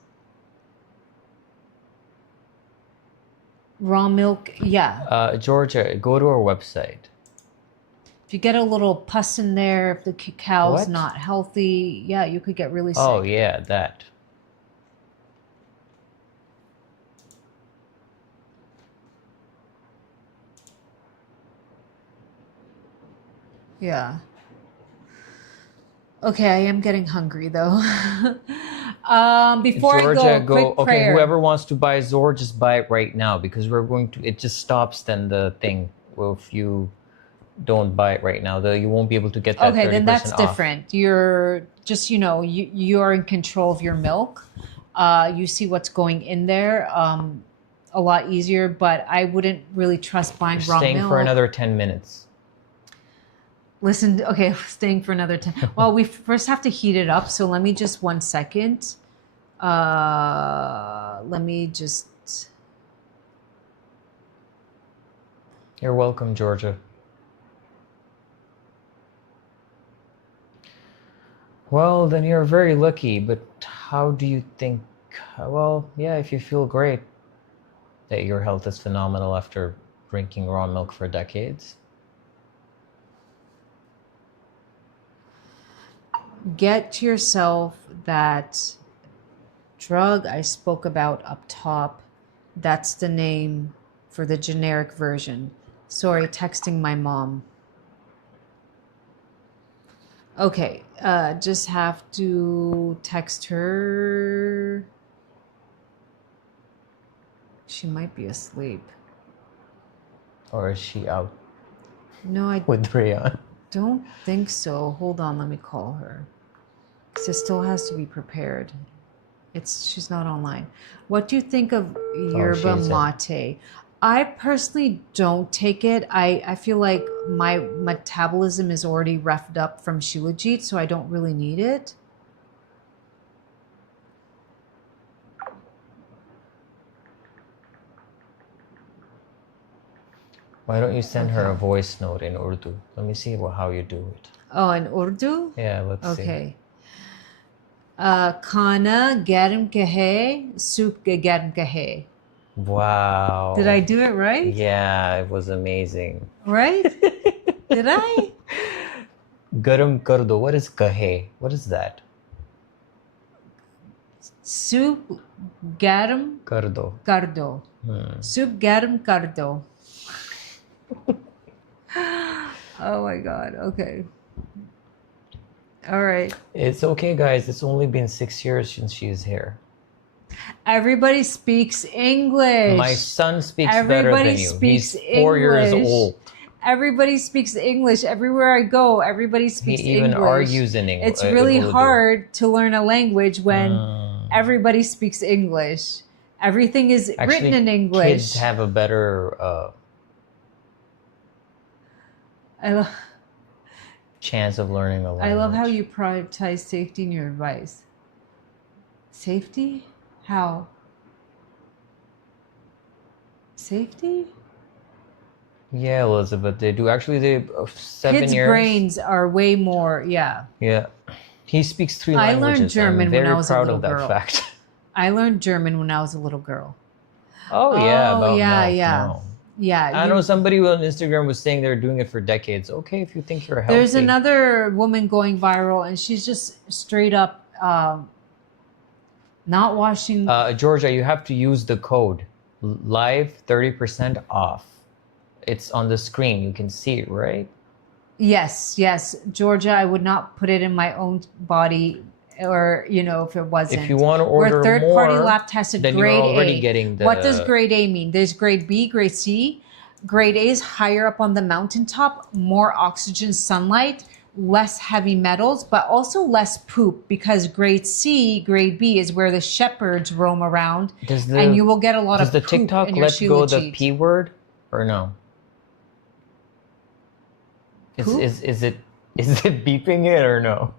Raw milk, yeah. Georgia, go to our website. If you get a little pus in there, if the cow's not healthy, yeah, you could get really sick. Oh, yeah, that. Yeah. Okay, I am getting hungry though. Before Georgia, I go, quick prayer. Whoever wants to buy Zor, just buy it right now, because it just stops then the thing. Well, if you don't buy it right now, you won't be able to get that 30% then that's off. different. You're just, you're in control of your milk. You see what's going in there. A lot easier, but I wouldn't really trust buying raw milk. Staying for another 10 minutes. Listen, okay, staying for another 10. Well, we first have to heat it up. So let me just 1 second. Let me just. You're welcome, Georgia. Well, then you're very lucky, but how do you think? Well, yeah, if you feel great that your health is phenomenal after drinking raw milk for decades. Get yourself that drug I spoke about up top. That's the name for the generic version. Sorry, texting my mom. Okay, just have to text her. She might be asleep. Or is she out No, I with Rayon? don't think so. Hold on, let me call her. Because it still has to be prepared. She's not online. What do you think of yerba she's in. mate? I personally don't take it. I feel like my metabolism is already revved up from Shilajit, so I don't really need it. Why don't you send her a Okay. voice note in Urdu? Let me see how you do it. Oh, in Urdu? Yeah, let's see. Okay. Khana garam kahe, soup garam kahe. Wow. Did I do it right? Yeah, it was amazing. Right? Did I? Garam kar do. What is kahe? What is that? Soup garam Kar do. kar do. Soup garam kar do. Oh my God. Okay. All right. It's okay, guys. It's only been 6 years since she's here. Everybody speaks English. My son speaks better Everybody than you. speaks He's 4 years English. old. Everybody speaks English. Everywhere I go, everybody speaks He even English. argues in English. It's really hard to learn a language when Mm. everybody speaks English. Everything is Actually, written in English. kids have a better I, lo- chance of learning a language. I love how you prioritize safety in your advice. Safety? How? Safety? Yeah, Elizabeth, they do. Actually, they 7 Kids' years. brains are way more, yeah. Yeah, he speaks 3 I languages. learned German I'm when very I was a proud little of that girl. fact. I learned German when I was a little girl. Oh yeah, Oh, about yeah, milk, yeah. no. Yeah. I know somebody on Instagram was saying they're doing it for decades. Okay, if you think you're healthy. There's another woman going viral, and she's just straight up not washing. Georgia, you have to use the code live 30% off. It's on the screen. You can see it, right? Yes, Georgia. I would not put it in my own body, or if it wasn't. If you want to order We're third-party more, lab tested. then Grade you're already A. getting the. What does grade A mean? There's grade B, grade C. Grade A is higher up on the mountaintop, more oxygen, sunlight, less heavy metals, but also less poop, because grade C, grade B is where the shepherds roam around, and you will get a lot of Does poop the TikTok in your let go the Shilajit. P word or no? Poop? Is it beeping it or no?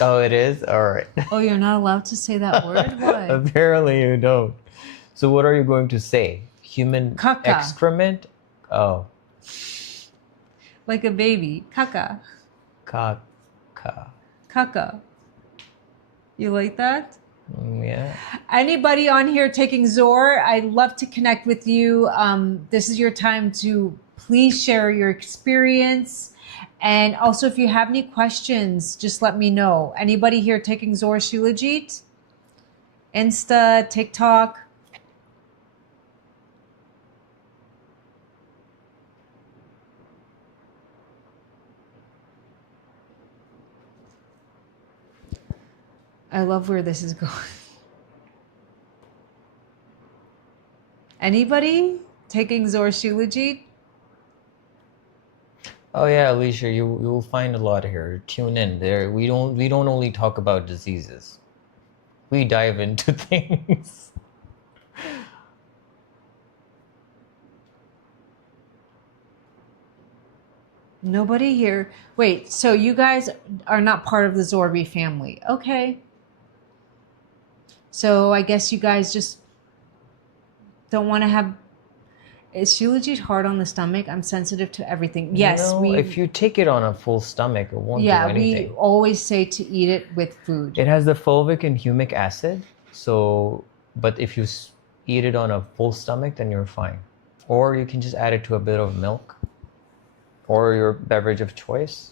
Oh, it is? All right. Oh, you're not allowed to say that word? Why? Apparently you don't. So what are you going to say? Human Caca. excrement? Oh. Like a baby. Caca. Caca. Caca. You like that? Yeah. Anybody on here taking Zor, I'd love to connect with you. This is your time to please share your experience. And also, if you have any questions, just let me know. Anybody here taking Zor Shilajit? Insta, TikTok? I love where this is going. Anybody taking Zor Shilajit? Oh yeah, Alicia, you will find a lot here. Tune in. There we don't only talk about diseases. We dive into things. Nobody here. Wait, so you guys are not part of the Zorby family. Okay. So I guess you guys just don't want to have. Is Shilajit hard on the stomach? I'm sensitive to everything. Yes, No, if you take it on a full stomach, it won't do we anything. always say to eat it with food. It has the fulvic and humic acid. So, but if you eat it on a full stomach, then you're fine. Or you can just add it to a bit of milk or your beverage of choice.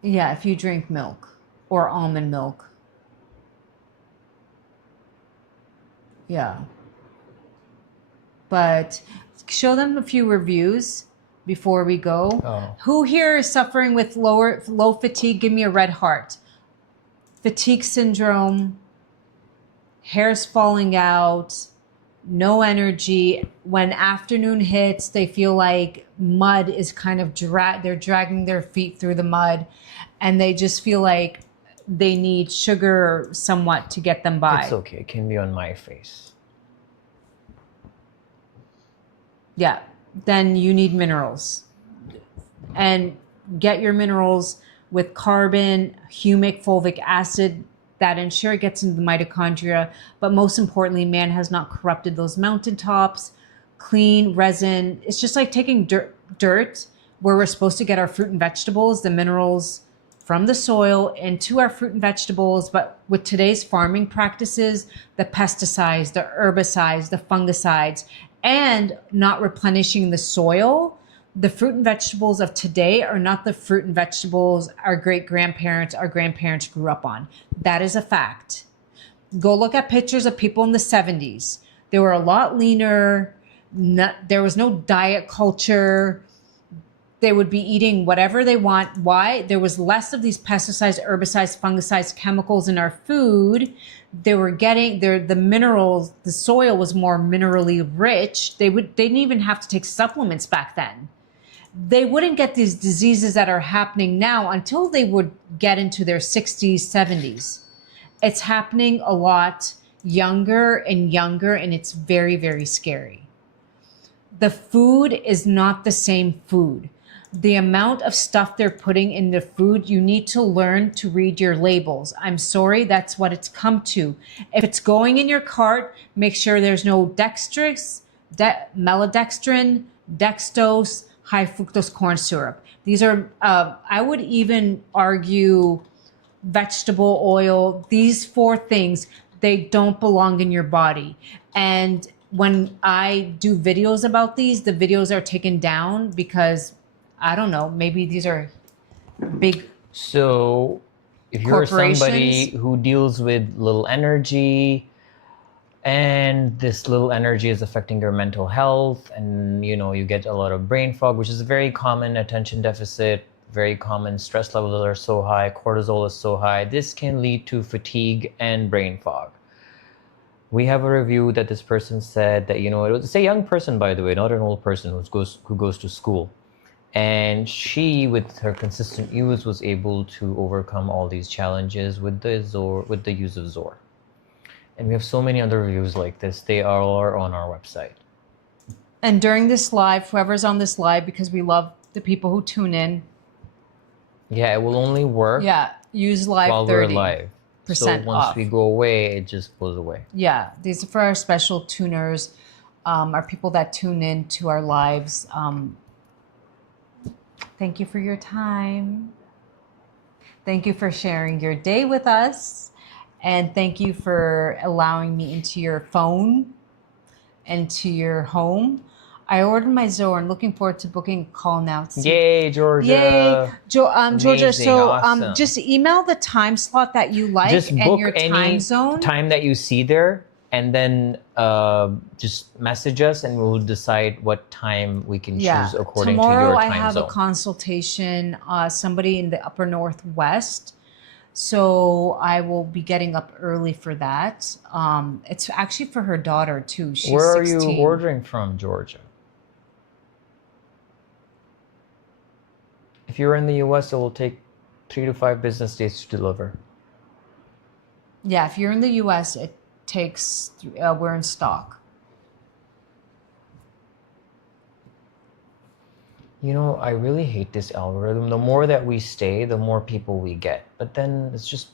Yeah, if you drink milk or almond milk. Yeah. But show them a few reviews before we go. Oh. Who here is suffering with low fatigue? Give me a red heart. Fatigue syndrome, hair's falling out, no energy. When afternoon hits, they feel like mud is kind of they're dragging their feet through the mud, and they just feel like they need sugar somewhat to get them by. It's okay. It can be on my face. Yeah. Then you need minerals. And get your minerals with carbon, humic, fulvic acid, that ensure it gets into the mitochondria. But most importantly, man has not corrupted those mountaintops. Clean resin. It's just like taking dirt where we're supposed to get our fruit and vegetables, the minerals from the soil into our fruit and vegetables. But with today's farming practices, the pesticides, the herbicides, the fungicides, and not replenishing the soil, the fruit and vegetables of today are not the fruit and vegetables our great-grandparents, our grandparents grew up on. That is a fact. Go look at pictures of people in the 70s. They were a lot leaner. There was no diet culture. They would be eating whatever they want. Why? There was less of these pesticides, herbicides, fungicides, chemicals in our food. They were getting the minerals, the soil was more minerally rich. They didn't even have to take supplements back then. They wouldn't get these diseases that are happening now until they would get into their 60s, 70s. It's happening a lot younger, and it's very, very scary. The food is not the same food. The amount of stuff they're putting in the food, you need to learn to read your labels. I'm sorry, that's what it's come to. If it's going in your cart, make sure there's no dextrose, maltodextrin, dextrose, high fructose corn syrup. These are, I would even argue, vegetable oil. These 4 things, they don't belong in your body. And when I do videos about these, the videos are taken down because, I don't know, maybe these are big. So if you're somebody who deals with little energy, and this little energy is affecting your mental health, and you get a lot of brain fog, which is a very common attention deficit, very common. Stress levels are so high, cortisol is so high. This can lead to fatigue and brain fog. We have a review that this person said that, it's a young person, by the way, not an old person who goes to school. And she, with her consistent use, was able to overcome all these challenges with the use of Zor. And we have so many other reviews like this. They are on our website. And during this live, whoever's on this live, because we love the people who tune in. Yeah, it will only work. Yeah, use live while 30%. We're live. So once off. we go away, it just goes away. Yeah, these are for our special tuners, our people that tune in to our lives. Thank you for your time. Thank you for sharing your day with us. And thank you for allowing me into your phone and to your home. I ordered my Zor and looking forward to booking a call now. Yay, Georgia. Yay. Georgia, Amazing, so awesome. just email the time slot that you like just and book your time zone. Time that you see there, and then just message us and we'll decide what time we can choose according to your time zone. Tomorrow I have a consultation, somebody in the upper northwest. So I will be getting up early for that. It's actually for her daughter too. She's Where are 16. you ordering from, Georgia? If you're in the US, it will take 3 to 5 business days to deliver. Yeah, if you're in the US, it takes, we're in stock. I really hate this algorithm. The more that we stay, the more people we get. But then it's just,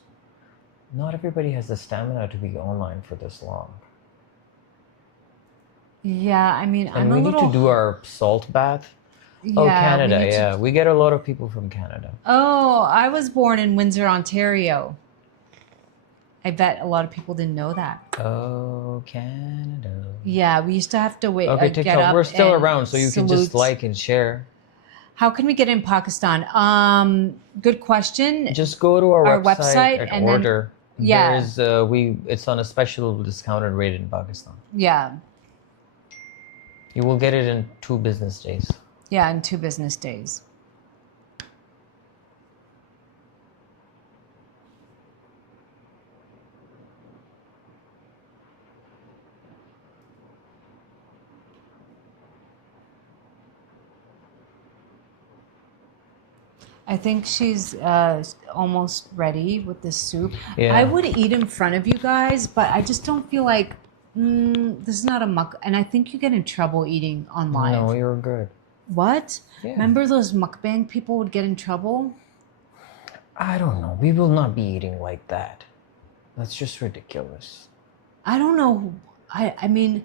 not everybody has the stamina to be online for this long. Yeah, I mean, and we need to do our salt bath. Yeah, oh, Canada, yeah. We get a lot of people from Canada. Oh, I was born in Windsor, Ontario. I bet a lot of people didn't know that. Oh, Canada. Yeah, we used to have to wait. Okay, get TikTok, up we're still and around, so you can just like and share. How can we get in Pakistan? Good question. Just go to our website and order. Yeah. There's it's on a special discounted rate in Pakistan. Yeah. You will get it in 2 business days. Yeah, in 2 business days. I think she's almost ready with the soup. Yeah. I would eat in front of you guys, but I just don't feel like this is not a muk. And I think you get in trouble eating on live. No, you're good. What? Yeah. Remember those mukbang people would get in trouble? I don't know. We will not be eating like that. That's just ridiculous. I don't know. I mean,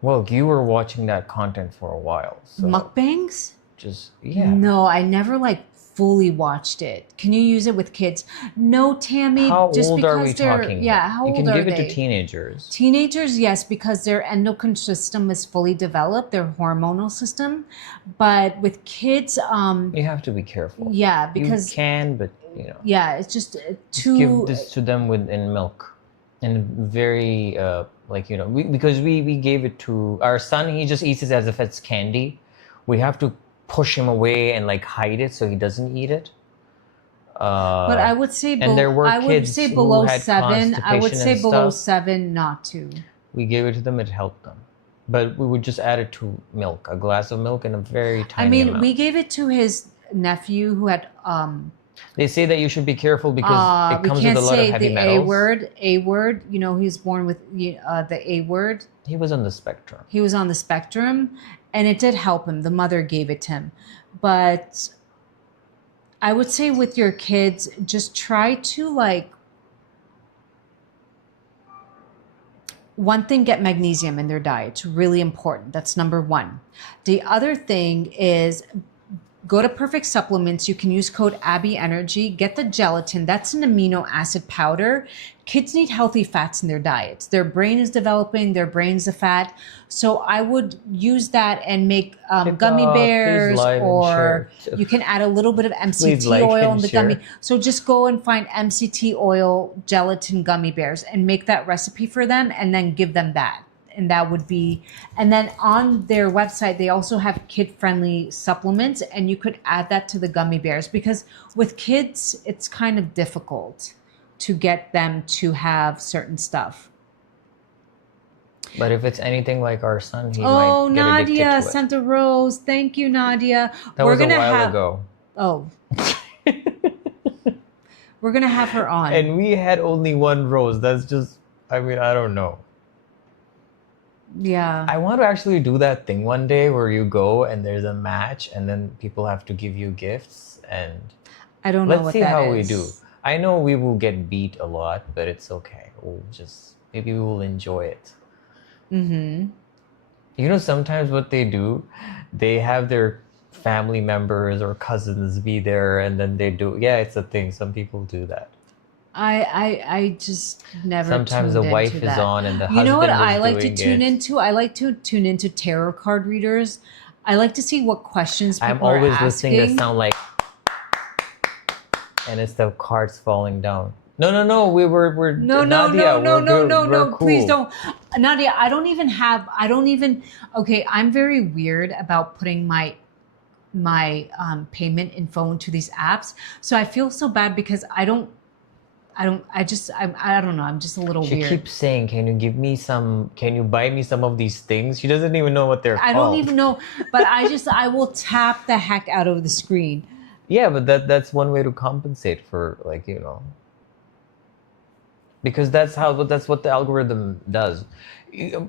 Well, you were watching that content for a while. So mukbangs? just, yeah. No, I never fully watched it. Can you use it with kids? No, Tammy. How just old because are we they're talking? yeah. How You old can are give it they? to teenagers. Teenagers, yes, because their endocrine system is fully developed, their hormonal system. But with kids, You have to be careful. yeah, because you can, but yeah, it's just too. give this to them in milk, and very because we gave it to our son. He just eats it as if it's candy. We have to push him away and hide it so he doesn't eat it. But I would say and there were I would kids say who below had 7. I would constipation say and below stuff. 7 not to. We gave it to them. It helped them, but we would just add it to milk, a glass of milk, in a very tiny I mean, amount. we gave it to his nephew who had They say that you should be careful because it we comes can't with a lot say of heavy the metals. A word. You know, he was born with the A word. He was on the spectrum. He was on the spectrum, and it did help him. The mother gave it to him. But I would say with your kids, just try to one thing, get magnesium in their diet. It's really important. That's number 1. The other thing is go to Perfect Supplements. You can use code Abby Energy. Get the gelatin. That's an amino acid powder. Kids need healthy fats in their diets. Their brain is developing. Their brain's the fat. So I would use that and make gummy bears, or you can add a little bit of MCT oil in the gummy. So just go and find MCT oil gelatin gummy bears and make that recipe for them, and then give them that. And that would be, and then on their website, they also have kid-friendly supplements, and you could add that to the gummy bears, because with kids, it's kind of difficult to get them to have certain stuff. But if it's anything like our son, he Oh, might get addicted Nadia to it. sent a rose. Thank you, Nadia. That was a while ago. Oh. We're going to have her on. And we had only 1 rose. That's just, I don't know. Yeah. I want to actually do that thing one day where you go and there's a match and then people have to give you gifts, and I don't know let's what see that how is. we do. I know we will get beat a lot, but it's okay. Maybe we will enjoy it. Mm-hmm. Sometimes what they do, they have their family members or cousins be there, and then they do. Yeah, it's a thing. Some people do that. I just never. Sometimes the tuned wife into is that. on and the husband You know what is I like to doing tune it. into? I like to tune into tarot card readers. I like to see what questions people I'm always are listening asking. to sound like, and it's the cards falling down. No. We're No, Nadia, we're cool. Please don't. Nadia, I don't even. Okay, I'm very weird about putting my payment info into these apps. So I feel so bad because I don't know. I'm just a little She weird. keeps saying, can you buy me some of these things? She doesn't even know what they're called. I don't even know, but I will tap the heck out of the screen. Yeah, but that's one way to compensate for because that's what the algorithm does.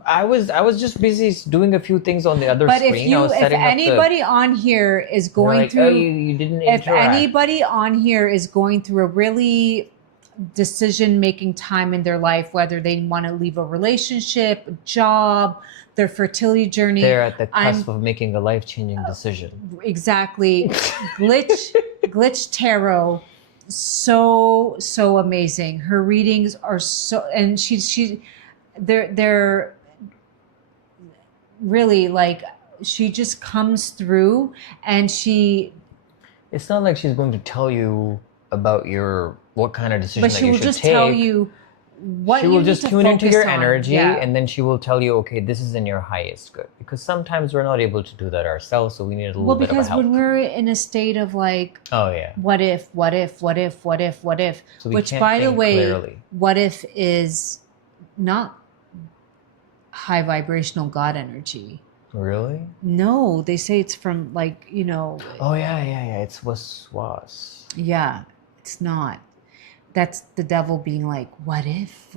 I was just busy doing a few things on the other But screen. if anybody on here is going through, oh, you didn't if interact. anybody on here is going through a really decision-making time in their life, whether they want to leave a relationship, a job, their fertility journey, they're at the cusp of making a life-changing decision. Exactly. Glitch Tarot, so amazing. Her readings are so, and they're really she just comes through, and it's not like she's going to tell you about what kind of decision but that she you will should just take. tell you what She you will need just to tune into focus your on. energy, Yeah. and then she will tell you, okay, this is in your highest good. Because sometimes we're not able to do that ourselves, so we need a little Well, bit of a because help. when we're in a state of like, Oh yeah. what if, So we which can't by the think way, clearly. what if is not high vibrational God energy. Really? No, they say it's from like, Oh yeah. It's was. yeah, it's not. That's the devil being like, what if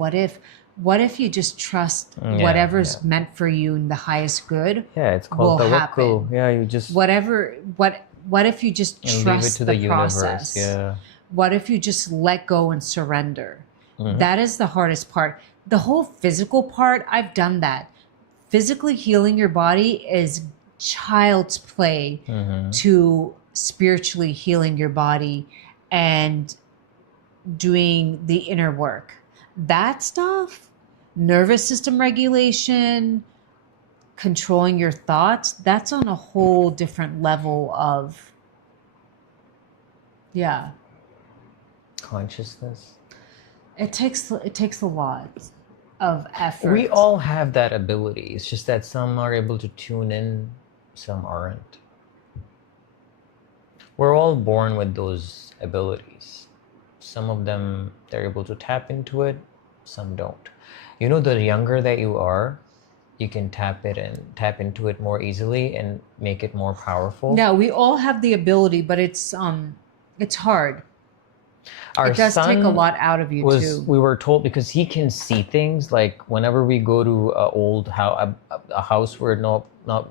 you just trust Yeah, whatever's yeah. meant for you in the highest good Yeah, it's will called tawakkul. happen. Yeah, you just What if you just and leave it trust to the the universe. process? Yeah. What if you just let go and surrender? Mhm. That is the hardest part. The whole physical part, I've done that. Physically healing your body is child's play to spiritually healing your body and doing the inner work. That stuff, nervous system regulation, controlling your thoughts, that's on a whole different level of, yeah. Consciousness. It takes a lot of effort. We all have that ability. It's just that some are able to tune in, some aren't. We're all born with those abilities. Some of them, they're able to tap into it, some don't. You know, the younger that you are, you can tap into it more easily and make it more powerful. No, we all have the ability, but it's hard. Our it does take a son lot out of you too. we were told, because he can see things, like whenever we go to a house where not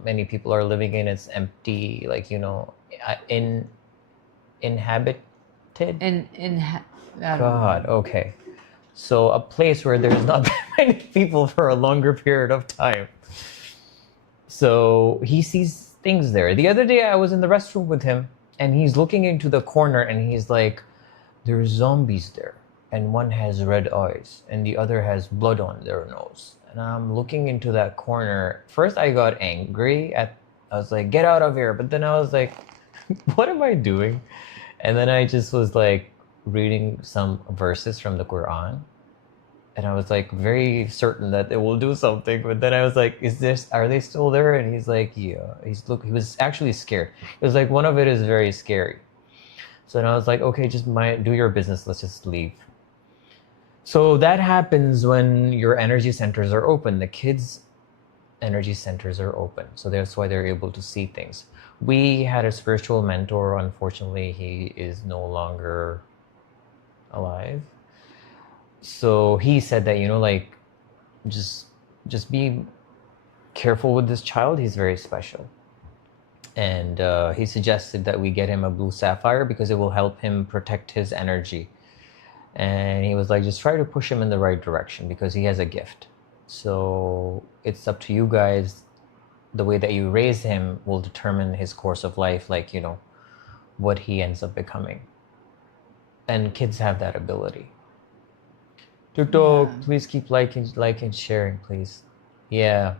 many people are living in, it's empty, like inhabited. God, okay. So a place where there's not that many people for a longer period of time. So he sees things there. The other day I was in the restroom with him, and he's looking into the corner, and he's like, there's zombies there, and one has red eyes and the other has blood on their nose. And I'm looking into that corner. First I got angry I was like, get out of here. But then I was like, what am I doing? And then I just was like reading some verses from the Quran, and I was like very certain that it will do something. But then I was like, are they still there? And he's like, yeah. He was actually scared. It was like, one of it is very scary. So then I was like, okay, just do your business. Let's just leave. So that happens when your energy centers are open. The kids' energy centers are open. So that's why they're able to see things. We had a spiritual mentor. Unfortunately, he is no longer alive. So he said that, like, just be careful with this child. He's very special. And he suggested that we get him a blue sapphire because it will help him protect his energy. And he was like, just try to push him in the right direction because he has a gift. So it's up to you guys. The way that you raise him will determine his course of life, like, what he ends up becoming. And kids have that ability. TikTok, Yeah. please keep liking, sharing, please. Yeah.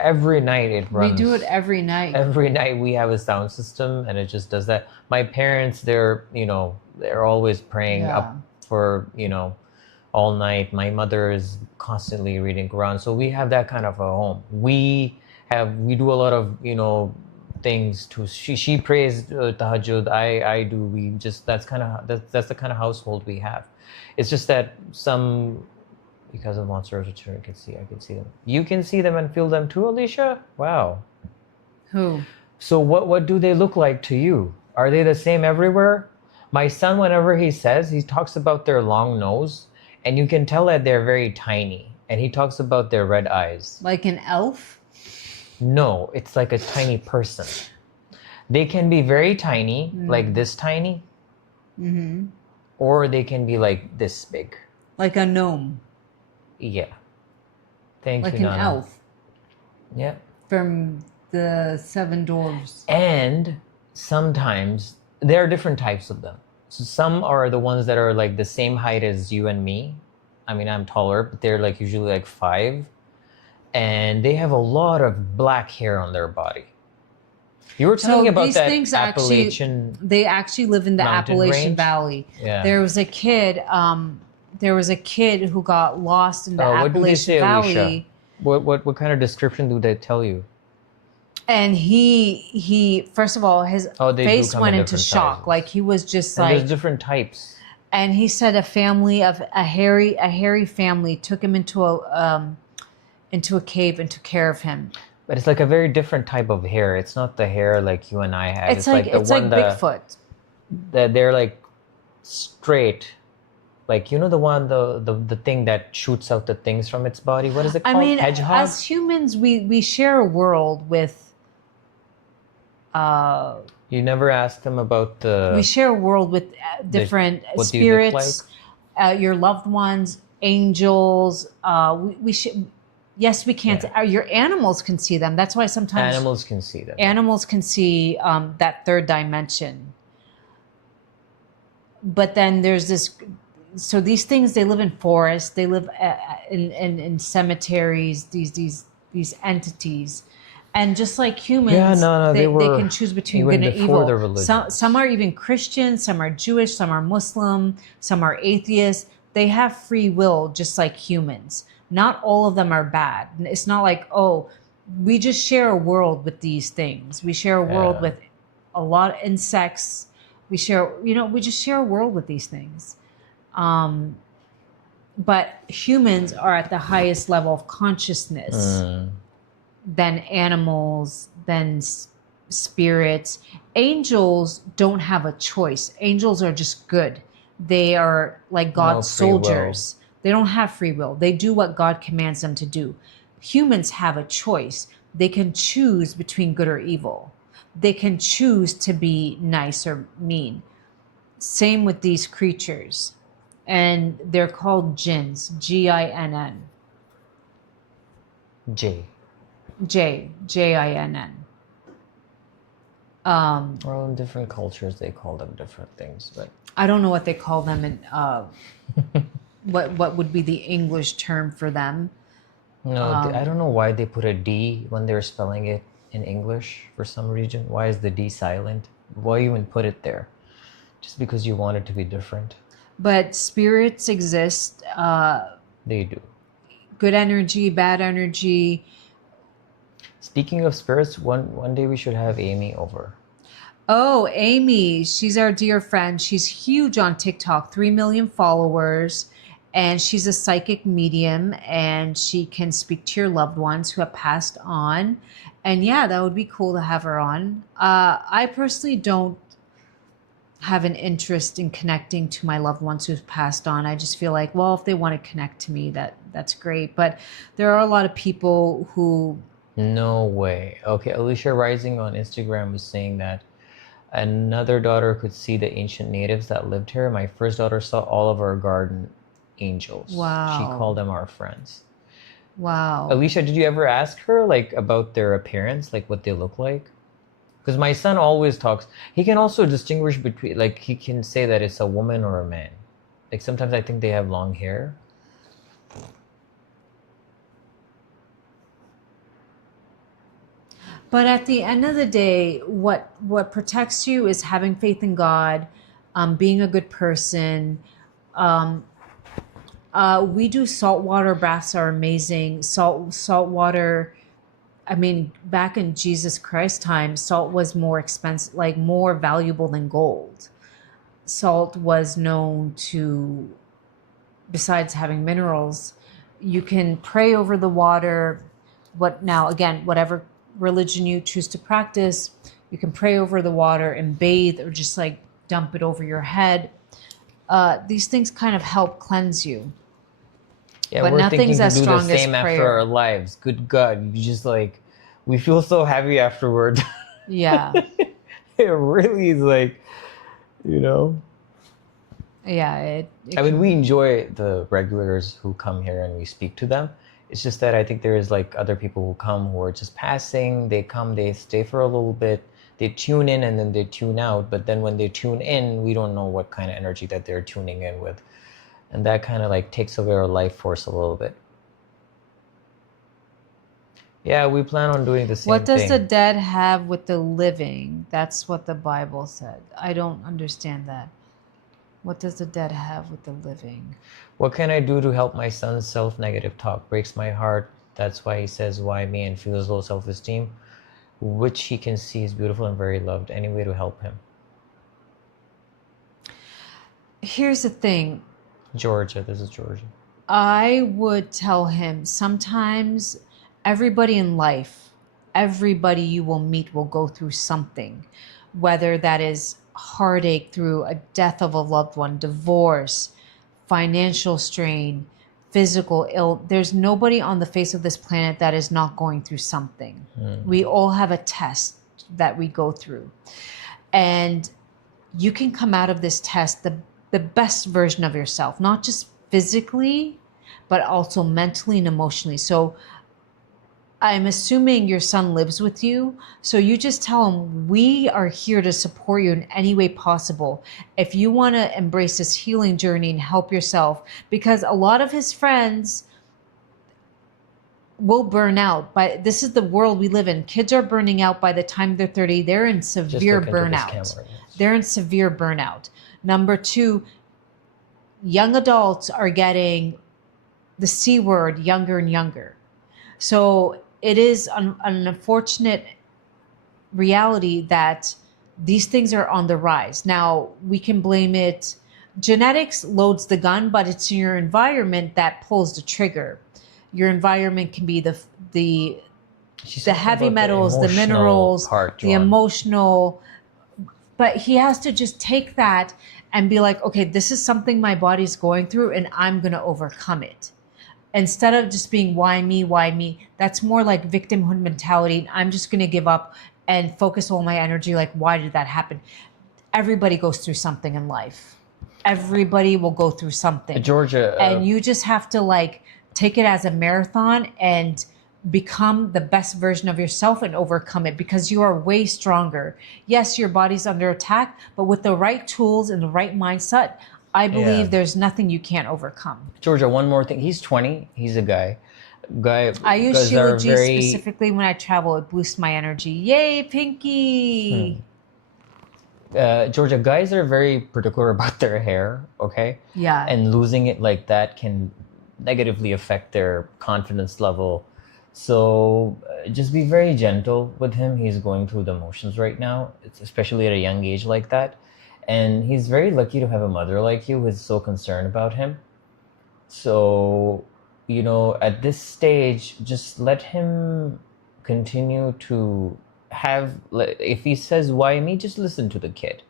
Every night it runs. We do it every night. Every night we have a sound system, and it just does that. My parents, they're always praying up for, all night. My mother is constantly reading Quran. So we have that kind of a home. We do a lot of, things to, she prays tahajjud, I do. That's the kind of household we have. It's just that because of monsters which I can see them. You can see them and feel them too, Alicia? Wow. Who? So what do they look like to you? Are they the same everywhere? My son, whenever he talks about their long nose, and you can tell that they're very tiny. And he talks about their red eyes. Like an elf? No, it's like a tiny person. They can be very tiny, like this tiny. Mm-hmm. Or they can be like this big. Like a gnome. Yeah. Thank like you, an Nana. elf. Yeah. From the Seven Dwarfs. And sometimes there are different types of them. So some are the ones that are like the same height as you and me. I mean, I'm taller, but they're like usually like 5. And they have a lot of black hair on their body. You were telling me about these that things Appalachian they actually live in the mountain Appalachian range? Valley. Yeah. There was a kid who got lost in the What do they Appalachian say, Alicia? Valley. What kind of description do they tell you? And he first of all, his Oh, they do face come went in into different shock. sizes. Like he was just And like, there's different types. and he said a hairy family took him into a cave and took care of him. But it's like a very different type of hair. It's not the hair like you and I have. It's like the one Bigfoot. that they're like straight. Like, you know, the one, the thing that shoots out the things from its body. What is it called? I mean, Hedgehog? as humans, we share a world with. You never asked them about We share a world with different what do you look spirits, your loved ones, angels. Yes, we can't. Your animals can see them. That's why sometimes animals can see them. animals can see that third dimension. But then there's this. So these things, they live in forests. They live in cemeteries. These entities. And just like humans, they can choose between good and evil. Some are even Christian, some are Jewish, some are Muslim, some are atheists. They have free will just like humans. Not all of them are bad. It's not like, oh, we just share a world with these things. We share a world with a lot of insects. We just share a world with these things. But humans are at the highest level of consciousness. Than animals, than spirits. Angels don't have a choice. Angels are just good. They are like God's soldiers. They don't have free will. They do what God commands them to do. Humans have a choice. They can choose between good or evil. They can choose to be nice or mean. Same with these creatures. And they're called jinns, G-I-N-N. J-I-N-N. Well, in different cultures, they call them different things, but I don't know what they call them in what would be the English term for them. No, I don't know why they put a D when they're spelling it in English for some reason. Why is the D silent? Why even put it there? Just because you want it to be different? But spirits exist. They do. Good energy, bad energy. Speaking of spirits, one day we should have Amy over. Oh, Amy, she's our dear friend. She's huge on TikTok, 3 million followers, and she's a psychic medium, and she can speak to your loved ones who have passed on. And yeah, that would be cool to have her on. I personally don't have an interest in connecting to my loved ones who've passed on. I just feel like, well, if they want to connect to me, that's great. But there are a lot of people who... No way. Okay, Alicia Rising on Instagram was saying that another daughter could see the ancient natives that lived here. My first daughter saw all of our garden angels. Wow. She called them our friends. Wow. Alicia, did you ever ask her like about their appearance, like what they look like? Because my son always talks. He can also distinguish between, like he can say that it's a woman or a man. Like sometimes I think they have long hair. But at the end of the day, what protects you is having faith in God, being a good person. We do saltwater baths are amazing. Salt water. I mean, back in Jesus Christ time, salt was more expensive, like more valuable than gold. Salt was known to, besides having minerals, you can pray over the water. Whatever religion you choose to practice, you can pray over the water and bathe or just like dump it over your head. These things kind of help cleanse you. Yeah, but we're nothing's thinking to as do strong the as same after prayer. our lives. Good God, you just like, we feel so heavy afterward. Yeah. It really is like, you know. Yeah. I mean, we enjoy the regulars who come here and we speak to them. It's just that I think there is like other people who come who are just passing. They come, they stay for a little bit, they tune in and then they tune out. But then when they tune in, we don't know what kind of energy that they're tuning in with. And that kind of like takes away our life force a little bit. Yeah, we plan on doing the same What does thing. the dead have with the living? That's what the Bible said. I don't understand that. What does the dead have with the living? What can I do to help my son's self-negative talk? Breaks my heart. That's why he says, why me, and feels low self-esteem, which he can see is beautiful and very loved. Any way to help him? Here's the thing. Georgia, this is Georgia. I would tell him sometimes everybody in life, everybody you will meet will go through something, whether that is heartache through a death of a loved one, divorce, financial strain, physical ill. There's nobody on the face of this planet that is not going through something. We all have a test that we go through. And you can come out of this test the best version of yourself, not just physically, but also mentally and emotionally. So I'm assuming your son lives with you. So you just tell him, we are here to support you in any way possible. If you want to embrace this healing journey and help yourself, because a lot of his friends will burn out. But this is the world we live in. Kids are burning out by the time they're 30. They're in severe burnout. They're in severe burnout. Number two, young adults are getting the C word younger and younger. So it is an unfortunate reality that these things are on the rise. Now, we can blame it. Genetics loads the gun, but it's your environment that pulls the trigger. Your environment can be the heavy metals, the minerals, the emotional. But he has to just take that and be like, okay, this is something my body's going through and I'm going to overcome it. Instead of just being, why me, why me? That's more like victimhood mentality. I'm just going to give up and focus all my energy. Like, why did that happen? Everybody goes through something in life. Everybody will go through something. Georgia. And you just have to like take it as a marathon and become the best version of yourself and overcome it, because you are way stronger. Yes, your body's under attack, but with the right tools and the right mindset, I believe there's nothing you can't overcome. Georgia, one more thing. He's 20. He's a guy. I use Shilajit specifically when I travel. It boosts my energy. Yay, Pinky! Georgia, guys are very particular about their hair, okay? Yeah. And losing it like that can negatively affect their confidence level. So just be very gentle with him. He's going through the motions right now, especially at a young age like that. And he's very lucky to have a mother like you who is so concerned about him. So, you know, at this stage, just let him continue to have, if he says, why me, just listen to the kid.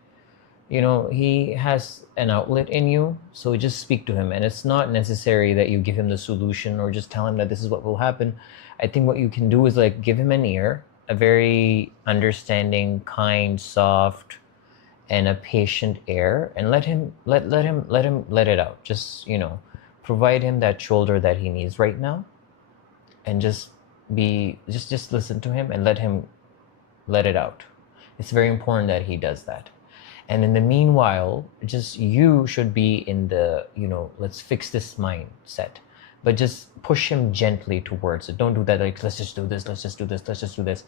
You know, he has an outlet in you, so just speak to him. And it's not necessary that you give him the solution or just tell him that this is what will happen. I think what you can do is like give him an ear, a very understanding, kind, soft, and a patient ear, and let him let it out. Just, you know, provide him that shoulder that he needs right now, and just listen to him and let him let it out. It's very important that he does that. And in the meanwhile, just you should be in the, you know, let's fix this mindset. But just push him gently towards it. Don't do that like, let's just do this, let's just do this, let's just do this.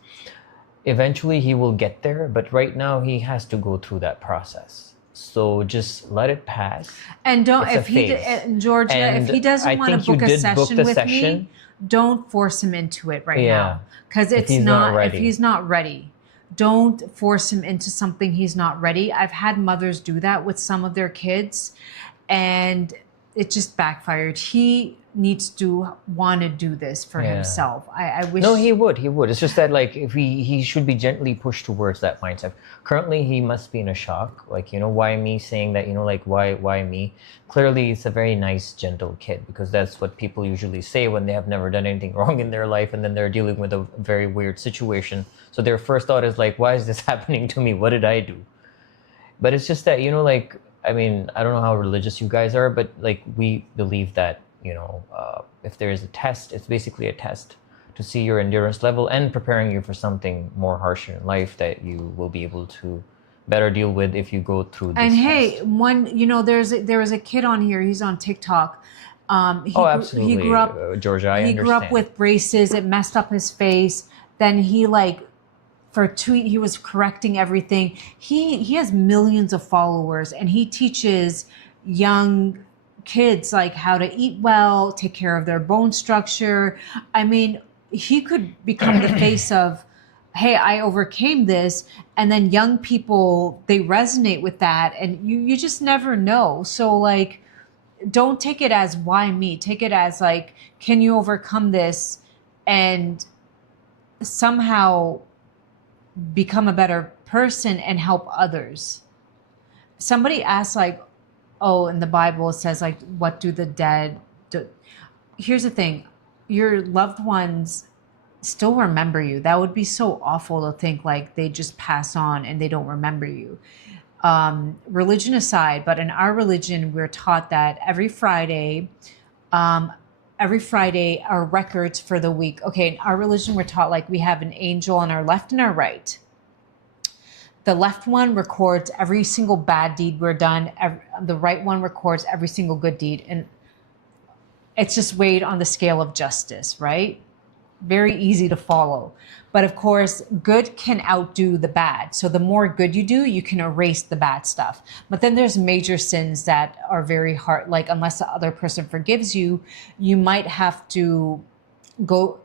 Eventually he will get there, but right now he has to go through that process. So just let it pass. And don't, if he, Georgia, if he doesn't want to book a session with me, don't force him into it right now. Because it's not, if he's not ready. Don't force him into something he's not ready. I've had mothers do that with some of their kids, and it just backfired. He needs to want to do this for himself. I wish. No, he would. It's just that, like, if he should be gently pushed towards that mindset. Currently, he must be in a shock. Like, you know, why me saying that, you know, like, why me? Clearly, it's a very nice, gentle kid, because that's what people usually say when they have never done anything wrong in their life and then they're dealing with a very weird situation. So their first thought is like, why is this happening to me? What did I do? But it's just that, you know, like, I mean, I don't know how religious you guys are, but like, we believe that, you know, if there is a test, it's basically a test to see your endurance level and preparing you for something more harsher in life that you will be able to better deal with if you go through this And hey, test. there was a kid on here, he's on TikTok, Absolutely. He grew up, Georgia, I he understand. grew up with braces. It messed up his face. Then he he was correcting everything. He has millions of followers, and he teaches young kids like how to eat well, take care of their bone structure. I mean, he could become the face of, hey, I overcame this. And then young people, they resonate with that, and you just never know. So like, don't take it as why me? Take it as like, can you overcome this and somehow become a better person and help others? Somebody asked like, oh, in the Bible it says like, what do the dead do? Here's the thing, your loved ones still remember you. That would be so awful to think like they just pass on and they don't remember you. Religion aside, but in our religion, we're taught that every Friday, our records for the week. Okay, in our religion, we're taught like we have an angel on our left and our right. The left one records every single bad deed we're done. The right one records every single good deed. And it's just weighed on the scale of justice, right? Very easy to follow. But of course, good can outdo the bad. So the more good you do, you can erase the bad stuff. But then there's major sins that are very hard. Like unless the other person forgives you, you might have to go.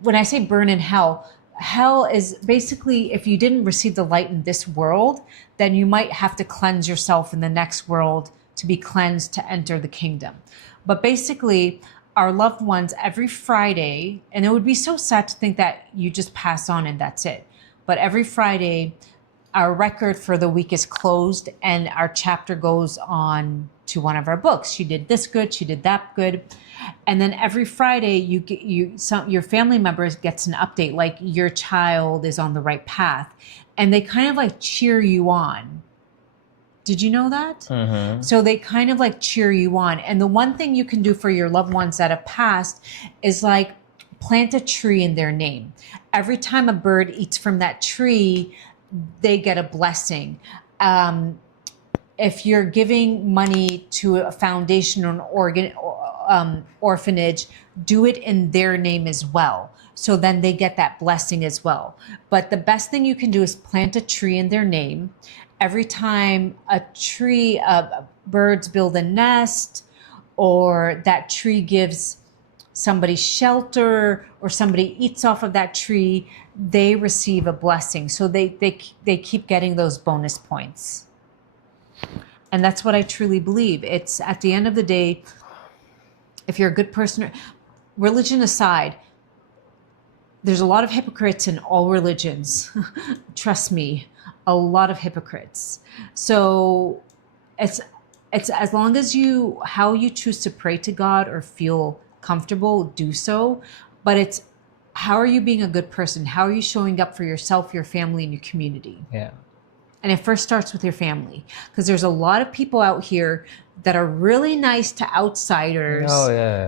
When I say burn in hell, hell is basically if you didn't receive the light in this world, then you might have to cleanse yourself in the next world to be cleansed to enter the kingdom. But basically, our loved ones every Friday, and it would be so sad to think that you just pass on and that's it. But every Friday, our record for the week is closed and our chapter goes on to one of our books. She did this good, she did that good. And then every Friday, your family members gets an update, like your child is on the right path. And they kind of like cheer you on. Did you know that? Mm-hmm. So they kind of like cheer you on. And the one thing you can do for your loved ones that have passed is like plant a tree in their name. Every time a bird eats from that tree, they get a blessing. If you're giving money to a foundation or an orphanage, do it in their name as well. So then they get that blessing as well. But the best thing you can do is plant a tree in their name. Every time birds build a nest, or that tree gives somebody shelter, or somebody eats off of that tree, they receive a blessing. So they keep getting those bonus points. And that's what I truly believe. It's at the end of the day, if you're a good person, religion aside, there's a lot of hypocrites in all religions. Trust me. A lot of hypocrites. So it's as long as how you choose to pray to God or feel comfortable, do so. But it's how are you being a good person? How are you showing up for yourself, your family, and your community? Yeah. And it first starts with your family, because there's a lot of people out here that are really nice to outsiders,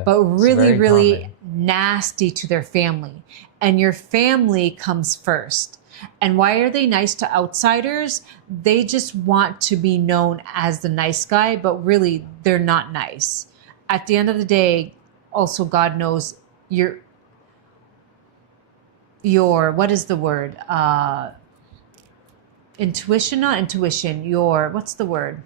but really, really nasty to their family. And your family comes first. And why are they nice to outsiders? They just want to be known as the nice guy, but really they're not nice. At the end of the day, also God knows your what is the word? Intuition, not intuition, what's the word?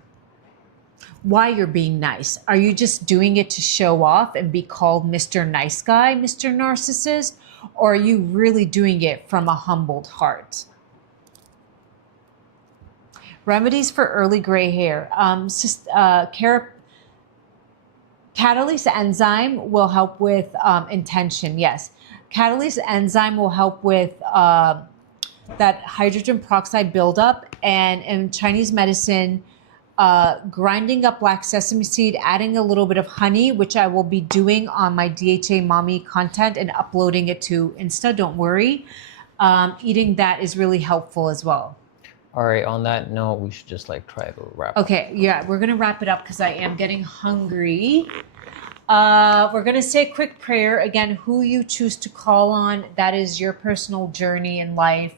Why you're being nice. Are you just doing it to show off and be called Mr. Nice Guy, Mr. Narcissist? Or are you really doing it from a humbled heart? Remedies for early gray hair. Catalase enzyme will help with intention. Yes. Catalase enzyme will help with that hydrogen peroxide buildup. And in Chinese medicine, grinding up black sesame seed, adding a little bit of honey, which I will be doing on my DHA Mommy content and uploading it to Insta, don't worry. Eating that is really helpful as well. All right, on that note, we should just like try to wrap up. Okay, yeah, we're going to wrap it up because I am getting hungry. We're going to say a quick prayer. Again, who you choose to call on, that is your personal journey in life.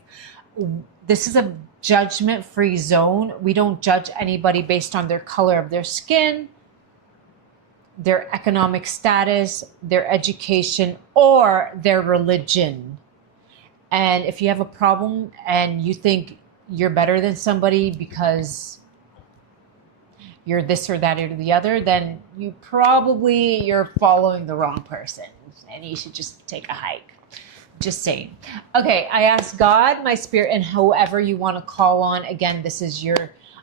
This is a judgment-free zone. We don't judge anybody based on their color of their skin, their economic status, their education, or their religion. And if you have a problem and you think you're better than somebody because you're this or that or the other, then you're following the wrong person and you should just take a hike. Just saying. Okay, I ask God, my spirit, and whoever you want to call on. Again,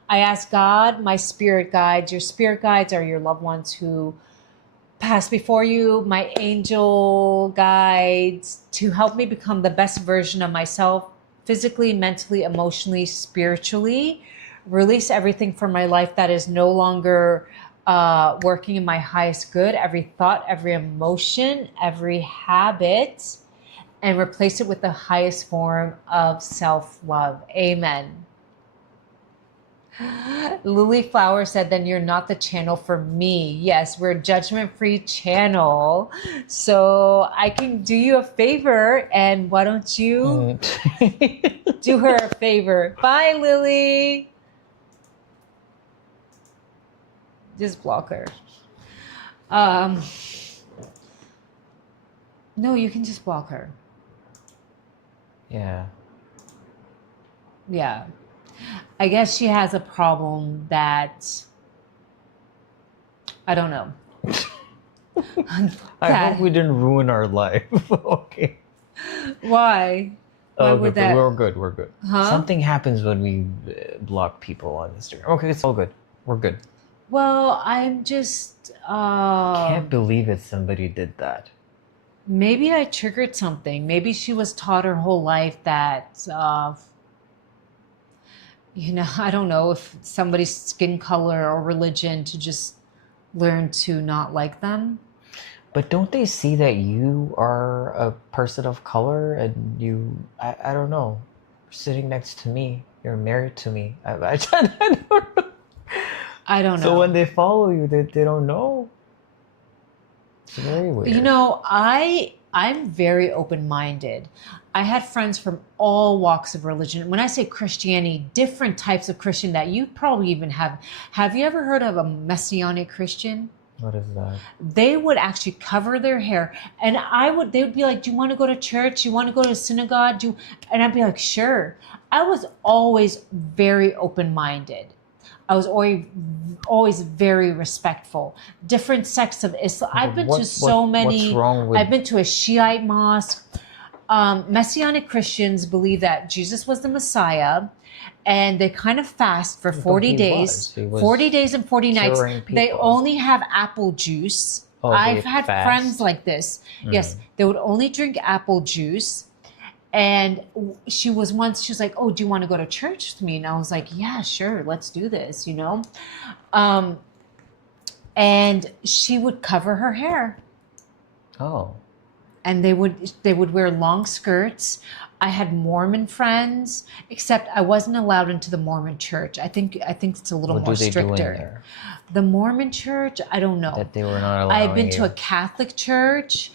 I ask God, my spirit guides. Your spirit guides are your loved ones who pass before you, my angel guides, to help me become the best version of myself, physically, mentally, emotionally, spiritually. Release everything from my life that is no longer working in my highest good, every thought, every emotion, every habit, and replace it with the highest form of self-love. Amen. Lily Flower said, then you're not the channel for me. Yes, we're a judgment-free channel. So I can do you a favor, and why don't you do her a favor? Bye, Lily. Just block her. No, you can just block her. Yeah. Yeah. I guess she has a problem that I don't know. I hope we didn't ruin our life. Okay. Why? Why would that? We're good. We're good. Huh? Something happens when we block people on Instagram. Okay, it's all good. We're good. Well, I'm just Can't believe it. Somebody did that. maybe I triggered something. Maybe she was taught her whole life that I don't know, if somebody's skin color or religion, to just learn to not like them. But don't they see that you are a person of color and I don't know, sitting next to me, you're married to me. I don't know. I don't know. So when they follow you, they don't know. It's very weird. I'm very open-minded. I had friends from all walks of religion. When I say Christianity, different types of Christian that you probably even have. Have you ever heard of a Messianic Christian? What is that? They would actually cover their hair, and they would be like, do you want to go to church? Do you want to go to synagogue? And I'd be like, sure. I was always very open-minded. I was always very respectful. Different sects of Islam. I've been to so many. What's wrong with? I've been to a Shiite mosque. Messianic Christians believe that Jesus was the Messiah, and they kind of fast for 40 days. 40 days and 40 nights. They only have apple juice. I've had friends like this. Yes, they would only drink apple juice. And she was like, oh, do you want to go to church with me? And I was like, yeah, sure, let's do this, And she would cover her hair. Oh. And they would wear long skirts. I had Mormon friends, except I wasn't allowed into the Mormon church. I think it's a little more stricter. What do they do in there? The Mormon church, I don't know. That they were not allowing I've been to a Catholic church.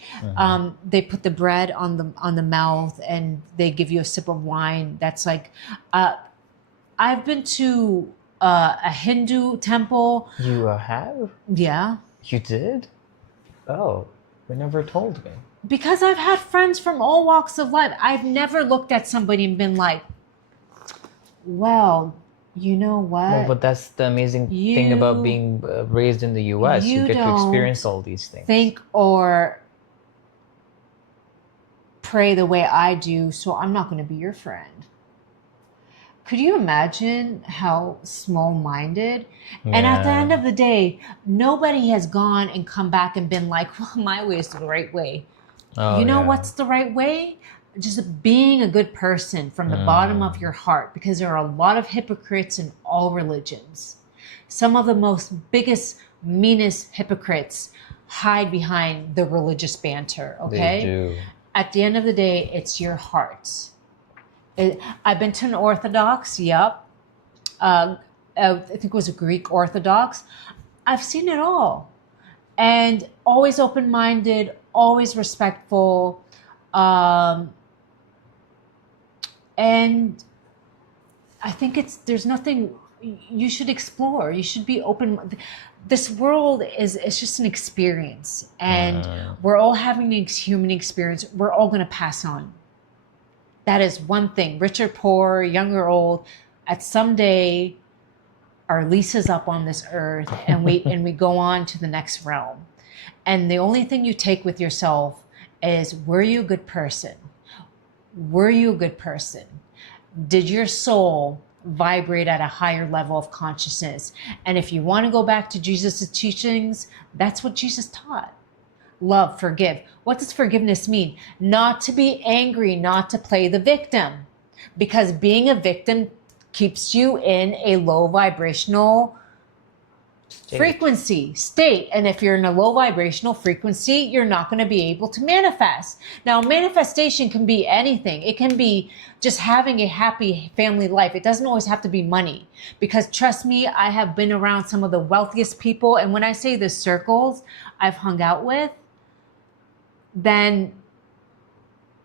They put the bread on the mouth, and they give you a sip of wine. That's like, I've been to a Hindu temple. You have? Yeah. You did? Oh, you never told me. Because I've had friends from all walks of life. I've never looked at somebody and been like, well, you know what? Well, but that's the amazing thing about being raised in the U.S. You get to experience all these things. Think or pray the way I do, so I'm not going to be your friend. Could you imagine how small-minded? Yeah. And at the end of the day, nobody has gone and come back and been like, well, my way is the right way. You know what's the right way? Just being a good person from the bottom of your heart, because there are a lot of hypocrites in all religions. Some of the biggest, meanest hypocrites hide behind the religious banter, okay? They do. At the end of the day, it's your heart. I've been to an Orthodox, yep. I think it was a Greek Orthodox. I've seen it all. And always open-minded, always respectful. And I think there's nothing, you should explore. You should be open. this world is just an experience, and we're all having a human experience. We're all going to pass on. That is one thing, rich or poor, young or old. At some day, our lease is up on this earth, and we go on to the next realm. And the only thing you take with yourself is, were you a good person? Were you a good person? Did your soul vibrate at a higher level of consciousness? And if you want to go back to Jesus' teachings, that's what Jesus taught. Love, forgive. What does forgiveness mean? Not to be angry, not to play the victim. Because being a victim keeps you in a low vibrational frequency state. And if you're in a low vibrational frequency, you're not going to be able to manifest. Now, manifestation can be anything. It can be just having a happy family life. It doesn't always have to be money. Because trust me, I have been around some of the wealthiest people. And when I say the circles I've hung out with, then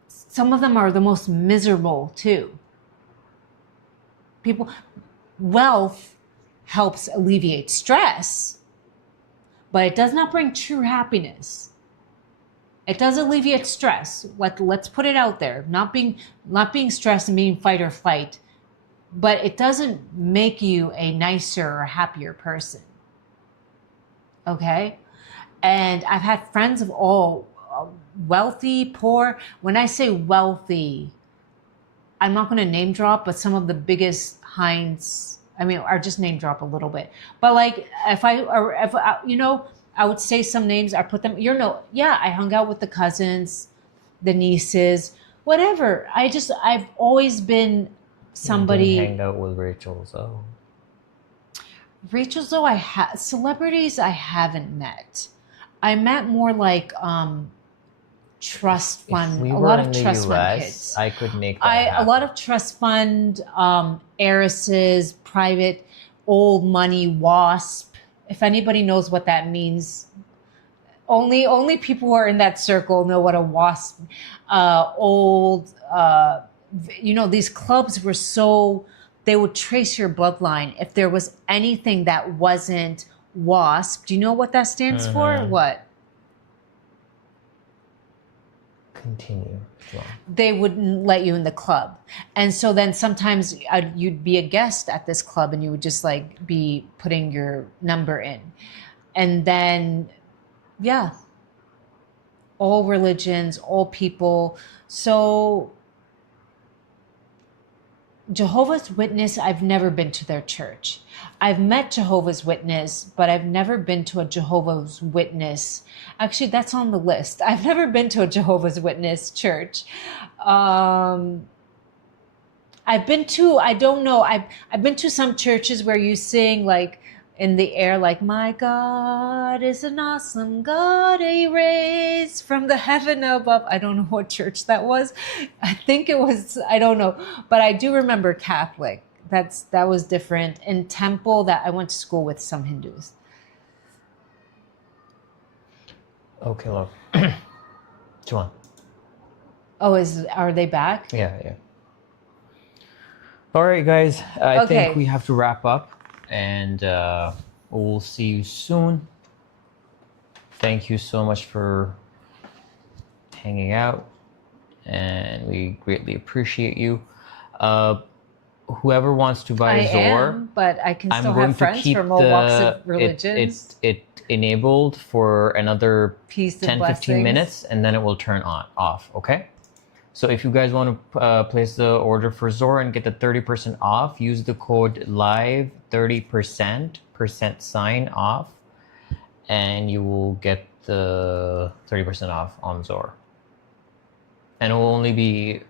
some of them are the most miserable too. Wealth helps alleviate stress, but it does not bring true happiness. It does alleviate stress. Let's put it out there. Not being stressed and being fight or flight, but it doesn't make you a nicer or happier person. Okay? And I've had friends of all wealthy, poor. When I say wealthy, I'm not going to name drop, but some of the biggest hinds, I'll just name drop a little bit. But like, if I would say some names, I put them, I hung out with the cousins, the nieces, whatever. I've always been somebody. You didn't hang out with Rachel Zoe. Rachel Zoe, celebrities I haven't met. I met more like, trust fund, a lot of trust fund kids. I could make that happen. A lot of trust fund, heiresses, private, old money, WASP. If anybody knows what that means, only people who are in that circle know what a WASP, these clubs were they would trace your bloodline. If there was anything that wasn't WASP, do you know what that stands for? What? Continue. They wouldn't let you in the club. And so then sometimes you'd be a guest at this club and you would just like be putting your number in. And then, all religions, all people. So Jehovah's Witness, I've never been to their church. I've met Jehovah's Witness, but I've never been to a Jehovah's Witness. Actually, that's on the list. I've never been to a Jehovah's Witness church. I've been to, I've been to some churches where you sing like in the air, like, my God is an awesome God, he raised from the heaven above. I don't know what church that was. I think it was, I don't know. But I do remember Catholic. That was different. In temple, that I went to school with some Hindus. Okay, love. Come on. Oh, are they back? Yeah. All right, guys. I think we have to wrap up, and we'll see you soon. Thank you so much for hanging out, and we greatly appreciate you. Whoever wants to buy Zor, but I can still have friends from all walks of religions. It enabled for another Peace 10-15 minutes, and then it will turn off. Okay. So if you guys want to place the order for Zor and get the 30% off, use the code LIVE 30% sign off, and you will get the 30% off on Zor. And it will only be